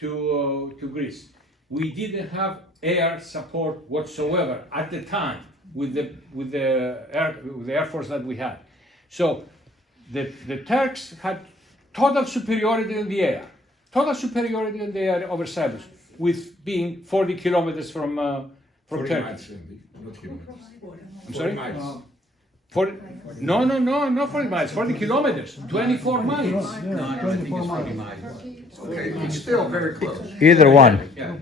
to Greece. We didn't have air support whatsoever at the time with the air force that we had. So the Turks had total superiority in the air, over Cyprus, with being 40 kilometers from Turkey. Miles, not kilometers. I'm sorry? 40 miles. No, not 40 miles, 40 kilometers, 24 miles. No, I think it's 40 miles. Okay, it's still very close. Either one. Yeah.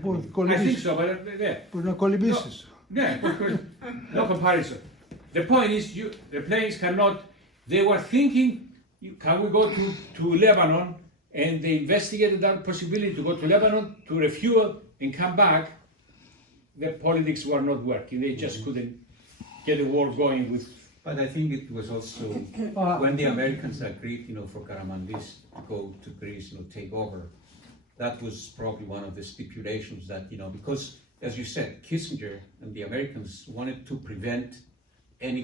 I think so, but no comparison. The point is, the planes cannot. They were thinking, can we go to Lebanon? And they investigated that possibility to go to Lebanon to refuel and come back. The politics were not working. They just couldn't get the war going with. But I think it was also when the Americans agreed, for Karamanlis to go to Greece, take over. That was probably one of the stipulations that, because as you said, Kissinger and the Americans wanted to prevent any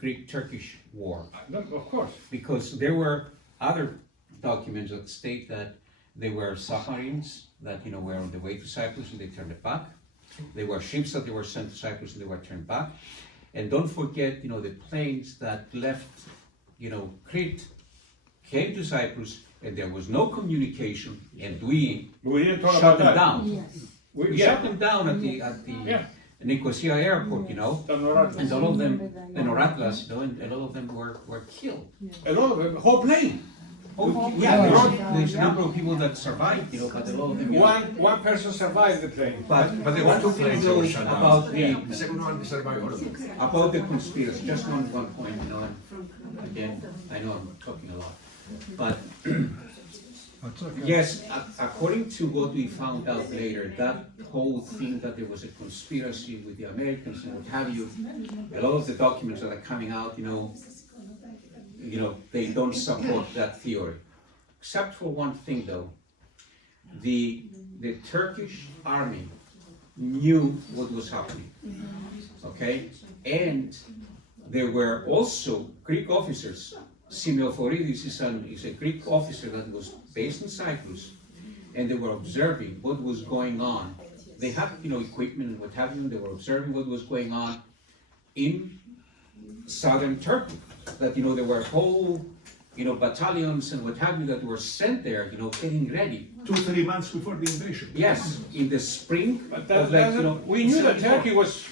Greek-Turkish war. No, of course. Because there were other documents that state that there were submarines that, were on the way to Cyprus and they turned it back. There were ships that they were sent to Cyprus and they were turned back. And don't forget, the planes that left, Crete, came to Cyprus, and there was no communication, and we didn't talk shut about them that. down. Yes. We shut them down at the Nicosia airport, and all of them, and Oratlas, and all of them were killed. A lot of them, whole plane. There's a number of people that survived, but a lot of them. One person survived the plane. But there were two planes that were shut down. about The second one survived all of them. about the conspiracy, just one point, and again, I know I'm talking a lot, but yes, according to what we found out later, that whole thing that there was a conspiracy with the Americans and what have you, a lot of the documents that are coming out, they don't support that theory. Except for one thing though, the Turkish army knew what was happening, okay? And there were also Greek officers. Simeoforidis is a Greek officer that was based in Cyprus, and they were observing what was going on. They had, equipment and what have you, and they were observing what was going on in southern Turkey. That, there were whole, battalions and what have you that were sent there, getting ready. 2-3 months before the invasion. Yes, in the spring. But of we knew that 74. Turkey was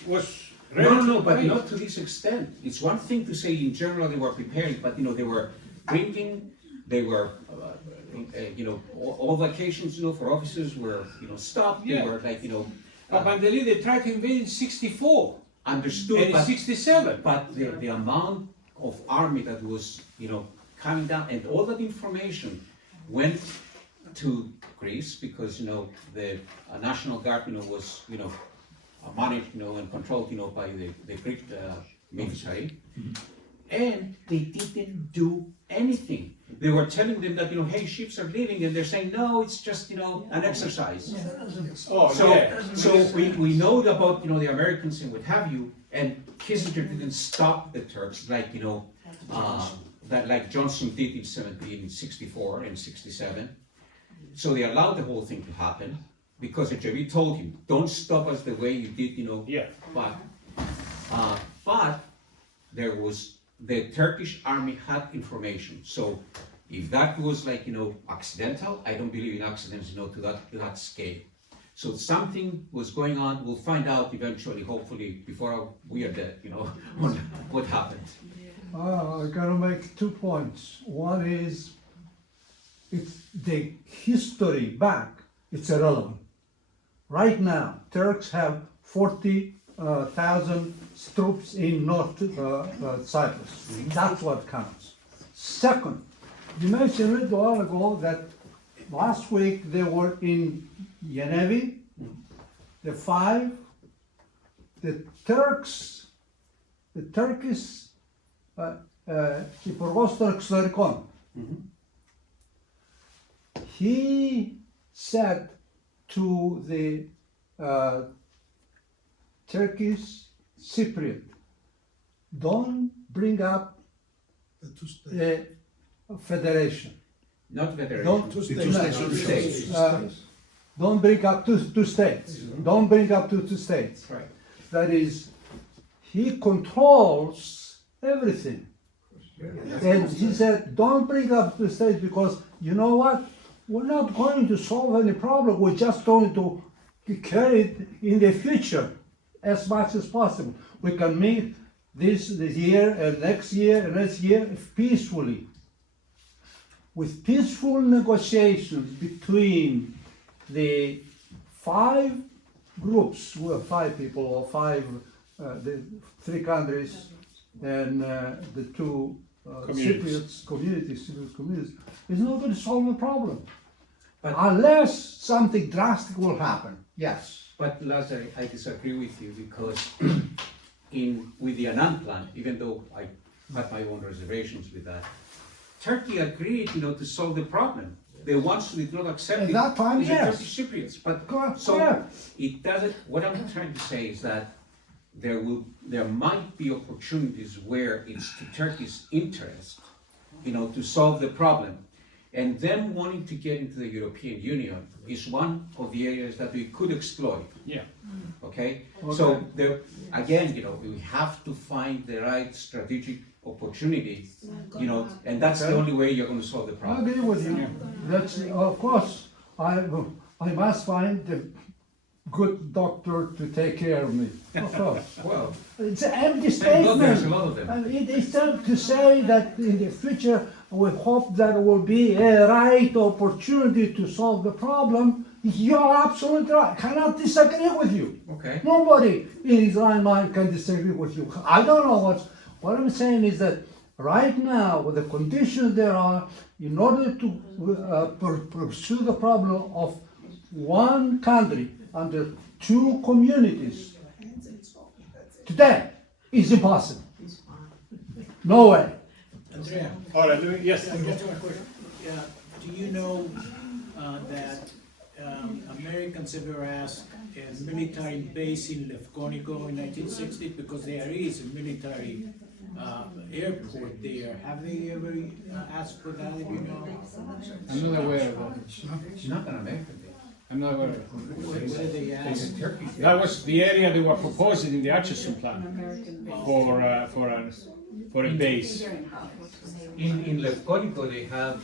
ready. No, but not to this extent. It's one thing to say in general they were preparing, but they were bringing, they were, all vacations, for officers were, stopped. They were like, But Mandeli, they tried to invade in 64. understood. And in but- 67. But the amount of army that was, coming down, and all that information went to Greece because, the National Guard, was, managed, and controlled, by the Greek military. And they didn't do anything. They were telling them that, hey, ships are leaving, and they're saying, no, it's just, an exercise. Oh, So, yeah. so we know about, the Americans and what have you, and Kissinger didn't stop the Turks like, that like Johnson did in 64 and 67. So they allowed the whole thing to happen because HB told him, don't stop us the way you did, Yeah. But there was, the Turkish army had information. So if that was like, accidental, I don't believe in accidents, to that scale. So something was going on. We'll find out eventually, hopefully, before we are dead, on what happened. I'm gonna make 2 points. One is, it's the history back, it's irrelevant. Right now, Turks have 40,000 troops in North Cyprus. That's what counts. Second, you mentioned a while ago that last week they were in Yenevi, the Turkish Υπουργός των Εξωτερικών. He said to the Turkish Cypriot, don't bring up a federation. Not federation. Don't bring up two states. Don't bring up two states. Right. That is, he controls everything. And he said, don't bring up the states because you know what? We're not going to solve any problem. We're just going to carry it in the future as much as possible. We can meet this year and next year peacefully. With peaceful negotiations between the 5 groups, well, 5 people or 5, the 3 countries and the 2 Cypriot communities, is not going to solve the problem. But unless something drastic will happen, yes. But Lazar, I disagree with you because with the Annan plan, even though I had my own reservations with that, Turkey agreed, to solve the problem. The ones who did not accept At it that time, is the yes. Turkish Cypriots. But Correct. so it doesn't. What I'm trying to say is that there might be opportunities where it's to Turkey's interest, to solve the problem, and them wanting to get into the European Union is one of the areas that we could exploit. Yeah. Okay. So there again, we have to find the right strategic opportunity, and that's the only way you're going to solve the I problem. agree with you. That's, of course, I must find a good doctor to take care of me, of course. Well, It's an empty thank God there's a statement. lot of them. And it is time to say that in the future, we hope there will be a right opportunity to solve the problem. You're absolutely right. Cannot disagree with you. Okay. Nobody in his right mind can disagree with you. I don't know what I'm saying is that right now, with the conditions there are, in order to pursue the problem of one country under two communities, today is impossible. No way. Andrea, All right, yes. just one question. Do you know that Americans ever asked a military base in Lefkonico in 1960? Because there is a military airport there. Have they ever asked for that, if you know? I'm not aware of that. It's not an American thing. I'm not aware of that. What did they ask? That was the area they were proposing in the Atchison plan for a base. In Lefkonico they have,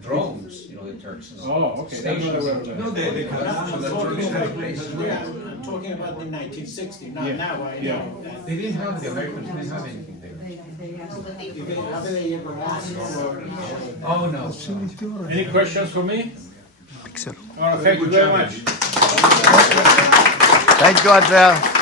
drones, the Turks. Oh, okay. I'm not aware of that. No, they can I'm the talking Turks about, had a place. I'm talking about the 1960, not Yeah. now, I Yeah. know. that. They didn't have, the Americans didn't have anything there. Have they ever asked for? Oh, no. Any questions for me? Pixel. All right, thank you very much. Thank you, Andrea.